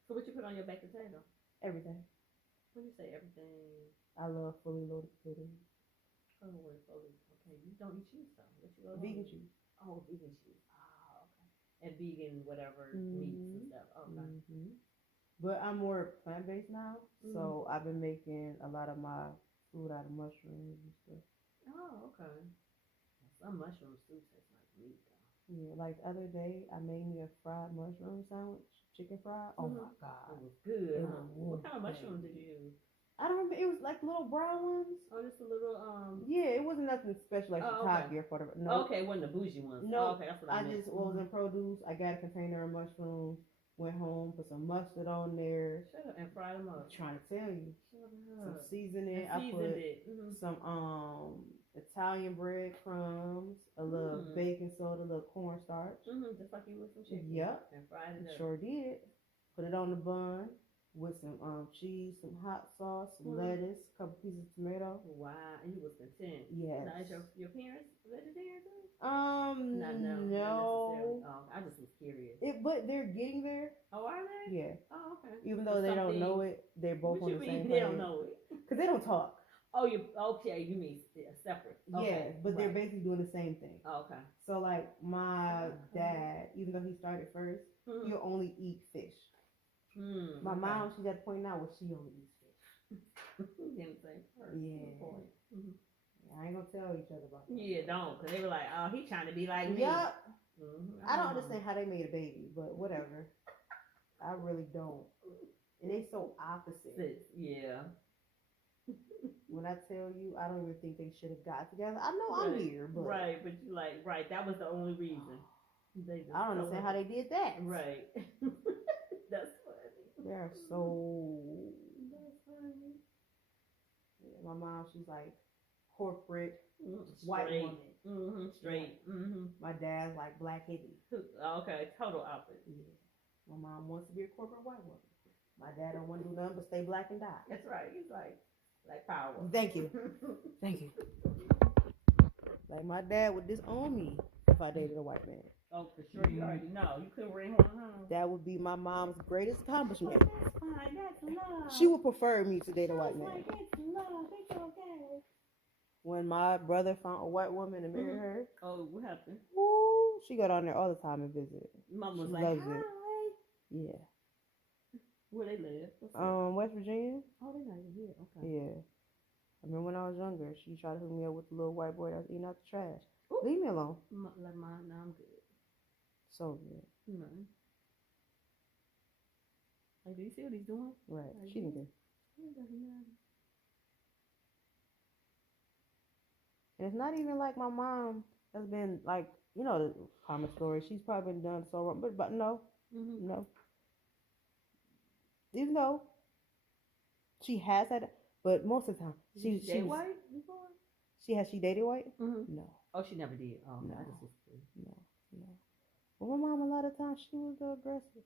So what you put on your baked potato? Everything. When you say everything, I love fully loaded potatoes. oh, okay. You don't eat cheese though. What you love? Vegan cheese. Oh, vegan cheese. Oh, okay. And vegan whatever meats and stuff. Okay. Mm-hmm. But I'm more plant based now, so I've been making a lot of my food out of mushrooms and stuff. Oh, okay. Some mushroom soup tastes like meat though. Yeah, like the other day I made me a fried mushroom sandwich, chicken fried. Oh my It god, was good. It Huh? was What kind of mushrooms did you use? I don't remember. It was like little brown ones. Oh, just a little Yeah, it wasn't nothing special like shiitake or whatever. No. Okay, wasn't the bougie ones. No. Okay, that's what I meant. just was in produce. I got a container of mushrooms. Went home, put some mustard on there. Shut up and fry them up. I'm trying to tell you. Shut Some up. seasoning. And I put it. some Italian breadcrumbs, a little baking soda, a little cornstarch. Just like you with some chicken. Yep. And fried it up. Sure did. Put it on the bun with some cheese, some hot sauce, some lettuce, a couple pieces of tomato. Wow, and you was content. Yes. Now, is your parents vegetarian too? No. Oh, I just was curious. But they're getting there. Oh, are they? Yeah. Oh, okay. Even though they don't know it, they're both on the same page. They don't know it. Because they don't talk. Oh, you mean separate? Okay. Yeah, but they're basically doing the same thing. Oh, okay. So like my dad, even though he started first, he'll only eat fish. My mom, she's at the point now where she only eats fish. Yeah. I ain't gonna tell each other about that. Yeah, don't, because they were like, oh, he trying to be like me. Yep. I don't understand how they made a baby, but whatever. I really don't. And they so opposite. Yeah. When I tell you, I don't even think they should have got together. I know I'm here, but but you like, that was the only reason. I don't understand how they did that. Right. That's funny. They're so. That's funny. Yeah, my mom, she's like corporate white woman. Straight. My dad's like black hippie. Okay, total opposite. Yeah. My mom wants to be a corporate white woman. My dad don't want to do nothing but stay black and die. That's right. He's like power. Thank you. Thank you. Like my dad would disown me if I dated a white man. Oh, for sure. You already know. You couldn't bring him home. That would be my mom's greatest accomplishment. That's fine. That's love. She would prefer me to date a white man. Like, it's love. It's okay. When my brother found a white woman and married her, oh, what happened? Woo, she got on there all the time and visit. Mom was she like, loves hi. it. Yeah. Where they live? West Virginia. Oh, they're not even here. Okay. Yeah. I remember when I was younger, she tried to hook me up with the little white boy that was eating out the trash. Ooh. Leave me alone. Like mine, now I'm good. So good. Like, do you see what he's doing? Right. Like, she didn't care. It doesn't matter. And it's not even like my mom has been like, you know, the common story. She's probably been done so wrong, but no, no. Even though she has had, but most of the time she white before. She dated white? No. Oh, she never did. Oh, no. I just was curious. No. Well, my mom a lot of times she was aggressive.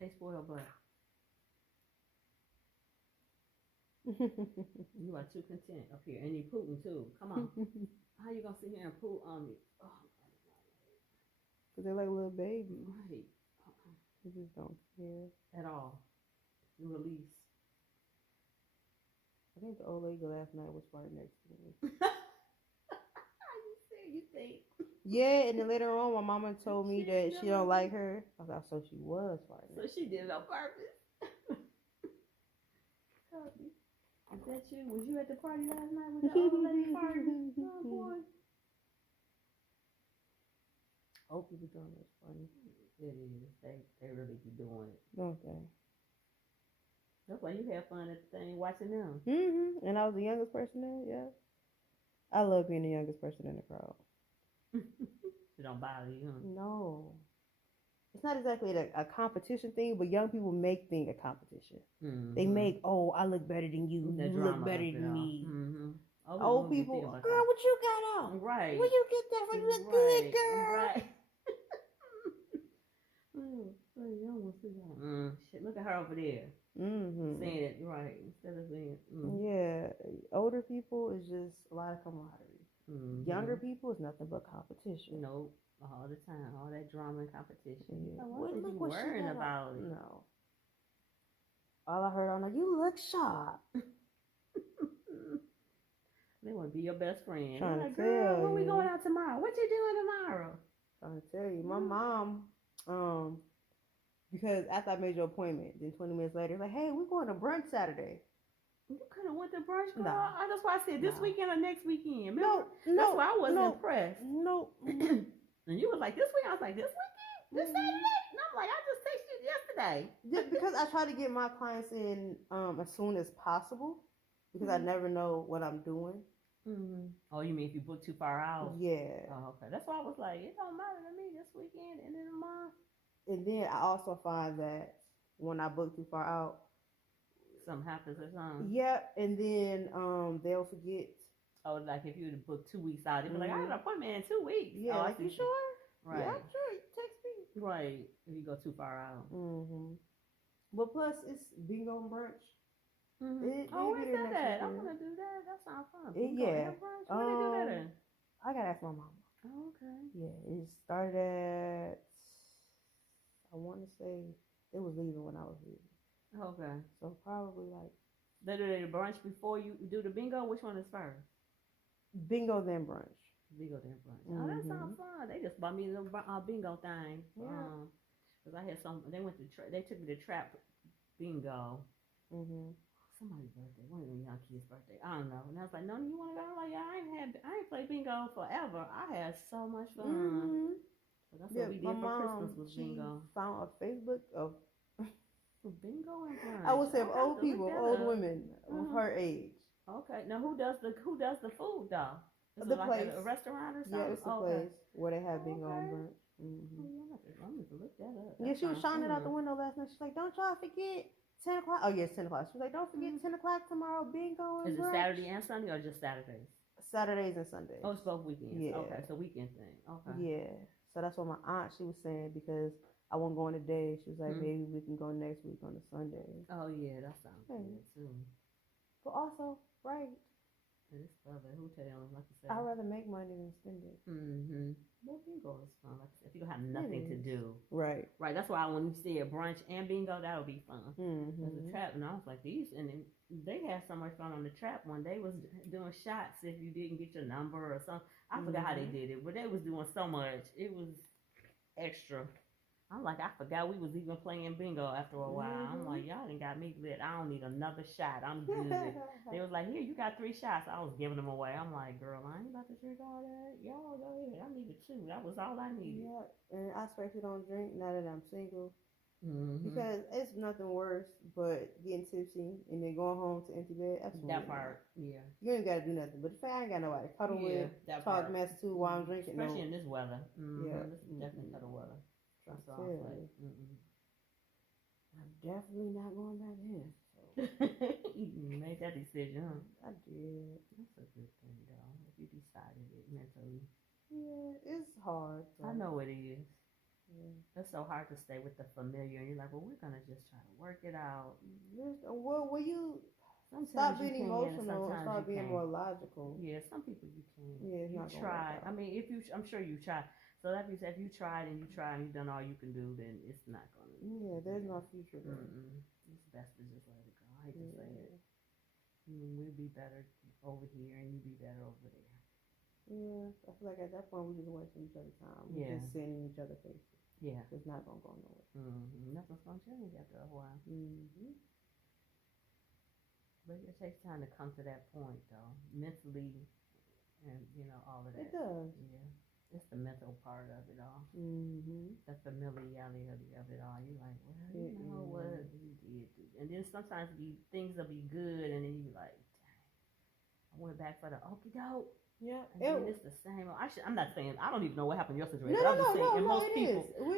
They spoiled butt. You are too content up here, and you Putin too. Come on, how you gonna sit here and poop on me? Oh, because they're like little babies. Right. They just don't care at all. Release. I think the old lady last night was right next to me. You think? Yeah, and then later on, my mama told me that she don't like her. I thought so. She was farting. So she did it on purpose. Is that you? Was you at the party last night with the old lady party? Oh boy. Old people doing this funny. It is. They really be doing it. Don't they? That's why you have fun at the thing watching them. And I was the youngest person there. Yeah, I love being the youngest person in the crowd. It don't bother you, huh? No, it's not exactly a competition thing, but young people make things a competition. They make, oh, I look better than you. The You look better than me. Old people, girl, what you got on? Right. Where you get that from? You look good, girl. Right. Shit, look at her over there. Saying it right instead of saying. Yeah, older people is just a lot of camaraderie. Younger people is nothing but competition. Nope, all the time, all that drama and competition. Yeah. What is you worrying about it? No. All I heard on like, you look sharp. They want to be your best friend. Trying like, to girl, tell when we you. going out tomorrow? What you doing tomorrow? Trying to tell you, my mom, because after I made your appointment, then 20 minutes later, like, hey, we're going to brunch Saturday. You could have went to brunch, girl. No. That's why I said this weekend or next weekend. No, that's why I wasn't impressed. No. And you was like, this week? I was like, this weekend? This Saturday? And I'm like, I just texted you yesterday. Because I try to get my clients in as soon as possible, because I never know what I'm doing. Oh, you mean if you book too far out? Yeah. Oh, okay. That's why I was like, it don't matter to me this weekend, end of the month. And then I also find that when I book too far out, something happens or something. Yeah, and then they'll forget. Oh, like if you would have booked 2 weeks out, they'd be like, I have an appointment in 2 weeks. Yeah, oh, like, you sure? Right. Yeah, I'm sure. Text me. Right. If you go too far out. But plus, it's bingo and brunch. Where's that at? I want to do that. That sounds fun. Bingo yeah. and brunch. Where they do that in? I gotta ask my mama. Oh, okay. Yeah, it started at, I want to say, it was leaving when I was leaving. Okay. So probably like. They do the brunch before you do the bingo? Which one is first? Bingo, then brunch. Bingo, then brunch. Oh, that sounds fun. They just bought me the bingo thing. Yeah. Because I had some, they took me to trap bingo. Somebody's birthday, one of them young kids' birthday. I don't know. And I was like, no, you want to go? I'm like, yeah, I ain't played bingo forever. I had so much fun. So that's what we did for Christmas was bingo. Found a Facebook of bingo and brunch. I would say of old people, old women of her age. Okay. Now who does the food though? Is the it like place. a restaurant or something? Yeah, it's the place where they have bingo and brunch. I'm gonna look that up. Yeah, she was shining out the window last night. She's like, don't y'all forget 10 o'clock. Oh, yes, 10 o'clock. She was like, don't forget 10 o'clock tomorrow, bingo and brunch. Is it Saturday and Sunday or just Saturdays? Saturdays and Sundays. Oh, it's both weekends. Yeah. Okay, it's a weekend thing. Okay. Yeah. So that's what my aunt, she was saying, because I wasn't going today. She was like, maybe we can go next week on a Sunday. Oh, yeah, that sounds good, too. But also, right. It's brother, who tell them, like you said. I'd rather make money than spend it. Well, bingo is fun. Like I said, if you don't have nothing to do. Right. Right, that's why when you see a brunch and bingo, that'll be fun. There's a trap, and I was like, these, and then they had so much fun on the trap one. They was doing shots if you didn't get your number or something. I forgot how they did it, but they was doing so much. It was extra. I'm like, I forgot we was even playing bingo after a while. I'm like, y'all done got me lit. I don't need another shot. I'm good. They was like, here, you got 3 shots. I was giving them away. I'm like, girl, I ain't about to drink all that. Y'all go ahead. I needed 2. That was all I needed. Yeah, and I especially don't drink now that I'm single. Because it's nothing worse but getting tipsy and then going home to empty bed. That's that part, yeah. You ain't got to do nothing. But if I ain't got nobody to cuddle with, talk mess to while I'm drinking. Especially in this weather. Yeah. This is definitely cuddle weather. That's all I was like, I'm definitely not going back in. So. You made that decision, huh? I did. That's a good thing, though. If you decided it mentally. Yeah, it's hard. I know it is. Yeah. It's so hard to stay with the familiar. And you're like, well, we're going to just try to work it out. Well, when you sometimes stop being emotional and start being more logical. Yeah, some people you can. Yeah, you try. I mean, I'm sure you try. So like you said, if you tried and you've done all you can do, then it's not going to. Yeah, there's no future there. It's best to just let it go. I hate to say it. We'll be better over here and you be better over there. Yeah, I feel like at that point we just wasting each other's time. We're just sitting in each other's faces. Yeah. It's not going to go nowhere. Nothing's going to change after a while. But it takes time to come to that point, though. Mentally and, all of that. It does. Yeah. It's the mental part of it all. Mm-hmm. The familiarity of it all. You're like, well, you know what? He did do. And then sometimes things will be good, and then you be like, dang, I went back for the okie doke. Yeah. And it's the same. I'm not saying, I don't even know what happened in your situation. No, I'm just saying, and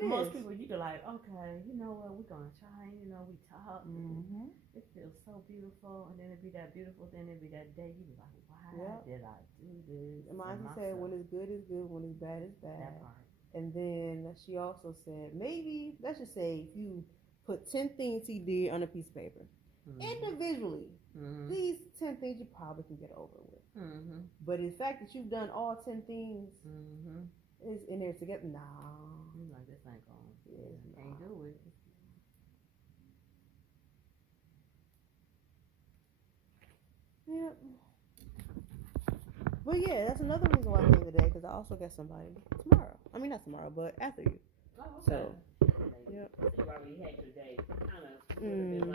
most people, you be like, okay, you know what? We're going to try. You know, we talk. Mm-hmm. It feels so beautiful. And then it'd be that beautiful. Then it'd be that day. You be like, why did I do this? Monty said, when it's good, it's good. When it's bad, it's bad. That part. And then she also said, maybe, let's just say, if you put 10 things he did on a piece of paper, individually, these 10 things you probably can get over with. But the fact that you've done all 10 things is in there together. Nah. You're like, this ain't going. Yeah, can't do it. Yep. But yeah, that's another reason why I came today, because I also got somebody tomorrow. I mean, not tomorrow, but after you. Oh, okay. So, yep. So you already had your day. Kind of would have been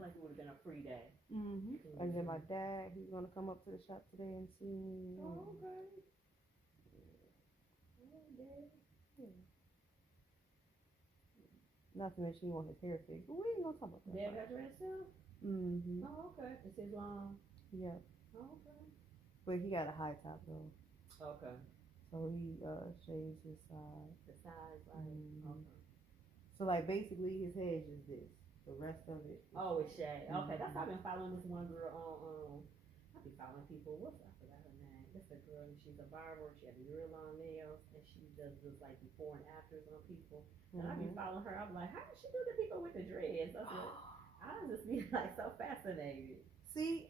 like it would have been a free day. And then my dad, he's going to come up to the shop today and see me. Oh, okay. Yeah. Not to mention he wants his hair fixed, but we ain't going to talk about that. Dad got your hair still? Oh, okay. It's his long. Yeah. Oh, okay. But he got a high top though. Okay. So he shaves his side. The size, right? Okay. So like basically his head is this. The rest of it. It's shaved. Okay, that's how I've been following this one girl on. I be following people. I forgot her name. That's a girl. She's a barber. She has real long nails, and she does this like before and afters on people. And I be following her. I'm like, how does she do the people with the dreads? I just be like so fascinated. See,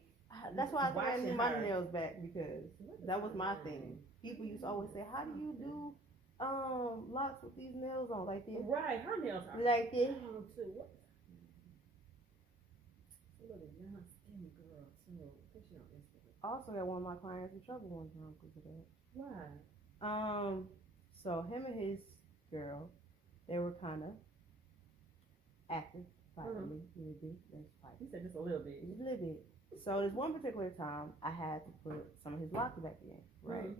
that's why I need my nails back, because that was my thing. People used to always say, how do you do locks with these nails on like this? Right, her nails are like this. Too. What? A little young skinny girl too. I think she on Instagram. I also got one of my clients in trouble one time because of that. Why? So him and his girl, they were kind of active, fighting a little bit. He said just a little bit. Just a little bit. So this one particular time, I had to put some of his locks back in, right?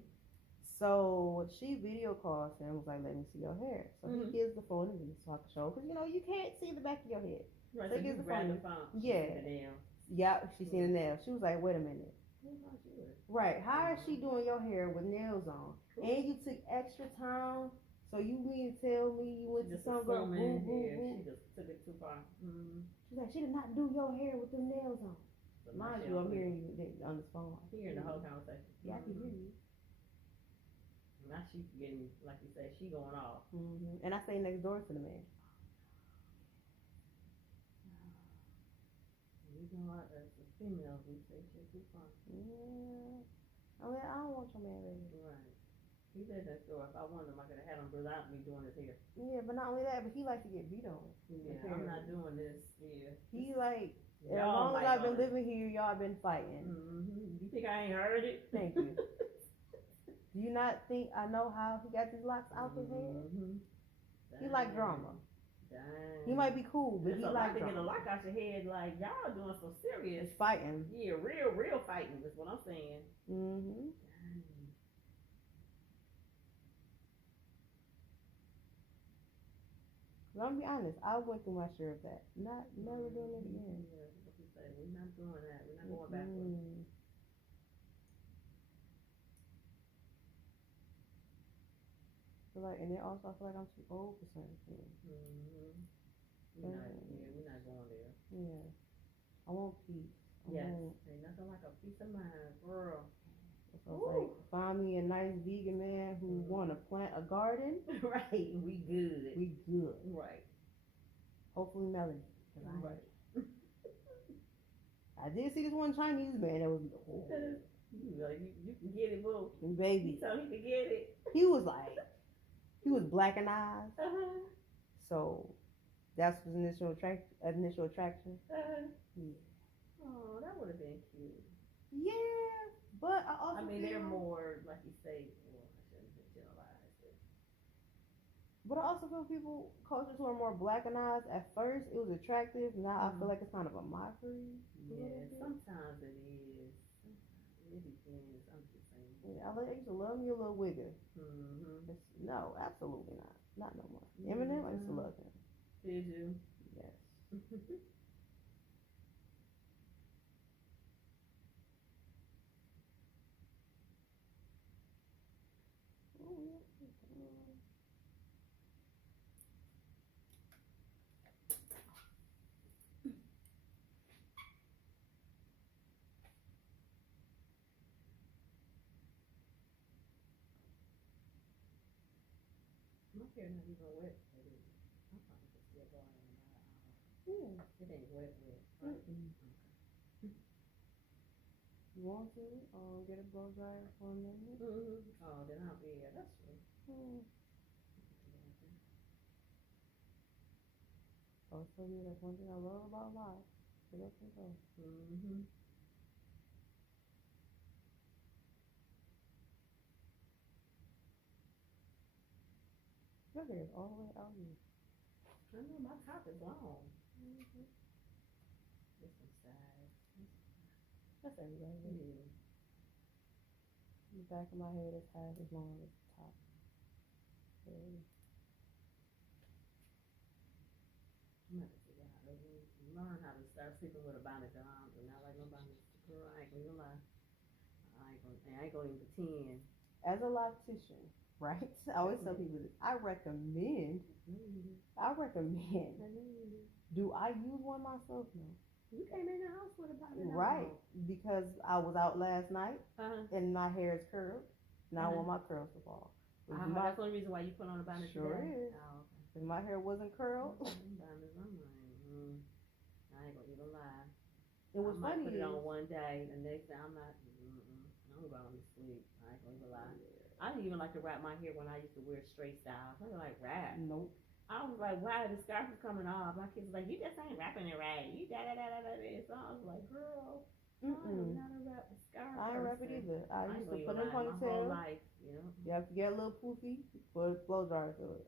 So she video calls him, was like, let me see your hair. So he gives the phone to me so I can show, because you know, you can't see the back of your head. Right, so he gives the phone. Yeah. Yeah, she seen the nails. She was like, wait a minute. Right, how is she doing your hair with nails on? And you took extra time, so you mean to tell me you went to some girl, boo, boo, boo. She just took it too far. She's like, she did not do your hair with the nails on. So mind you, I'm hearing you on the phone. Hearing the whole conversation. Yeah, I can hear you. Now she's getting, like you said, she going off. And I stay next door to the man. We know as a female, we say shit too far. Yeah. I mean, I don't want your man, baby. Right. He said that store. If I wanted him, I could have had him without me doing his hair. Yeah, but not only that, but he likes to get beat on. Yeah, I'm not doing this. Yeah. He like, as long as I've been living here, y'all been fighting. You think I ain't heard it? Thank you. Do you not think I know how he got these locks out his head? He like drama. Dang. He might be cool, but he like to drama. get a lock out your head, like y'all doing some serious it's fighting. Yeah, real fighting is what I'm saying. Dang. Well, I'm gonna be honest, I went through my share of that. Never doing it again. Yeah, what you say? We're not doing that. We're not going backwards. And then also I feel like I'm too old for certain things. We're not going there. Yeah. I want peace. Ain't nothing like a peace of mind, girl. So it's like, find me a nice vegan man who wanna plant a garden. Right, we good. We good. Right. Hopefully Melanie. Right. I did see this one Chinese man that was you can get it, boo. Baby. He told he could get it. He was black in eyes. So that's his initial attraction. Yeah. Oh, that would have been cute. Yeah, but I also they're more, like you say, well, I shouldn't generalize it. But I also feel people, cultures who are more black in eyes, at first it was attractive. Now I feel like it's kind of a mockery. Yeah, sometimes it is. It depends. I'm just saying. Yeah, I used to love me a little wigger. Mm-hmm. No, absolutely not. Not no more. Eminem, I used to love him. Did you? Yes. My hair not even wet. It is. I probably could still go out in about an hour. Yeah. It ain't wet, right? Mm-mm. You want to? Get a blow dryer for a minute? Mm-hmm. Oh, then I'll be, yeah, that's true. I'll tell you that's one thing I love about life. Get up and go. Mm-hmm. Your hair is all the way out here. I know my top is long. Mm-hmm. This one size. That's everybody. Yeah. The back of my head is half as long as the top. I'm gonna figure out how to learn how to start sleeping with a bonnet on. Do not like no bonnet. Girl, I ain't gonna lie. I ain't gonna even pretend. As a loctician, right? I always tell people this. I recommend. Do I use one myself? No. You came in the house with a bonnet on. Right, because I was out last night and my hair is curled, and I want my curls to fall. That's the only reason why you put on a bonnet Sure today? is. Oh, okay. If my hair wasn't curled, I'm like, I ain't gonna even lie. it was I might funny. put it on one day, the next day I'm not. I'm going to sleep. I ain't gonna even lie. I didn't even like to wrap my hair when I used to wear straight styles. I didn't like wrap. Nope. I was like, wow, the scarf is coming off. My kids was like, you just ain't wrapping it right. You da da da da da. So I was like, girl, I am not a wrap the scarf. I ain't wrap it either. I used to put in a my whole ponytail. life, you know. You have to get a little poofy, put a blow dryer through it.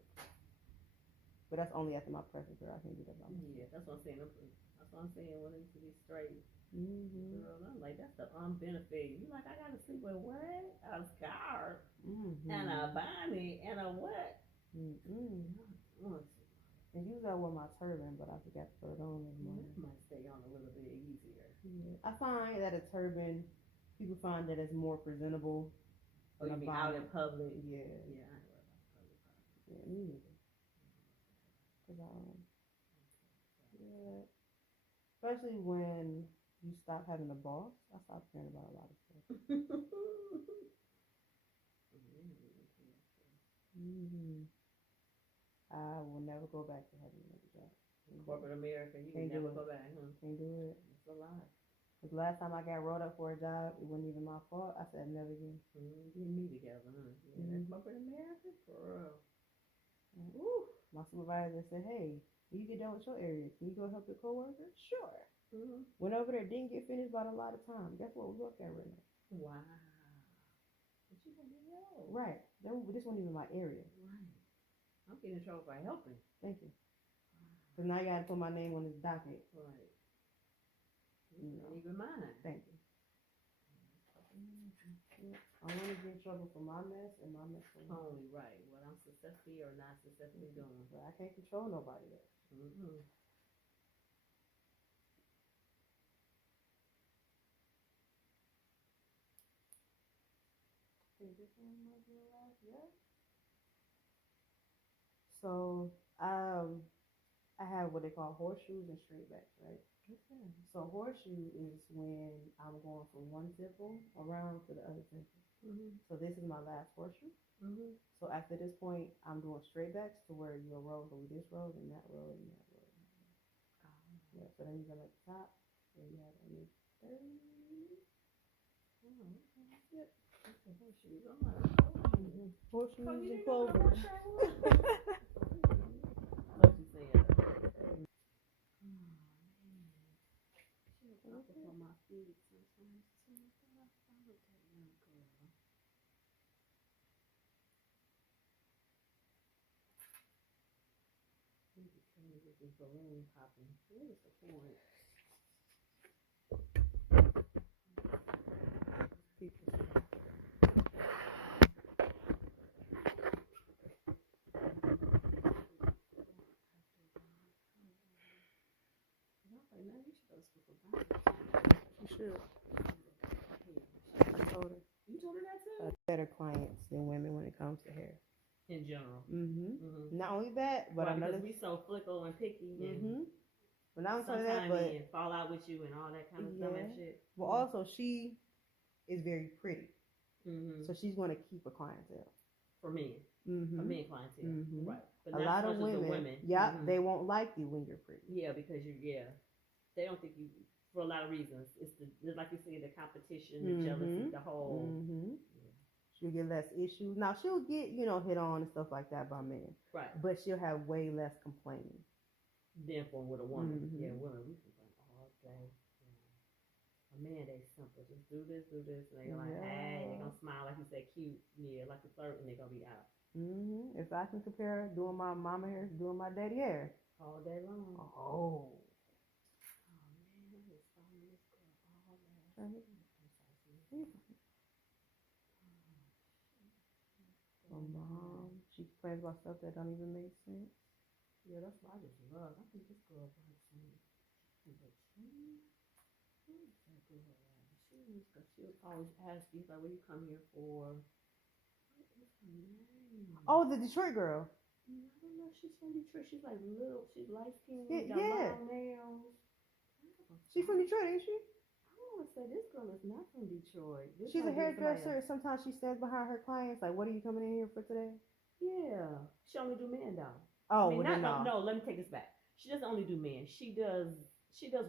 But that's only after my pressure, girl. I can't do that by myself. Yeah, that's what I'm saying. That's what I'm saying. When it used to be straight. Mm-hmm. Girl, I'm like, that's the unbenefit. You like, I gotta sleep with what? A scarf and a bonnet and a what? And usually I wear my turban, but I forgot to put it on this morning. It might stay on a little bit easier. Yeah. I find that a turban, people find that it's more presentable. Oh, you mean out in public? Yeah. Yeah, I ain't worried about public. Yeah, me neither. Cause yeah. Especially when you stop having a boss, I stop caring about a lot of stuff. I will never go back to having another job. Corporate America, you can never go back, huh? Can't do it. It's a lot. Because last time I got rolled up for a job, it wasn't even my fault. I said never again. Get me together, huh? Yeah, Corporate America, girl. Woo. My supervisor said, hey, you get done with your area. Can you go help your coworker? Sure. Went over there, didn't get finished by a lot of time. Guess what? We work there right now. Wow. But you gonna get help. Right. This wasn't even my area. Right. I'm getting in trouble for helping. Thank you. So now you gotta put my name on this docket. Right. Not even mine. Thank you. I want to get in trouble for my mess and my mess for me. Only right. What I'm successfully or not successfully doing. But I can't control nobody else. So I have what they call horseshoes and straight-backs, right? Okay. So horseshoe is when I'm going from one temple around to the other temple. So this is my last horseshoe. So after this point, I'm doing straight-backs to where you'll roll through this road and that road and that road. Yeah, so then you go at the top and you have a 30. Yep. Horseshoes. I'm like, horseshoes and clovers. What you saying? She'll pop up on my feet sometimes too. I follow that young girl. Maybe trying to get this balloon popping. What is the point? You should. I told her. You told her that too? Better clients than women when it comes to hair. In general. Not only that, but right, I know because we so fickle and picky. But not only that, but but fall out with you and all that kind of stuff and shit. Well, also she is very pretty, so she's going to keep a clientele for men. A men clientele, right? But a lot of women, they won't like you when you're pretty. Yeah, because they don't think you for a lot of reasons. It's like you say, the competition, the jealousy, the whole. She'll get less issues. Now she'll get hit on and stuff like that by men, right? But she'll have way less complaining than for with a woman. Yeah, women we complain all day. A man, they simple. Just do this, and they're like, hey, they're gonna smile like you said, cute, like a flirt, and they're gonna be out. If I can compare doing my mama hair to doing my daddy hair all day long. Oh man, I was following this girl all day. My mom, she complains about stuff that don't even make sense. Yeah, that's why I just love. I think this girl likes me. She'll always ask you, like, what you come here for? What is her name? Oh, the Detroit girl. I don't know. She's from Detroit. She's like little. She's light skinned. Yeah. Long nails. She's from Detroit, ain't she? I want to say this girl is not from Detroit. She's a hairdresser. Sometimes she stands behind her clients. Like, what are you coming in here for today? Yeah. She only do men though. Oh, no. Let me take this back. She doesn't only do men. She does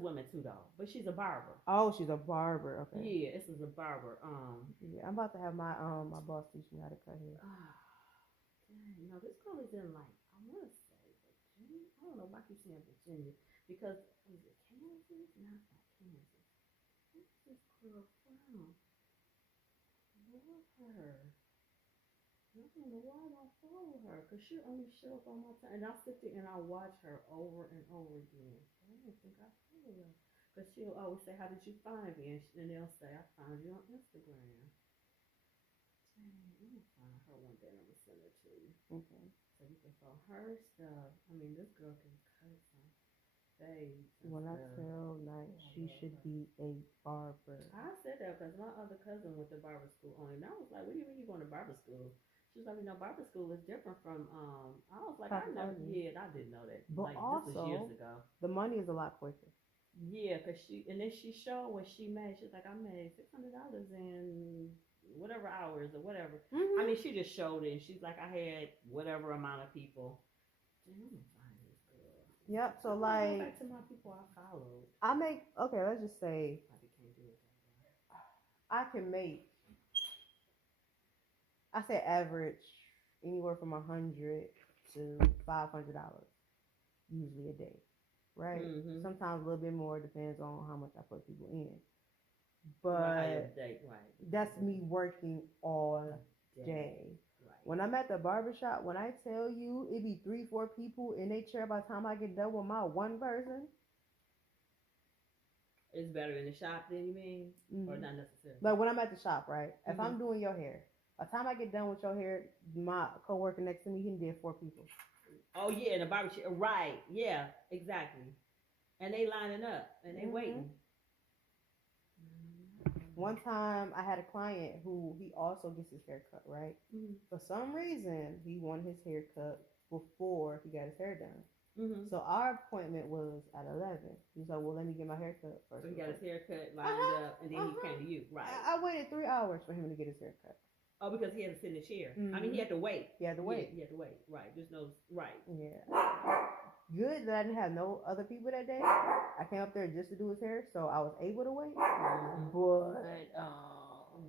women too though. But she's a barber. Oh, she's a barber. Okay. Yeah, this is a barber. Yeah, I'm about to have my my boss teach me how to cut hair. Dang, no, this girl is in like I want to say Virginia. I don't know why I keep saying Virginia because is it Kansas? No, it's not Kansas. Where's this girl from? Love her. I don't know why I don't follow her because she only show up on my time and I'll sit there and I'll watch her over and over again. I don't think I follow her because she'll always say, "How did you find me?" And they'll say, "I found you on Instagram." Dang, I'm gonna find her one day and I'm gonna send it to you. Okay. So you can follow her stuff. I mean, this girl can cut some fades. When I tell Night, she should be a barber. I said that because my other cousin went to barber school only, and I was like, "What do you mean you going to barber school?" She was like, barber school is different from, I was like, I didn't know that. But like, also, this was years ago. The money is a lot quicker. Yeah, because then she showed what she made. She's like, I made $600 in whatever hours or whatever. I mean, she just showed it. And she's like, I had whatever amount of people. Damn, I'm going to find this girl. Yep, so like. Go back to my people I followed. Let's just say. I can make. I say average anywhere from $100 to $500 usually a day, right? Sometimes a little bit more, depends on how much I put people in. But that's me working all day. Right. When I'm at the barbershop, when I tell you it be 3-4 people in they chair by the time I get done with my one person. It's better in the shop than you mean? Or not necessarily? Like when I'm at the shop, right? If I'm doing your hair, by the time I get done with your hair, my coworker next to me, he did 4 people. Oh yeah, in the barbershop, right? Yeah, exactly. And they lining up and they waiting. One time, I had a client who he also gets his hair cut, right? For some reason, he wanted his hair cut before he got his hair done. So our appointment was at 11. He's like, well, let me get my hair cut first. So he got his hair cut, lined up, and then he came to you, right? I waited 3 hours for him to get his hair cut. Oh, because he had to sit in the chair. I mean, he had to wait. He had to wait. Yeah, he had to wait. Right. There's no right. Yeah. Good that I didn't have no other people that day. I came up there just to do his hair, so I was able to wait. But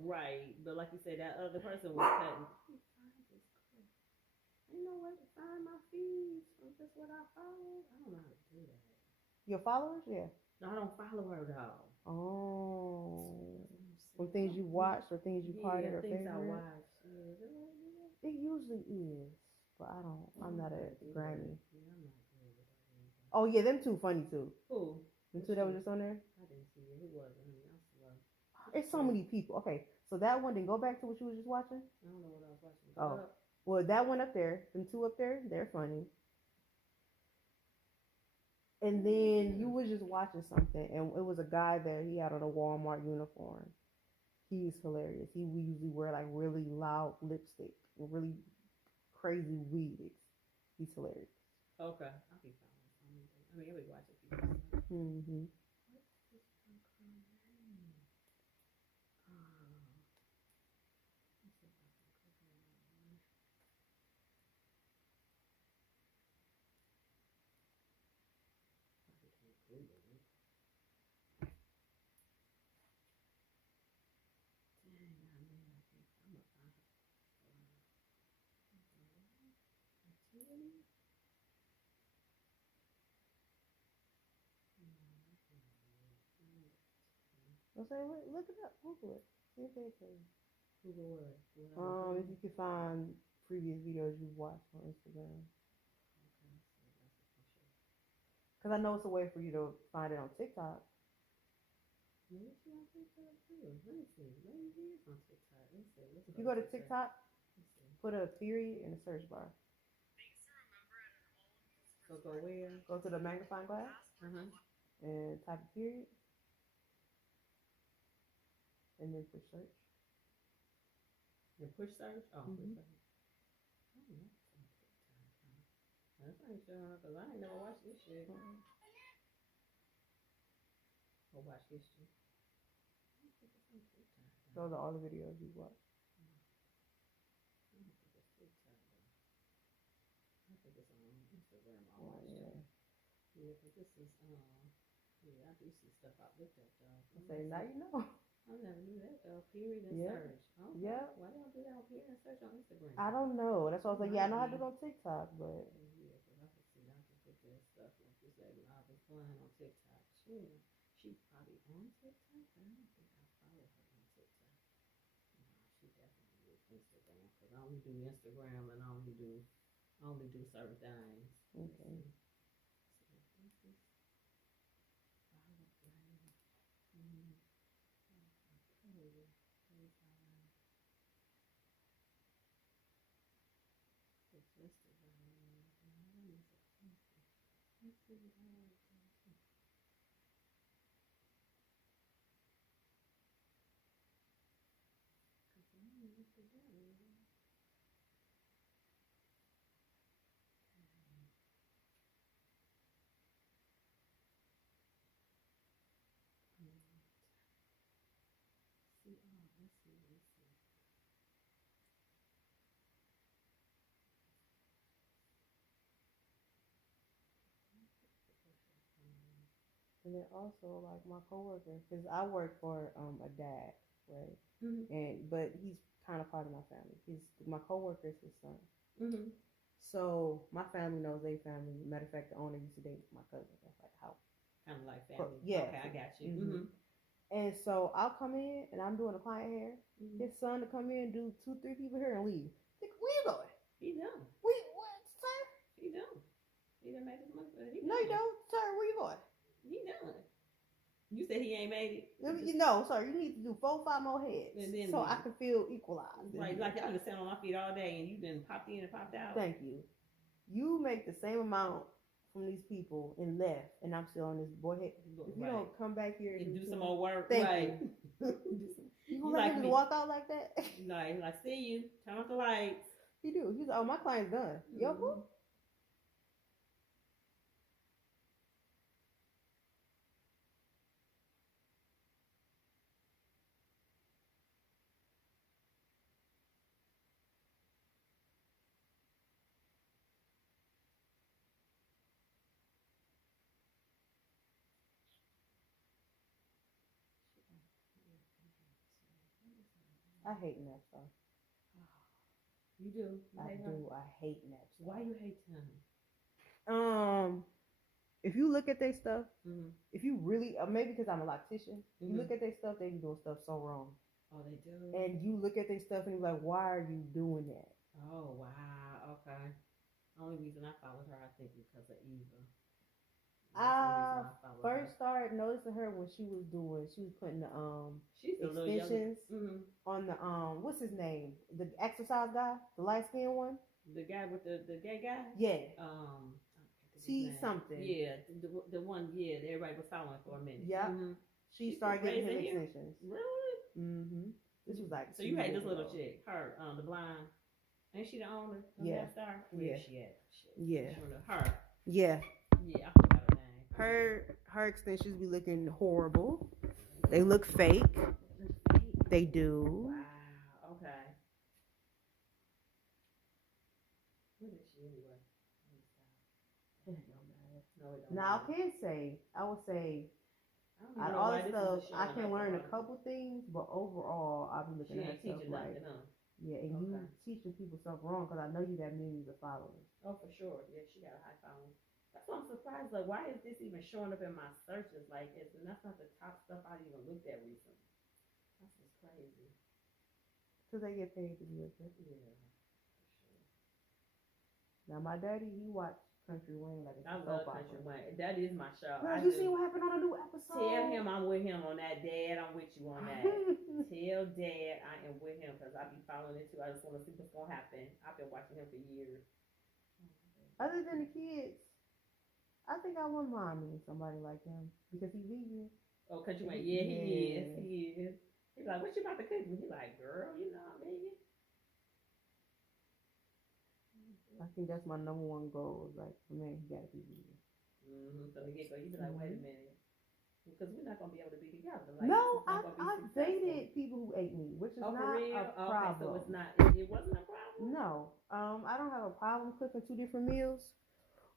right. But like you said, that other person was cutting. Ain't no way to find my feeds from just what I followed. I don't know how to do that. Your followers? Yeah. No, I don't follow her though. Oh. From things you watched or things you parted or things favorite? I watched. Yeah. It usually is, but I'm not a Grammy. Yeah, I'm not good with that. Oh yeah, them two funny too. Who? Them two that were just on there? I didn't see it. Who was it? I slow. It's so many people. Okay, so that one, then go back to what you were just watching. I don't know what I was watching. Oh, well, that one up there, them two up there, they're funny. And then you was just watching something, and it was a guy there. He had on a Walmart uniform. He's hilarious. He usually wear like really loud lipstick and really crazy wigs. He's hilarious. Okay. I'll be following. I mean, everybody watches people. Mm-hmm. I'll say, look it up, Google it. See if they tell you. Google what? If you can find previous videos you've watched on Instagram. Because I know it's a way for you to find it on TikTok. Maybe she on TikTok too. Let me see. Maybe he is on TikTok. Let's see. If you go to TikTok, put a period in the search bar. So go where? Go to the magnifying glass and type a period. And then push search. The push search? Oh, push search. Oh, that's on TikTok. That's not showing up because I ain't never watched this shit. Or watch history. I don't think it's on TikTok. Those are all the videos you watch. I don't think it's TikTok though. I think it's on Instagram. I watched it. Yeah, because this is yeah, I do see stuff I looked at though. I say now you know. I never knew that though. Period and search. Okay. Yeah. Why don't do that on period and search on Instagram? I don't know. That's why I was like, yeah, I know how to do it on TikTok, but yeah, because I can see I can put that stuff like you said when I was playing on TikTok. She probably on TikTok, but I don't think I follow her on TikTok. No, she definitely is Instagram because I only do Instagram and I only do certain things. okay. And then also like my coworker, because I work for a dad, right? And but he's kind of part of my family. My coworker is his son. So my family knows their family. Matter of fact, the owner used to date my cousin. That's like how. Kind of like family. Yeah. Okay, I got you. And so I'll come in and I'm doing a client hair. His son to come in, do 2-3 people hair and leave. Think, where you going? He done. What, sir? He done. He done made his money. No, you don't, sir. Where you going? He done. You said he ain't made it. You know, sir. You need to do 4-5 more heads so I can feel equalized. Right, like y'all been sitting on my feet all day and you been popped in and popped out. Thank you. You make the same amount from these people and left, and I'm still on this boy head. If you don't come back here and do some more work, thank right? You gonna let him walk out like that? Like, see you. Turn off the lights. He do. He's like, oh, my client's done. Yup. I hate Nep though. You do? I do. I hate Nep. Why you hate him? If you look at their stuff, if you really, maybe because I'm a Loctitian, you look at their stuff, they be doing stuff so wrong. Oh, they do? And you look at their stuff and you're like, why are you doing that? Oh, wow. Okay. Only reason I followed her, I think, because of Eva. I first started noticing her when she was putting the extensions on the what's his name? The exercise guy, the light skinned one. The guy with the gay guy? Yeah. T something. Yeah, the one. Yeah, that everybody was following for a minute. Yep. She started getting him extensions. Really? Mm-hmm. This was like. So you had this little chick, her, the blonde. Ain't she the owner? Yeah. Where she at? Yeah. Her. Yeah. Yeah, I forgot her name. Her extensions be looking horrible. They look fake. They do. Wow. Okay. What is she anyway? No, it don't. Now I would say out all this stuff, I can learn a couple things, but overall, I'll be looking at stuff like, yeah, and you teaching people stuff wrong because I know you got millions of followers. Oh, for sure. Yeah, she got a high following. That's why I'm surprised. Like, why is this even showing up in my searches? Like, that's not the top stuff I even looked at recently. That's just crazy. Because they get paid to do it. Yeah, for sure. Now, my daddy, he watched Country Wayne like I love Country Wayne. That is my show. Girl, you see what happened on a new episode? Tell him I'm with him on that. Dad, I'm with you on that. Tell Dad I am with him because I be following it too. I just want to see what's going to happen. I've been watching him for years. Other than the kids, I think I wouldn't mind meeting somebody like him because he's vegan. Oh, Country Wayne. Yeah, he is. He is. He's like, what you about to cook me? He's like, girl, you know I'm vegan. I think that's my number one goal. Is like, man, he gotta be vegan. So the get-go, you be like, wait a minute, because we're not gonna be able to be together. Like, no, I've dated people who ate meat, which is not a problem. Okay, so it's not. It wasn't a problem. No, I don't have a problem cooking 2 different meals,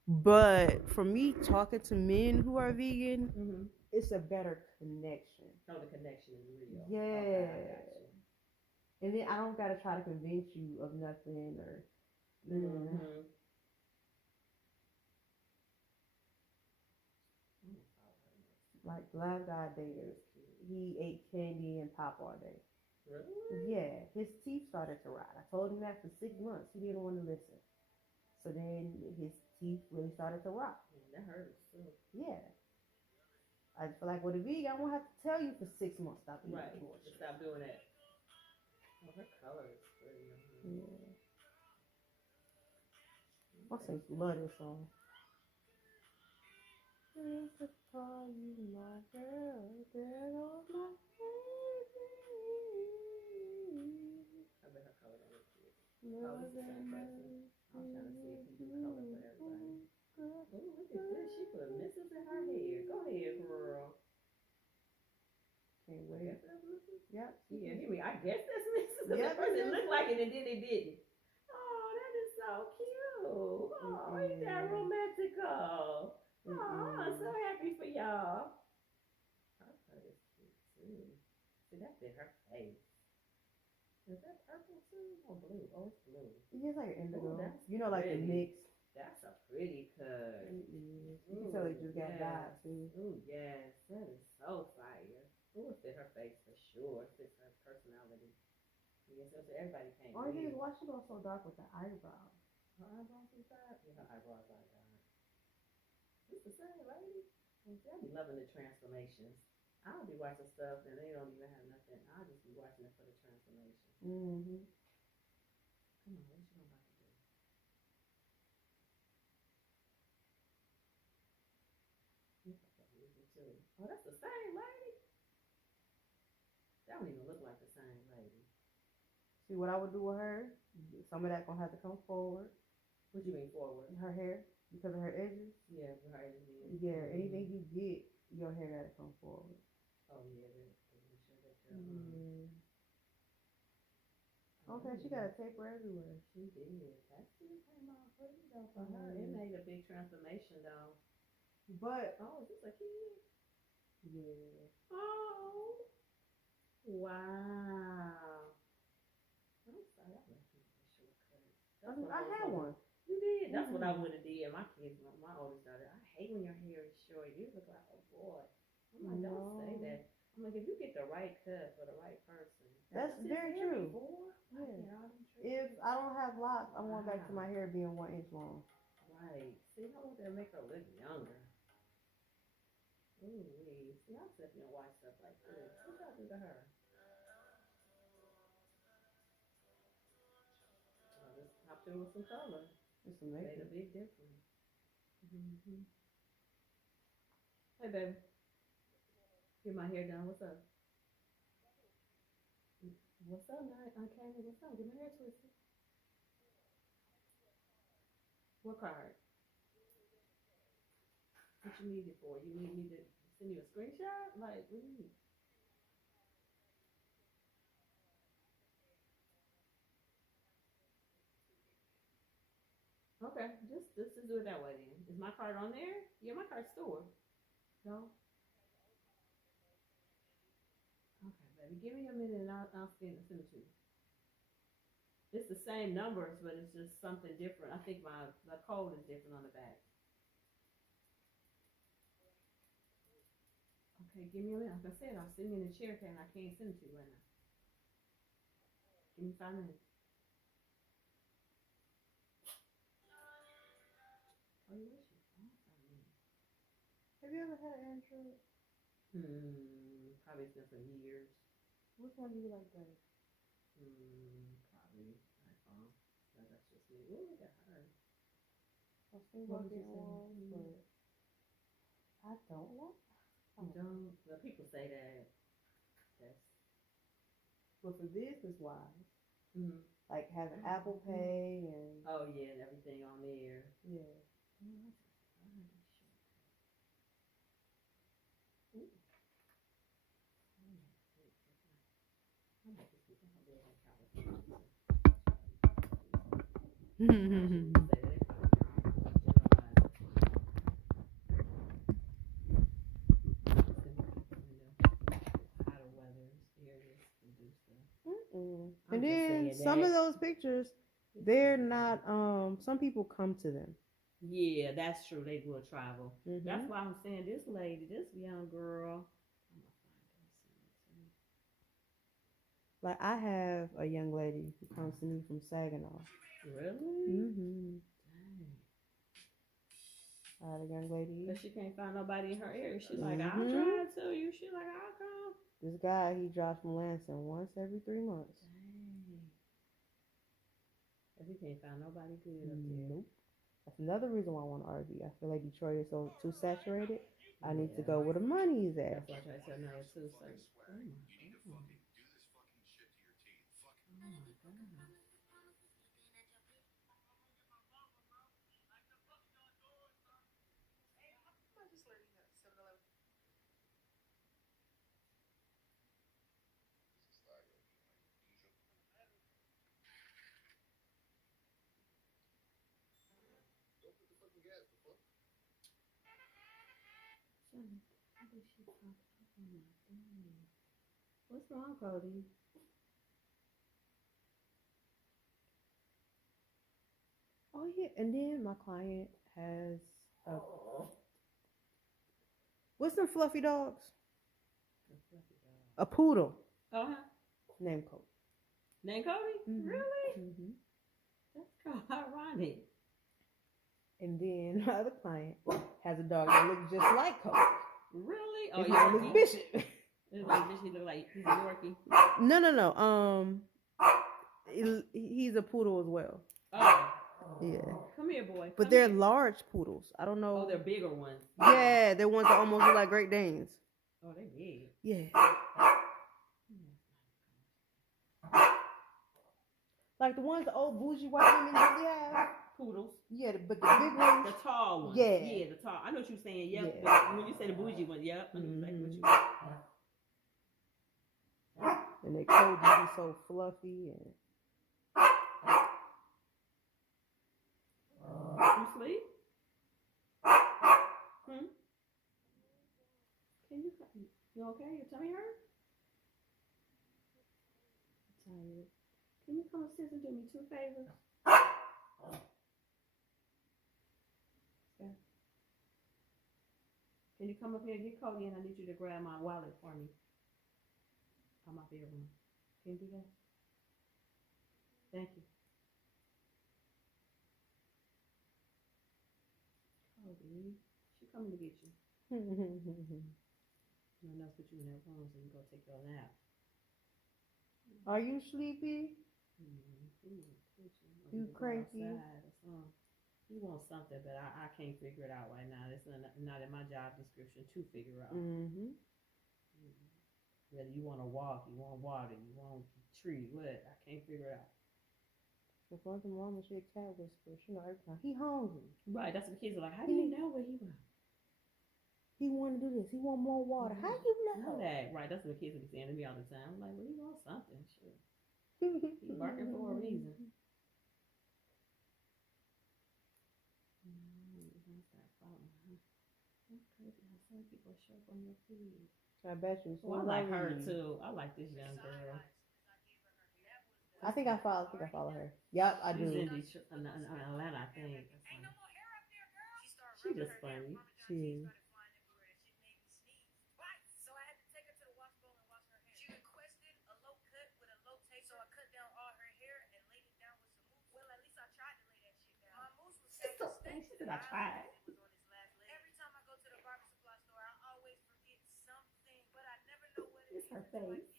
but for me, talking to men who are vegan, it's a better connection. Oh, the connection is real. Yeah, okay, and then I don't gotta try to convince you of nothing or. Like the last guy I dated, he ate candy and pop all day. Really? Yeah, his teeth started to rot. I told him that for 6 months. He didn't want to listen. So then his teeth really started to rot. Yeah, that hurts too. Yeah. I feel like with a vegan, I won't have to tell you for 6 months stop eating. Right. Stop doing that. Oh, her color is pretty. Yeah. I say love this song. There's a call you my girl, there goes my baby. I bet her color don't look cute. Oh, this is the same person. I'm trying to see if you do color for everybody. Oh, look at this. She put misses in her hair. Go ahead, girl. Can't wait. Yep. Yeah, hear me. I guess that's misses. The person looked like it and then it didn't. Oh, that is so cute. Oh, ain't that romantical? Oh, I'm so happy for y'all. Her cut is cute too. See, that fit her face. Is that purple too? Or blue? Oh, it's blue. It's like indigo. Ooh, you know, like the mix. That's a pretty cut. You can tell it just got dyed too. Ooh, yes. That is so fire. Ooh, it fit her face for sure. It fits her personality. Yes, so everybody can't. All you did is why she goes so dark with the eyebrows. Her eyebrows is dark? Yeah, her eyebrows are dark. It's the same lady. I be loving the transformations. I'll be watching stuff and they don't even have nothing. I'll just be watching it for the transformation. Come on, what's she about to do? Oh, that's the same lady. That don't even look like the same lady. See what I would do with her? Some of that gonna have to come forward. What do you mean forward? Her hair. Because of her edges? Yeah, her edges. Yeah, anything you get, your hair gotta come forward. Oh, yeah, okay, she got a taper everywhere. She did. That shit came out pretty though for her. It made a big transformation though. But, oh, is this a kid? Yeah. Oh. Wow. I'm sorry, I left you with shortcuts. I had one. You did. That's what I would have did. My kids, my oldest daughter, I hate when your hair is short. You look like a boy. I'm like, don't say that. I'm like, if you get the right cut for the right person. That's very true. Yeah. If I don't have locks, I want back to my hair being 1 inch long. Right. See, I want to make her look younger. Ooh, see, I'm sitting and watch stuff like this. What y'all do to her? Oh, this popped in with some color. It's amazing. Made a big difference. Mm-hmm. Hey, baby. Get my hair done. What's up? What's up, man? I came in. What's up? Get my hair twisted. What card? What you need it for? You need me to send you a screenshot? Like, what do you need? Okay, just do it that way then. Is my card on there? Yeah, my card's stored. No? Okay, baby. Give me a minute and I'll send it to you. It's the same numbers, but it's just something different. I think the code is different on the back. Okay, give me a minute. Like I said, I'm sitting in the chair and I can't send it to you right now. Give me 5 minutes. Oh, you wish you? Oh, 5 minutes. Have you ever had Android? Probably it's been for years. Which one do you like better? Probably iPhone. That's just me. Ooh, look at her. I was thinking about getting one, but I don't like. You don't? Well, people say that. That's. But for business wise, like having Apple Pay and oh yeah, and everything on there. Yeah. And then some of those pictures, they're not. Some people come to them. Yeah, that's true. They will travel. That's why I'm saying this lady, this young girl. Like I have a young lady who comes to me from Saginaw. Really? Dang. I had a young lady. But she can't find nobody in her area. She's like, I'll drive to you. She's like, I'll come. This guy, he drives from Lansing once every 3 months. Dang. But he can't find nobody good up there. Nope. That's another reason why I want an RV. I feel like Detroit is so too saturated. I need to go where the money is at. That's why I try to tell Naya too. So, oh my God. What's wrong, Cody? Oh yeah, and then my client has what's them fluffy dogs? A poodle. Named Cody. Named Cody? Really? That's kind of ironic. And then my other client has a dog that looks just like Cody. Really? Oh, his name is Bishop. His name Bishop. He look like he's a Yorkie. No. He's a poodle as well. Oh. Yeah. Come here, boy. But they're large poodles. I don't know. Oh, they're bigger ones. Yeah, they're ones that almost look like Great Danes. Oh, they're big. Yeah. Like the ones the old bougie white women usually have. Poodles. Yeah, but the big ones. The tall ones. Yeah. Yeah, the tall. I know what you're saying. Yep. Yeah. But when you say the bougie ones, yep. I know exactly what you mean. And they told you be so fluffy and. You sleep? Can you okay? Your tummy hurt? I'm tired. Can you come upstairs and do me 2 favors? Yeah. Can you come up here and get Cody, and I need you to grab my wallet for me on my bedroom. Can you do that? Thank you. Cody, she coming to get you. And that's put you in that room so you go take your nap. Are you sleepy? You cranky? He wants something, but I can't figure it out right now. It's not in my job description to figure out. Whether you want to walk, you want water, you want tree, what? I can't figure it out. So for the mama, she a cat whisperer. She know every time he hungry. Right, that's what the kids are like. How do you know where he was? He want to do this. He want more water. How you know that? Right, that's what the kids are saying to me all the time. I'm like, well, he wants something. Sure. He's barking for a reason. Some people show up on your feed. I bet you. Well, I like her too. I like this young girl. I think I follow her. Yep, I do. She's in Detroit, Atlanta, I think. She just funny. She is. She's so funny. She said, I tried. It's her face.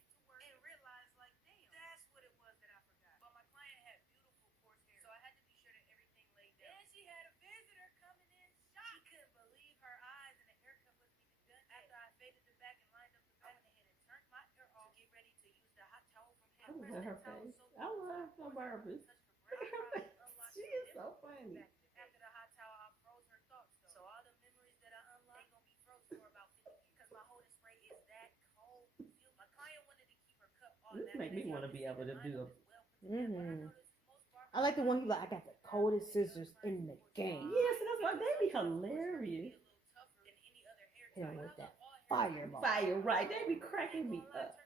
I love her face. I love her barbers. She is so funny. After the hot towel, I froze her thoughts though. So all the memories that I unlocked gonna be froze for about 50 years. Cause my holding spray is that cold. My client wanted to keep her cup all This make me want to be able to do it. I like the one he like. I got the coldest scissors in the game. Yes, that's why they be hilarious. Hit him with that fireball. Fire, right? They be cracking me up.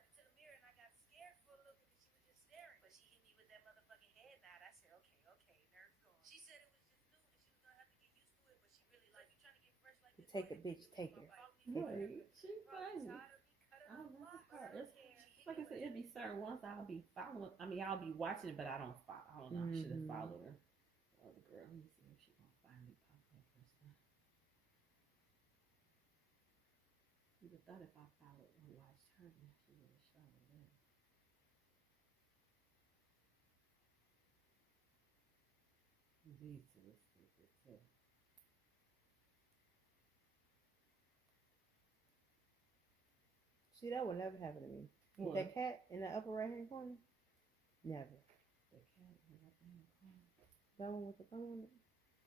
Take a bitch, take her. Right. She funny. I love her. It's, like I said, it'd be certain ones I'll be following. I mean, I'll be watching it, but I don't follow. I don't know. I should have followed her. Oh, the girl. Let me see if she gonna finally pop up or something. You'd have thought if I followed and watched her, then she would have showed up. These two are stupid too. See, that would never happen to me. With that cat in the upper right hand corner? Never. The cat in the upper hand corner? That one with the thumb on it?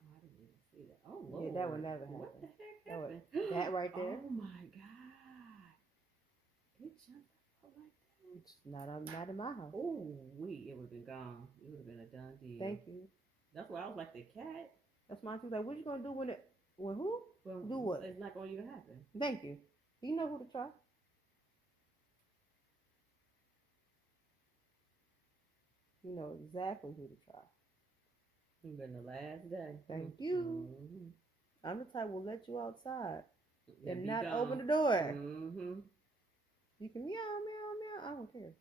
Oh, I didn't even see that. Oh, Lord. Yeah, that would never happen. What the heck happened? That right there? Oh, my God. It jumped up like that. It's not in my house. Oh, it would have been gone. It would have been a done deal. Thank you. That's why I was like, the cat? That's my two. Like, what you going to do when who? Well, do what? It's not going to even happen. Thank you. You know who to try. You know exactly who to try. It's been the last day. Thank you. I'm the type will let you outside and not gone. open the door. You can meow, meow, meow. I don't care.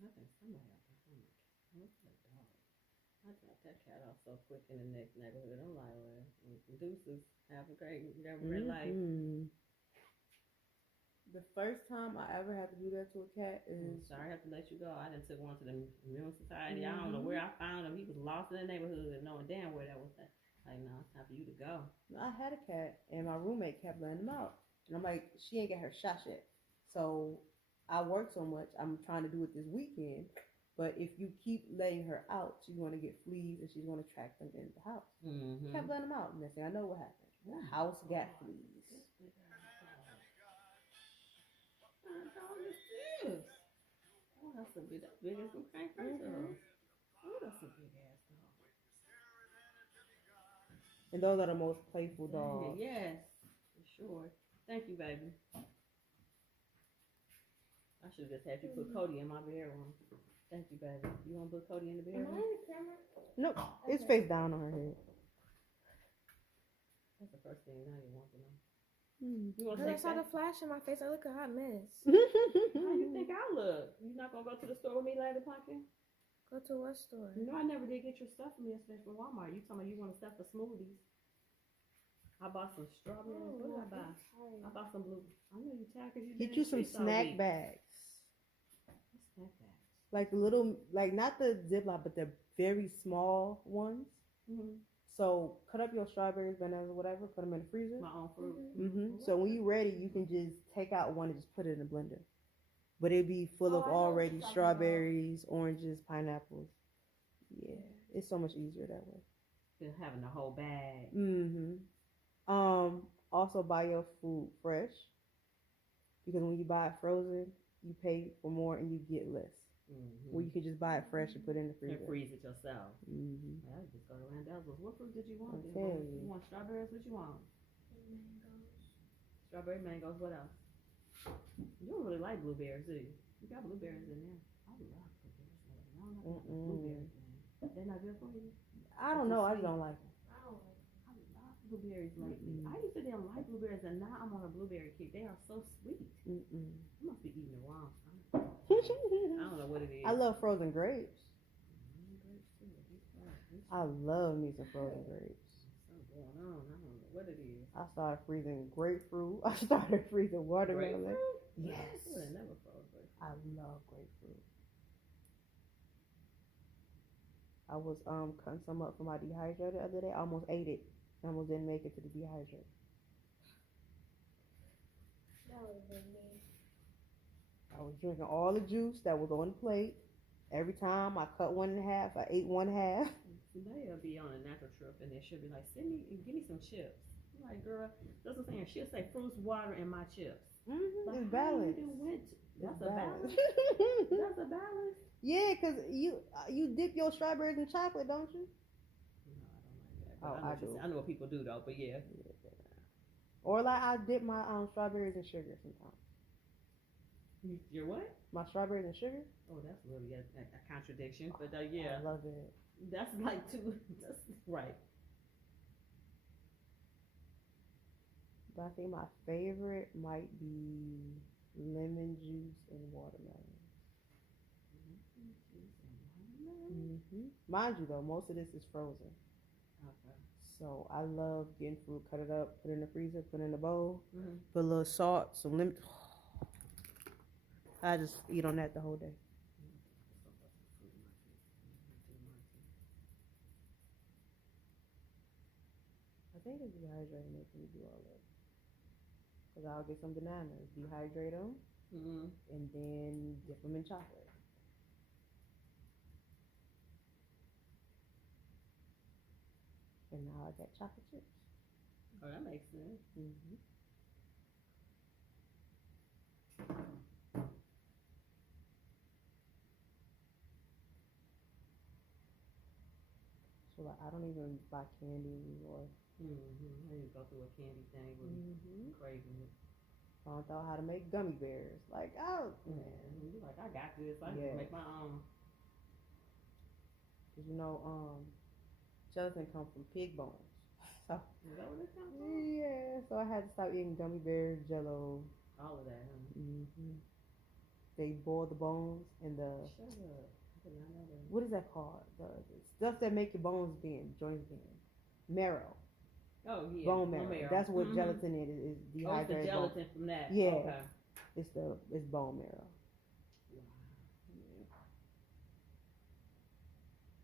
I think somebody out there. What's that dog? I dropped that cat off so quick in the next neighborhood. I'm like, well, deuces. Have a great life. The first time I ever had to do that to a cat is... Sorry, I have to let you go. I done took one to the Immune Society. I don't know where I found him. He was lost in the neighborhood and knowing damn where that was at. Like, no, it's time for you to go. I had a cat and my roommate kept letting him out. And I'm like, she ain't got her shot yet. So I work so much, I'm trying to do it this weekend. But if you keep letting her out, she's going to get fleas and she's going to track them in the house. Kept letting them out. And next thing I know what happened. The house got fleas. How is this? Oh, that's a big as some crankers. Oh, that's a big ass dog. And those are the most playful dogs. Yes, for sure. Thank you, baby. I should have just had you put Cody in my bedroom. Thank you, baby. You want to put Cody in the bedroom? Am I in the camera? Nope, it's face down on her head. That's the first thing now you want to know. You want to I take saw that? the flash in my face. I look a hot mess. How you think I look? You not gonna go to the store with me later, Pumpkin? Go to what store? You know I never did get your stuff from yesterday from Walmart. You told me you want stuff for smoothies. I bought some strawberries. What did I buy? I bought some blue. I know you tired because you Get you some snack bags. Snack bags. Like the little, like not the Ziploc, but the very small ones. Mm-hmm. So cut up your strawberries, bananas, whatever. Put them in the freezer. My own fruit. So when you're ready, you can just take out one and just put it in the blender. But it'd be full of I know what already you're talking strawberries, oranges, pineapples. Yeah, it's so much easier that way. Than having the whole bag. Also buy your food fresh, because when you buy it frozen, you pay for more and you get less. Well, you can just buy it fresh and put it in the freezer. And freeze it yourself. I just go to Randall's. What fruit did you want? Okay. You want strawberries? What you want? Mangoes. Strawberry, mangoes. What else? You don't really like blueberries, do you? You got blueberries in there. I love blueberries. I don't like blueberries. They're not good for you. I don't know. I just don't like them. I don't like it. I love blueberries lately. I used to didn't like blueberries, and now I'm on a blueberry kick. They are so sweet. I must be eating it wrong. I don't know what it is. I love frozen grapes. I love me some frozen grapes. Something going on. I don't know what it is. I started freezing grapefruit. I started freezing watermelon. Grapefruit? Yes. I never froze grapefruit. I love grapefruit. I was cutting some up for my dehydrator the other day. I almost ate it. I almost didn't make it to the dehydrator. That would have been me. I was drinking all the juice that was on the plate. Every time I cut one in half, I ate one half. They'll be on a natural trip and they should be like, give me some chips. I'm like, girl, that's what I'm saying. She'll say fruits, water, and my chips. It's balanced. That's a balance. That's a balance. Yeah, because you dip your strawberries in chocolate, don't you? No, I don't like that. I do. I know what people do though, but yeah. Or like I dip my strawberries in sugar sometimes. Your what? My strawberries and sugar? Oh, that's really a contradiction. But yeah. I love it. That's like two. That's right. But I think my favorite might be lemon juice and watermelon. Mind you, though, most of this is frozen. Okay. So I love getting fruit, cut it up, put it in the freezer, put it in the bowl, put a little salt, some lemon. I just eat on that the whole day. I think it's dehydrating making me do all that. Because I'll get some bananas, dehydrate them, and then dip them in chocolate. And now I got chocolate chips. Oh, that makes sense. So like, I don't even buy candy anymore. You go through a candy thing with craving it. Found out how to make gummy bears. Like, oh, You're like, I got this. I can make my own. Cause you know, gelatin comes from pig bones. So is that what it comes from? Yeah. So I had to stop eating gummy bears, Jello. All of that. They boil the bones and the. Shut up. What is that called? The stuff that make your bones bend, joints bend. Marrow. Oh yeah. Bone marrow. That's what gelatin is dehydrated. It's the gelatin from that. Yeah. Okay. It's bone marrow.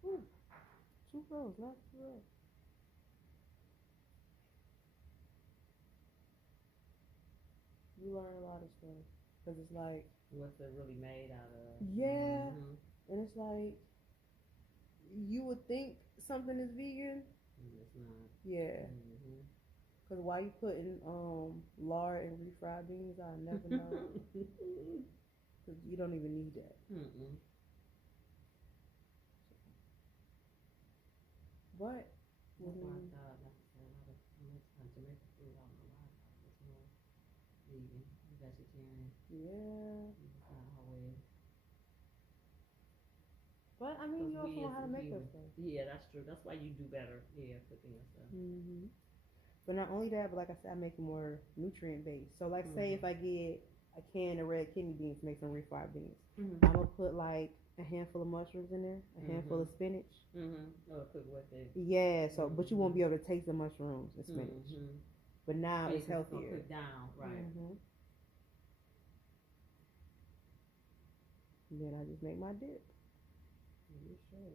Wow. 2 rows, not 2 rows. You learn a lot of stuff because it's like what's it really made out of? Yeah. And it's like, you would think something is vegan. It's not. Yeah. Because why you putting lard and refried beans, I never know. Because you don't even need that. But that's why I thought, like I said, Jamaican food, I don't know why I thought it was more vegan, vegetarian. Yeah. It's not always. But I mean, you also know how to make those things. Yeah, that's true. That's why you do better. Yeah, cooking yourself. But not only that, but like I said, I make it more nutrient based. So like, say if I get a can of red kidney beans, make some refried beans. I'm gonna put like a handful of mushrooms in there, a handful of spinach. Or cook with it. Yeah. So, but you won't be able to taste the mushrooms and spinach. But now it's healthier. Cook down, right? And then I just make my dip. You sure?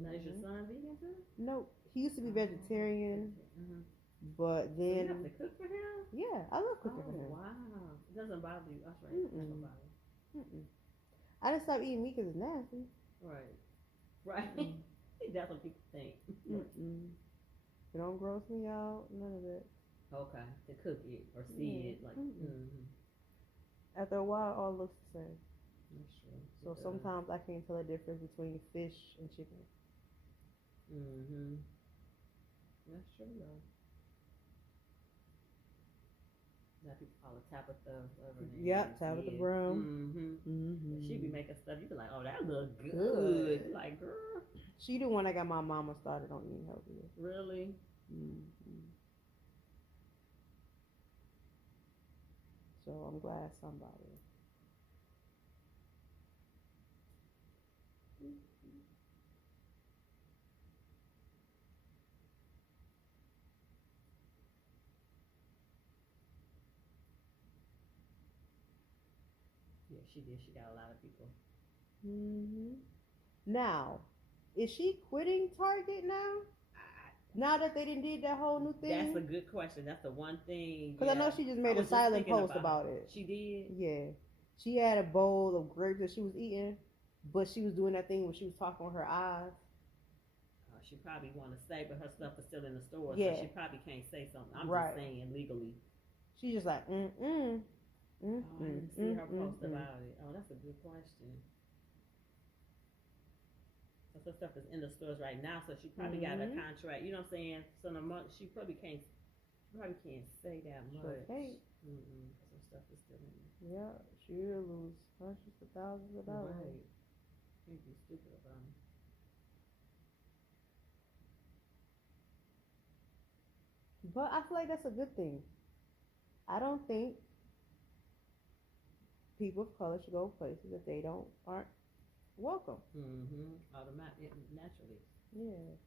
Now is your son vegan too? Nope. He used to be vegetarian, but So you then have to cook for him? yeah, I love cooking for him. Wow. It doesn't bother you. That's right. It doesn't bother you. I just stopped eating meat because it's nasty. Right. Right. That's what people think. It don't gross me out. None of it. Okay. To cook it or see it. Like, After a while, it all looks the same. That's true. So sometimes I can't tell the difference between fish and chicken. That's true though. That people call it Tabitha. Yep, Tabitha Brown. She be making stuff. You be like, oh, that look good. Like, girl. She the one that got my mama started on eating healthier. Really? So I'm glad somebody. Yeah, she did. She got a lot of people. Now, is she quitting Target now? Now that they did that whole new thing? That's a good question. That's the one thing. Because I know she just made a silent post about it. She did? Yeah. She had a bowl of grapes that she was eating, but she was doing that thing when she was talking with her eyes. She probably want to say, but her stuff is still in the store, yeah. So she probably can't say something. I'm just saying legally. She's just like, I didn't see her post about it. Oh, that's a good question. So her stuff is in the stores right now, so she probably got a contract. You know what I'm saying? So in a month, she probably can't say that much. Okay. Because her stuff is still in there. Yeah, she will lose hundreds of thousands of dollars. Right. Can't be stupid about it. But I feel like that's a good thing. I don't think people of color should go places that they aren't welcome. Automatically, naturally. Yeah.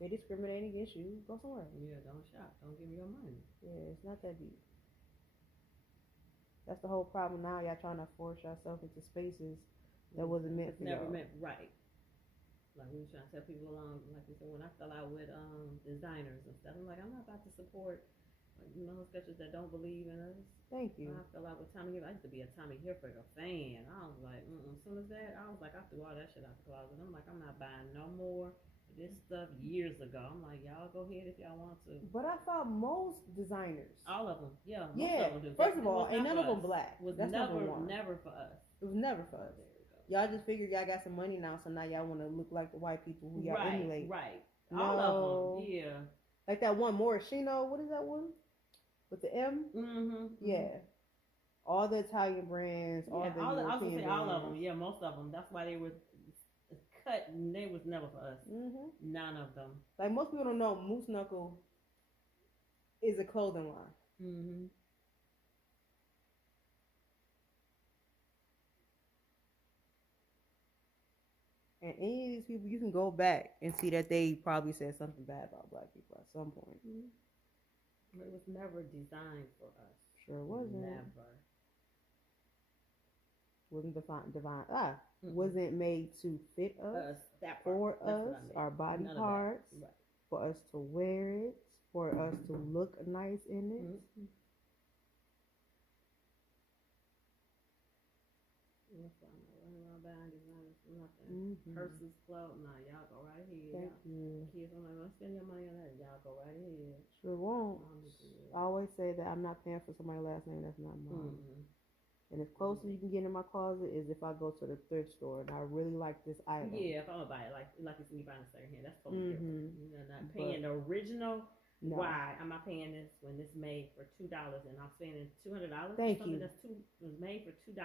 They discriminate against you, go somewhere. Yeah, don't shop. Don't give me your money. Yeah, it's not that deep. That's the whole problem now. Y'all trying to force yourself into spaces that wasn't meant for you. Never meant right. Like we were trying to tell people along, like we said, when I fell out with designers and stuff, I'm like, I'm not about to support, sketchers that don't believe in us. Thank you. When I fell out with Tommy Hilfiger, I used to be a Tommy Hilfiger fan. I was like, as soon as that, I was like, I threw all that shit out the closet. I'm like, I'm not buying no more of this stuff years ago. I'm like, y'all go ahead if y'all want to. But I thought most designers. All of them, yeah. Most of them do. First of all, ain't none of them black. That's never for us. It was never for us. Y'all just figured y'all got some money now, so now y'all want to look like the white people who y'all emulate. Right. No. All of them, yeah. Like that one Morishino, what is that one? With the M? Yeah. All the Italian brands, all the European brands. I was going to say all of them. Yeah, most of them. That's why they were cut, and they was never for us. None of them. Like most people don't know, Moose Knuckle is a clothing line. And any of these people, you can go back and see that they probably said something bad about black people at some point. It was never designed for us. Sure wasn't. Never. Wasn't made to fit us, that part. For us, our body parts, for us to wear it, for us to look nice in it. Purses, clothes, nah, y'all go right ahead. Thank you. Kids, I'm like, don't spend your money on that. Y'all go right ahead. Sure won't. I always say that I'm not paying for somebody's last name that's not mine. And as close as you can get in my closet is if I go to the thrift store and I really like this item. Yeah, if I'm gonna buy it, like you see me buying a second hand, that's totally different. You're not paying the original. No. Why am I paying this when this made for $2 and I'm spending $200? Thank you. That was made for $2.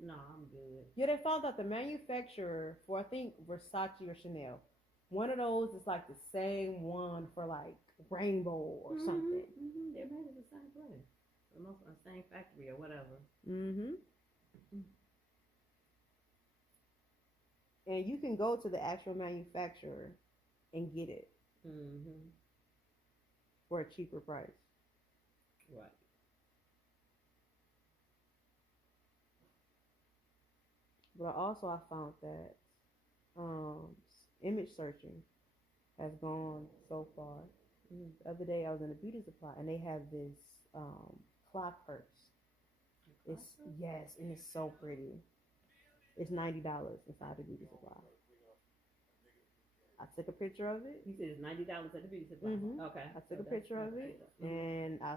No, I'm good. Yeah, they found out the manufacturer for I think Versace or Chanel. One of those is like the same one for like Rainbow or something. They're made in the same place, almost the same factory or whatever. And you can go to the actual manufacturer and get it for a cheaper price. Right. But I found that image searching has gone so far. The other day I was in a beauty supply and they have this clock purse. Yes, and it's so pretty. It's $90 inside the beauty supply. I took a picture of it. You said it's $90 at the beauty supply. Okay. I took a picture of it and I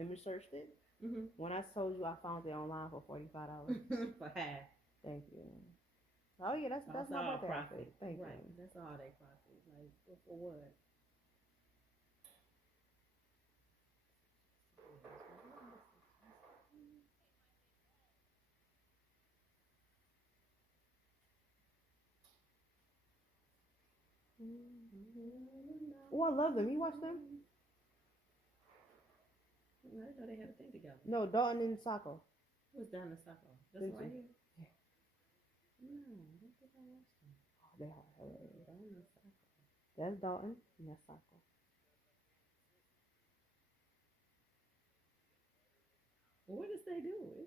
image searched it. When I told you I found it online for $45 for half. Thank you. Oh yeah, that's my all birthday profit. outfit. Thank you. That's all they profit. Like for what? Oh, I love them. You watch them? I didn't know they had a thing together. No, Dalton and Sacco. Who's down in Sacco? That's right here? Yeah. No, I don't think I watched them. Oh, they are hilarious. Dalton and Sacco. That's Dalton and that's Sacco. What does they do?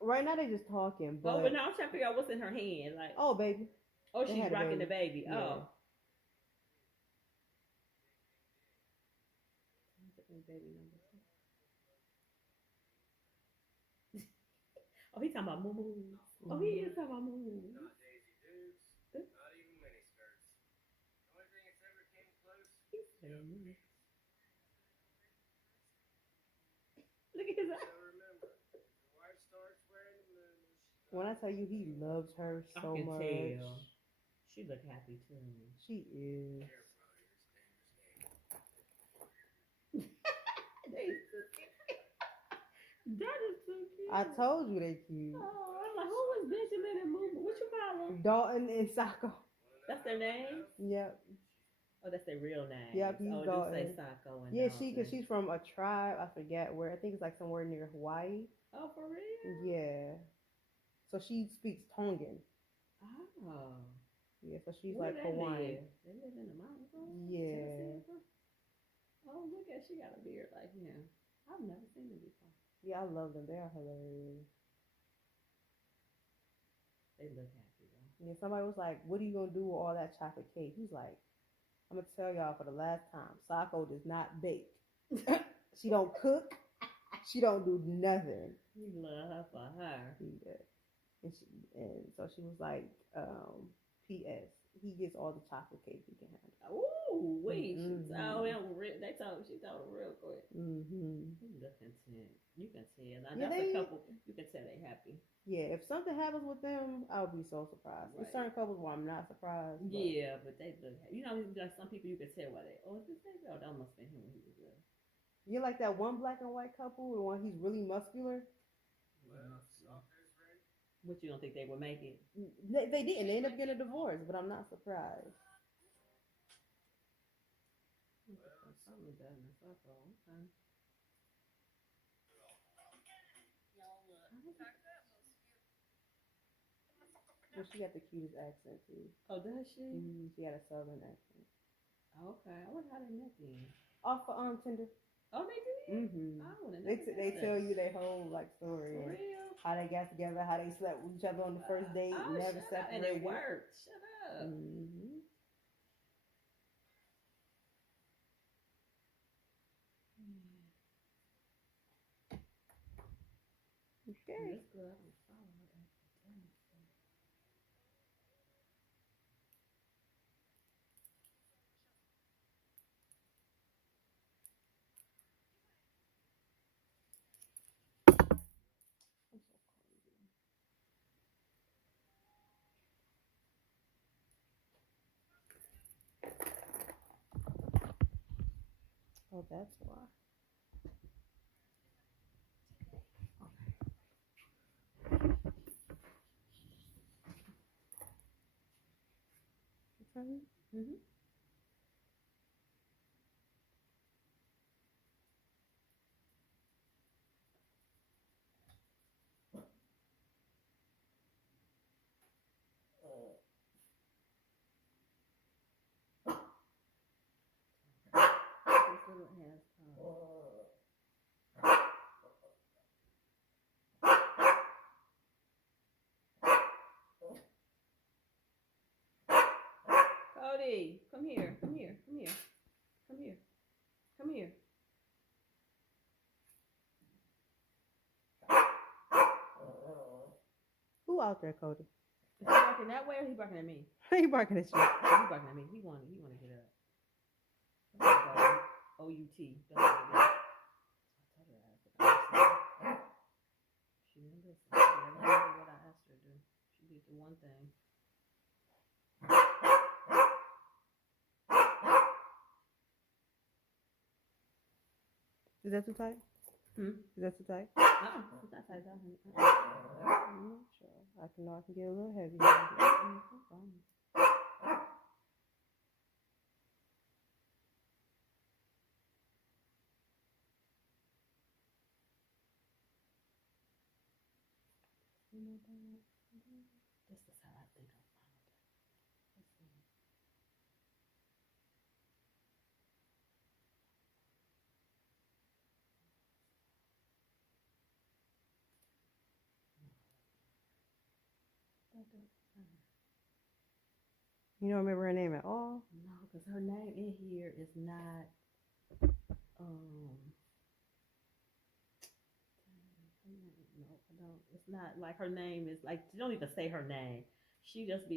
Right now they just talking, but but now I'm trying to figure out what's in her hand. Like, oh baby. oh, They she's had a rocking the baby. baby. Yeah. Oh. Baby number. Oh, he's talking about moo. Oh, he is talking about moo. Not daisy dukes, not even mini skirts. The only thing that's ever came close. Look at his eyes. So remember, if your wife starts wearing the moo, When I tell you he loves her so I can much. tell. She look happy too. She is. That is so cute. I told you they cute. Oh, I'm like, who was Benjamin and Moo? What you call them? Dalton and Sacco. That's their name? Yep. Oh, that's their real name. Yep, he's oh, Dalton. do say Sacco and Yeah, Dalton. cause she's from a tribe. I forget where. I think it's like somewhere near Hawaii. Oh, for real? Yeah. So she speaks Tongan. Oh. Yeah, so she's Where like they Hawaiian. live? They live in the mountains. Yeah. Oh, look at, she got a beard like him. I've never seen them before. Yeah, I love them. They are hilarious. They look happy though. Yeah, somebody was like, "What are you gonna do with all that chocolate cake?" He's like, "I'm gonna tell y'all for the last time. Sacco does not bake. She don't cook. She don't do nothing." You love her for her. Yeah. And so she was like, "P.S. He gets all the chocolate cake he can handle." Ooh, wait. Mm-hmm. She told him she told him real quick. Mm-hmm. He look content. You can tell. Now, Yeah, that's a couple. You can tell they happy. Yeah, if something happens with them, I would be so surprised. Right. There's certain couples where I'm not surprised. But Yeah, but they look happy. You know, like some people you can tell why they. Oh, is this baby? Oh, that must have been him when he was little. You like that one black and white couple, the one he's really muscular? Well, Soccer's ready. What, you don't think they would make it? They didn't. They ended up getting a divorce, but I'm not surprised. Something better than Sacco. Okay. Well, she got the cutest accent too. Oh, does she? She got a southern accent. Okay. I wonder how they met then. Off of Tinder. Oh, they did? Mm-hmm. I would've They never they guessed tell that. you their whole like story, For and real? how they got together, how they slept with each other on the first date, Oh, never shut up. separated. And it worked. Shut up. Mm-hmm. Okay. That's good. I don't follow her at the time. Oh, that's why. Okay. Mm-hmm. This little has Who out there, Cody? Is he barking that way or he barking at me? He barking at you. He barking at me. He want to get up. O-U-T. Don't let it go. I told her she didn't listen. She never did what I asked her to do. She did the one thing. Is that too tight? Is that too tight? No, it's not tight. I'm not sure. I can get a little heavy. This is how I think I found it. Let's see. You don't remember her name at all? No, because her name in here is not no, I don't. It's not like her name is like, you don't even say her name.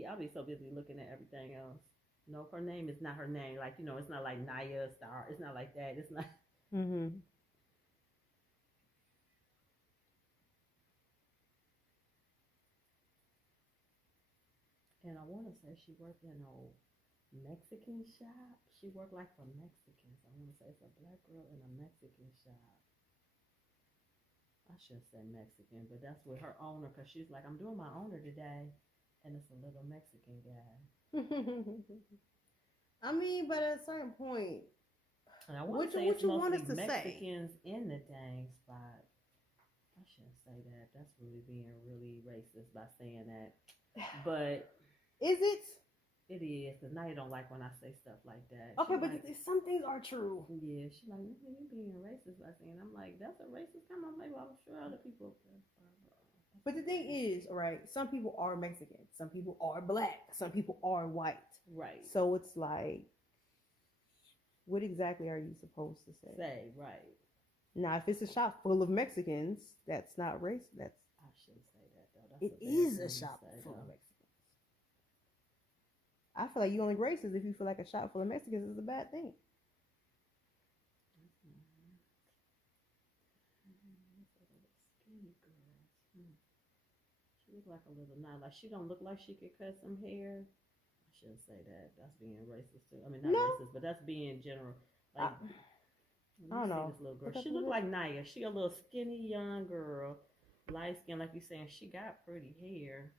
I'll be so busy looking at everything else. No, her name is not her name. Like, it's not like Naya Star. It's not like that. It's not. Mm-hmm. And I want to say she worked in a Mexican shop. She worked like for Mexicans. I want to say it's a black girl in a Mexican shop. I should say Mexican, but that's with her owner, because she's like, I'm doing my owner today, and it's a little Mexican guy. I mean, but at a certain point, and I want to say it's mostly Mexicans in the dang spot. I shouldn't say that. That's really being really racist by saying that. But is it? It is, because now you don't like when I say stuff like that. Okay, but like, some things are true. Yeah, she's like, you being racist by saying. I'm like, that's a racist comment. I'm like, well, I'm sure other people. But the thing is, right, some people are Mexican. Some people are black. Some people are white. Right. So it's like, what exactly are you supposed to say? Right. Now, if it's a shop full of Mexicans, that's not racist. I shouldn't say that, though. It is a shop full of Mexicans. I feel like you only racist if you feel like a shop full of Mexicans is a bad thing. Skinny girl. She look like a little nine. Like, she don't look like she could cut some hair. I shouldn't say that. That's being racist too. I mean, not racist, but that's being general. Like, I don't know. This little girl. She look like Naya. She a little skinny young girl, light skin, like you saying. She got pretty hair.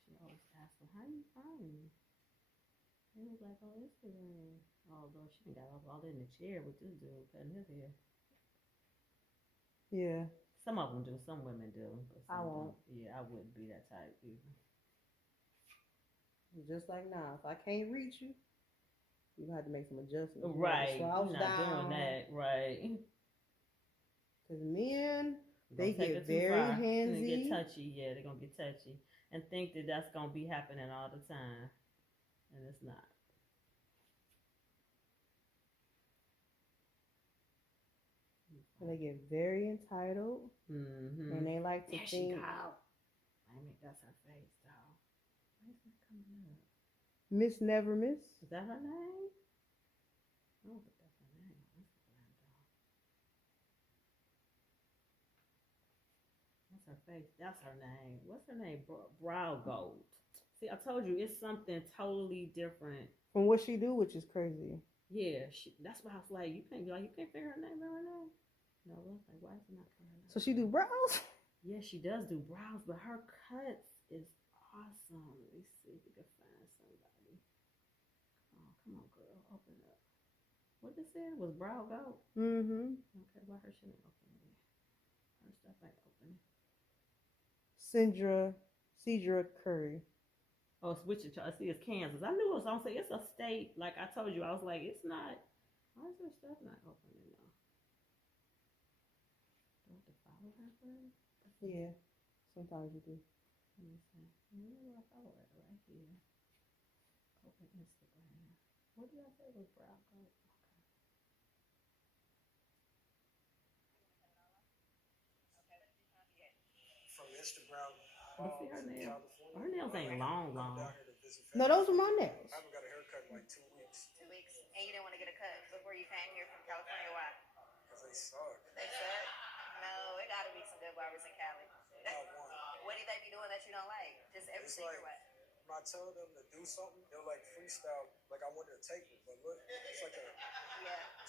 She always asks her, how you find me? He was like, oh, Instagram. Although she done got all in the chair with this dude cutting his hair. Yeah. Some of them do. Some women do. But some I won't. Don't. Yeah, I wouldn't be that type either. Just like now, if I can't reach you, you gonna have to make some adjustments. Right. You're not doing that. Right. Because men, they get very handsy. They get touchy. Yeah, they're going to get touchy. And think that that's going to be happening all the time. And it's not. And they get very entitled. Mm-hmm. And they like to there think. She go. I mean, that's her face, though. Why is that coming up? Miss Never Miss. Is that her name? I don't think that's her name on Instagram, though. What's her face? That's her name. What's her name? Brow Gold. See, I told you it's something totally different from what she do, which is crazy. Yeah, that's why I was like, you can't figure her name out right now. No, I was like, why is it not coming out? So she do brows? Yeah, she does do brows, but her cuts is awesome. Let me see if we can find somebody. Oh, come on, girl, open up. What it said was Brow Gold. Mm-hmm. Okay, why her shit ain't opening? Her stuff ain't opening. Cedra Curry. Oh, it's Wichita. See, it's Kansas. I knew it was on. Say it's a state. Like I told you, I was like, it's not. Why is her stuff not opening though? Do I have to follow her first? Yeah. Sometimes you do. Let me see. Where do I follow it? Right here. Open Instagram. What did I say was brow coat? From Instagram. Let's see her nails. California. Her nails ain't long. I'm down here to visit No, family. those are my nails. I haven't got a haircut in like 2 weeks. 2 weeks, and you didn't want to get a cut before you came here from California. Why? Because they suck. They said, no, it got to be some good barbers in Cali. Not one. What do they be doing that you don't like? Just It's everything like, or what? when I tell them to do something, they'll like freestyle. Like I wanted to take it, but look, it's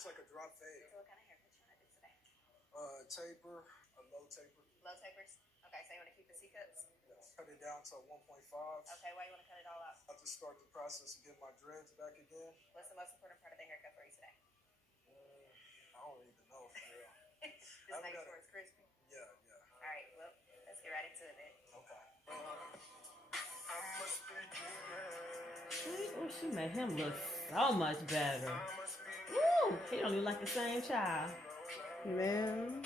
like a drop fade. So what kind of haircut you want to do today? Taper, a low taper. Low tapers? Okay, so you want to keep the C-cups? Yes. Cut it down to 1.5. Okay, why you want to cut it all out? I have to start the process of getting my dreads back again. What's the most important part of the haircut for you today? I don't even know for real. Just make sure it's crispy. Yeah. All right, well, let's get right into it then. Okay. Oh, she made him look so much better. Woo! He don't look like the same child. Man.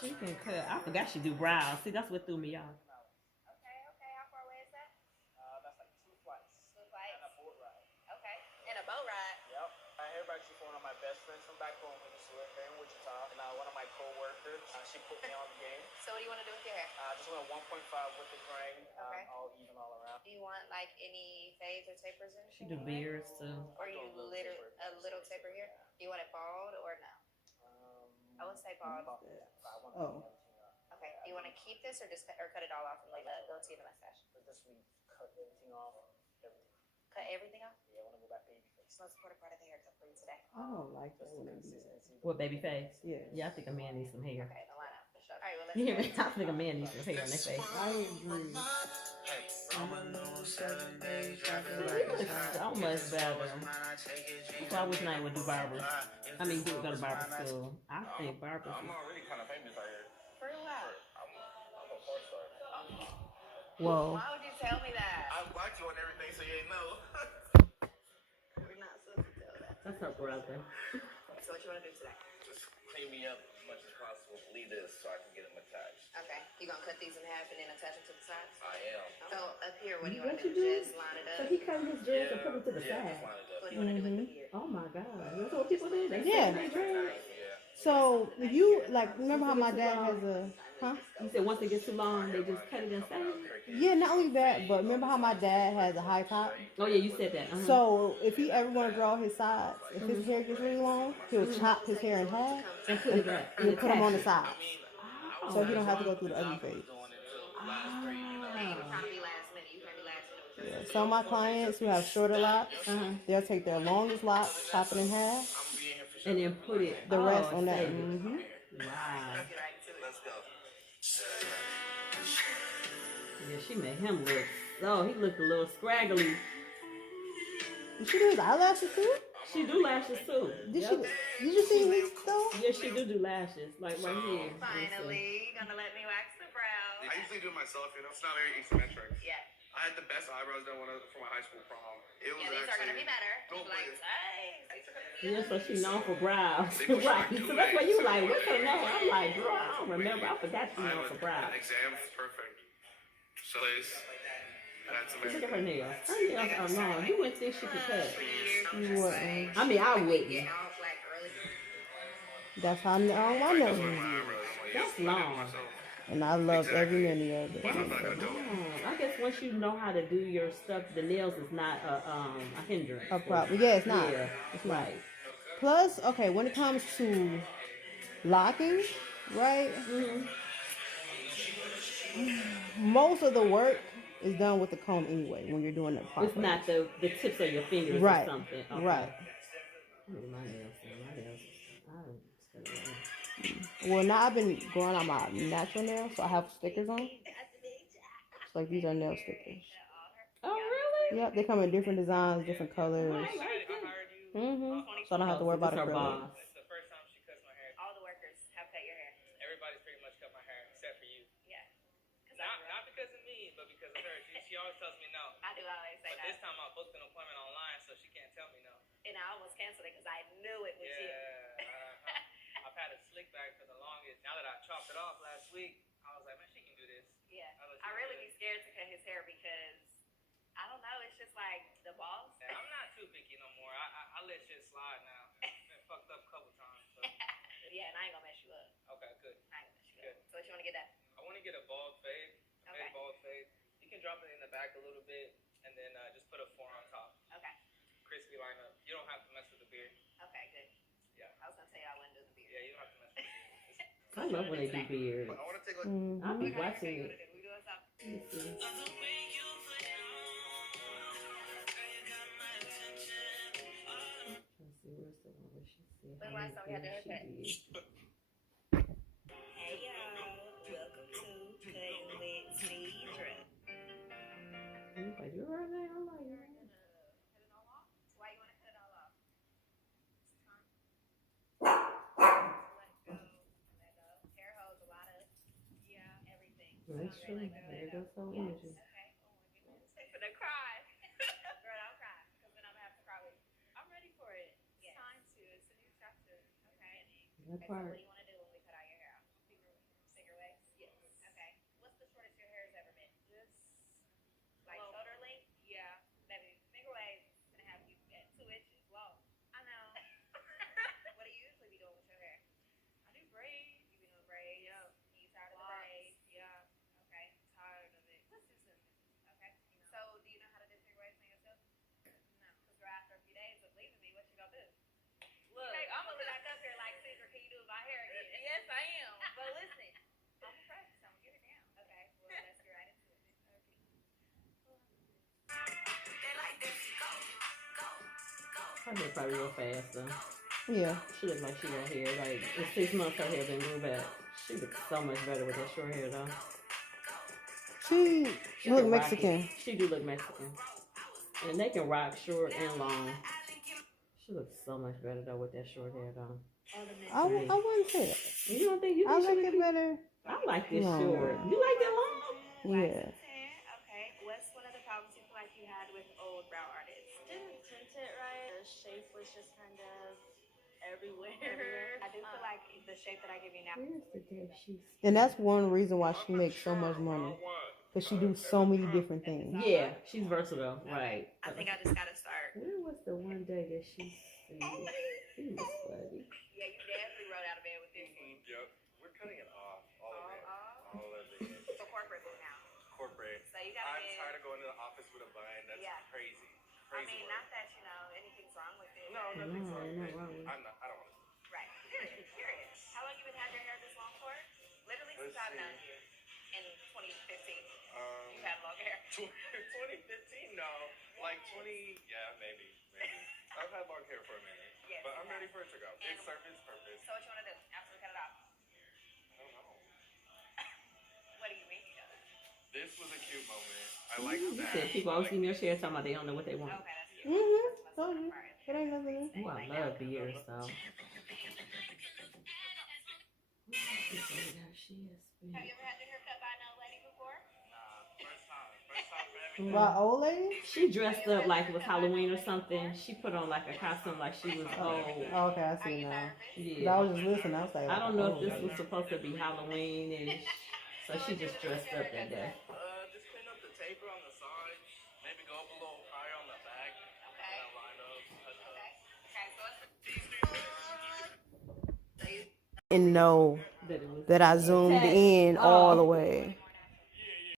She can cut. I forgot she do brows. See, that's what threw me off. Okay, how far away is that? That's like 2 flights. 2 flights? And a boat ride. Okay, and a boat ride? Yep. I heard about you from one of my best friends from back home. We used to live here in Wichita. And one of my co-workers, she put me on the game. So what do you want to do with your hair? Just went 1.5 with the grain. Okay. All even all around. Do you want like any fades or tapers or She anything? do beards too. Or you a little taper here? Do you want it bald or no? I would say bald. Oh. Okay. Do you want to keep this or just cut it all off and leave the goatee and the mustache? But this week, cut everything off. Everything. Cut everything off? Yeah, I want to go back baby face. So let's put a part of the haircut for you today. I don't like that when they do that. What, baby face? Yeah. Yeah, I think a man needs some hair. Okay, the line up. All right, well, let's You hear me? go. I think a man needs some hair on their face. I agree. He looks so much better. So I wish I would do barbers. I mean, he would go to barber school. I think barbers. I'm already kind of famous out here. For what? I'm a porn star. Whoa. Why would you tell me that? I blocked you on everything, so you ain't know. We're not supposed to tell that. That's her brother. So what you want to do today? Just clean me up as much as possible. Leave this so I can get them attached. Okay. You gonna cut these in half and then attach them to the sides? I am. So up here, what do you want What to you do? do? Just line it So up? he cut his dreads and put them to the Yeah, side. just line it up. What do you want to do with the beard? Oh my God. That's what people do. They Yeah. cut their dreads. Yeah. So you like remember how my dad has a You said once it gets too long, they just cut it and save it? Yeah, not only that, but remember how my dad has a high top? Oh yeah, you said that. Uh-huh. So if he ever want to draw his sides, if his hair gets really long, he'll chop his hair in half and put it back. and put them on the attach sides, it. so he don't have to go through the ugly phase. You trying to be last minute. You can't be last minute with your Yeah. Some of my clients who have shorter locks, they'll take their longest locks, chop it in half, And then put it the rest on that. save it. Mm-hmm. Wow. Get right to it. Let's go. Yeah, she made him look so he looked a little scraggly. Did she do his eyelashes too? She do lashes too. Did Yep. she? Did you see his though? Yeah, she do lashes, like right here. Finally, gonna let me wax the brows. I usually do it myself, you know. It's not very asymmetric. Yeah. I had the best eyebrows done for my high school prom. It was Yeah, these are gonna be better. Don't Like, worry. hey. Yeah, so she known for brows. They push Right. my So that's why you like, what's her name? I'm Yeah. like, girl, I don't remember. I forgot she known for brows. Exam perfect. So that's Look at amazing. her nails. Her nails are long. You wouldn't think she could cut. You wouldn't. I mean, I wouldn't. Get all black early. That's how I know my That's nails. one of is. my eyebrows. I'm like, That's yo, I did it long. myself. And I love every minute of it. But I'm not gonna do it. I guess once you know how to do your stuff, the nails is not a hindrance. A problem. Yeah, it's not. Yeah, It's not. right. Plus, okay, when it comes to locking, right? Most of the work is done with the comb anyway when you're doing it properly. It's not the tips of your fingers Right. or something. Okay. Right. I need my nails done. My nails. I don't study Well, now I've been growing out my natural nails, so I have stickers on. It's like these are nail stickers. Oh, really? Yep, they come in different designs, different colors. I like it. So I don't have to worry about This her acrylic. boss. It's the first time she cuts my hair. All the workers have cut your hair. Everybody's pretty much cut my hair except for you. Yeah. Not because of me, but because of her. She always tells me no. I do always say But that. this time I booked an appointment online, so she can't tell me no. And I almost canceled it because I knew it was you. I've had a slick back for the longest. Now that I chopped it off last week, I was like, man, she can do this. Yeah. I really be scared to cut his hair because I don't know. It's just like the balls. Yeah, I'm not too picky no more. I let shit slide now. Been fucked up a couple times. So. Yeah, and I ain't gonna mess you up. Okay, good. I ain't gonna mess you up. So what you want to get done? I want to get a bald fade. Okay. Bald fade. You can drop it in the back a little bit, and then just put a 4 on top. Okay. Crispy lineup. You don't have to mess with the beard. Okay, good. Yeah. I was gonna tell you I wouldn't do the beard. Yeah, you don't have to mess with the beard. I love when they do beards. I want to take like. I'll be Okay, watching okay, it. we doing something. Let me see. Let's see, where's the one where she said When how last time we had the many haircut? things she did. Hey y'all, welcome to Cutting with Cedra. Like, you heard that? I'm like, yeah. Cut it all off? Why you want to cut it all off? It's time. Let go. Let go. Hair holds a lot of everything. That's So true. let go, There let go. goes so energy. Okay. Oh my goodness. I'm gonna cry. Girl, don't cry, because then I'm gonna have to cry with you. I'm ready for it. Yes. It's time to. It's a new chapter. Okay. That Okay, so part. what do you want to do when we cut out your hair out? Finger waves? Yes. Okay. What's the shortest your hair has ever been? Just like shoulder length? Yeah. Maybe finger waves is gonna have you at 2 inches long. I know. What do you usually be doing with your hair? I do braids. You be doing braids? Yeah. You tired of the braids? Yeah. Okay. Tired of it. Let's do something. Okay. So do you know how to do finger waves on yourself? No. Because after a few days of leaving me, what you gonna do? Look, I'm gonna back up here like, Cedra, can you do my hair again? Yes, I am. But listen, I'm gonna practice. I'm gonna get it down. Okay, well, let's get right into it. Her hair probably real fast though. Yeah. She look like she got hair. Like, in 6 months her hair been grew back. She looks so much better with that short hair though. She look can rock Mexican. it. She do look Mexican. And they can rock short and long. She looks so much better though with that short hair though. I wouldn't say that. You don't think you I think she like look it better. I like this long. short. You like that long? Yeah. Okay, what's one of the problems you feel like you had with old brow artists? Didn't tint it right. The shape was just kind of everywhere. I do feel like the shape that I give you now. Where's the day she's And that's one reason why she makes so much money. Because she do so many different things. Yeah, she's versatile, right. I think I just gotta start. Where was the one day that she said she was funny? Yeah, you definitely rode out of bed with this one. Yep. We're cutting it off. All of it. All All of it. So corporate boo now. Corporate. So you gotta I'm get. tired of going to the office with a bun. That's Yeah. crazy. I Crazy mean, work. not that you know anything's wrong with it. No, nothing's No, wrong no, with wrong it. with it. I don't want to. Right. Period. Period. How long you been had your hair this long for? Literally since Let's I've known see. you in 2015. You had long hair. 2015? No. Like 20, yeah, maybe. I've had long hair for a minute. Yes, But I'm you ready have. for it to go. And- It served its purpose. So what you want to do after we cut it off? I don't know. What do you mean you know? This was a cute moment. I like You that. said people always give me a share talking about they don't know what they want. Okay, that's cute. Mm-hmm. That's Told you. part. It ain't nothing. Oh, I love beards though. She is Have you ever had your hair cut by an old lady before? First time. First time for everything. By old lady? She dressed up like it was Halloween or something. She put on like a costume like she was old. Oh, okay, I Are see you now. nervous? But I Yeah. was just listening. I was like, I don't know if oh, this was supposed to be Halloween-ish. So she just dressed up that day. Just clean up the taper on the sides. Maybe go up a little higher on the back. Okay. And line up. Touch up. Okay, so it's and know That it was that I zoomed in all the way.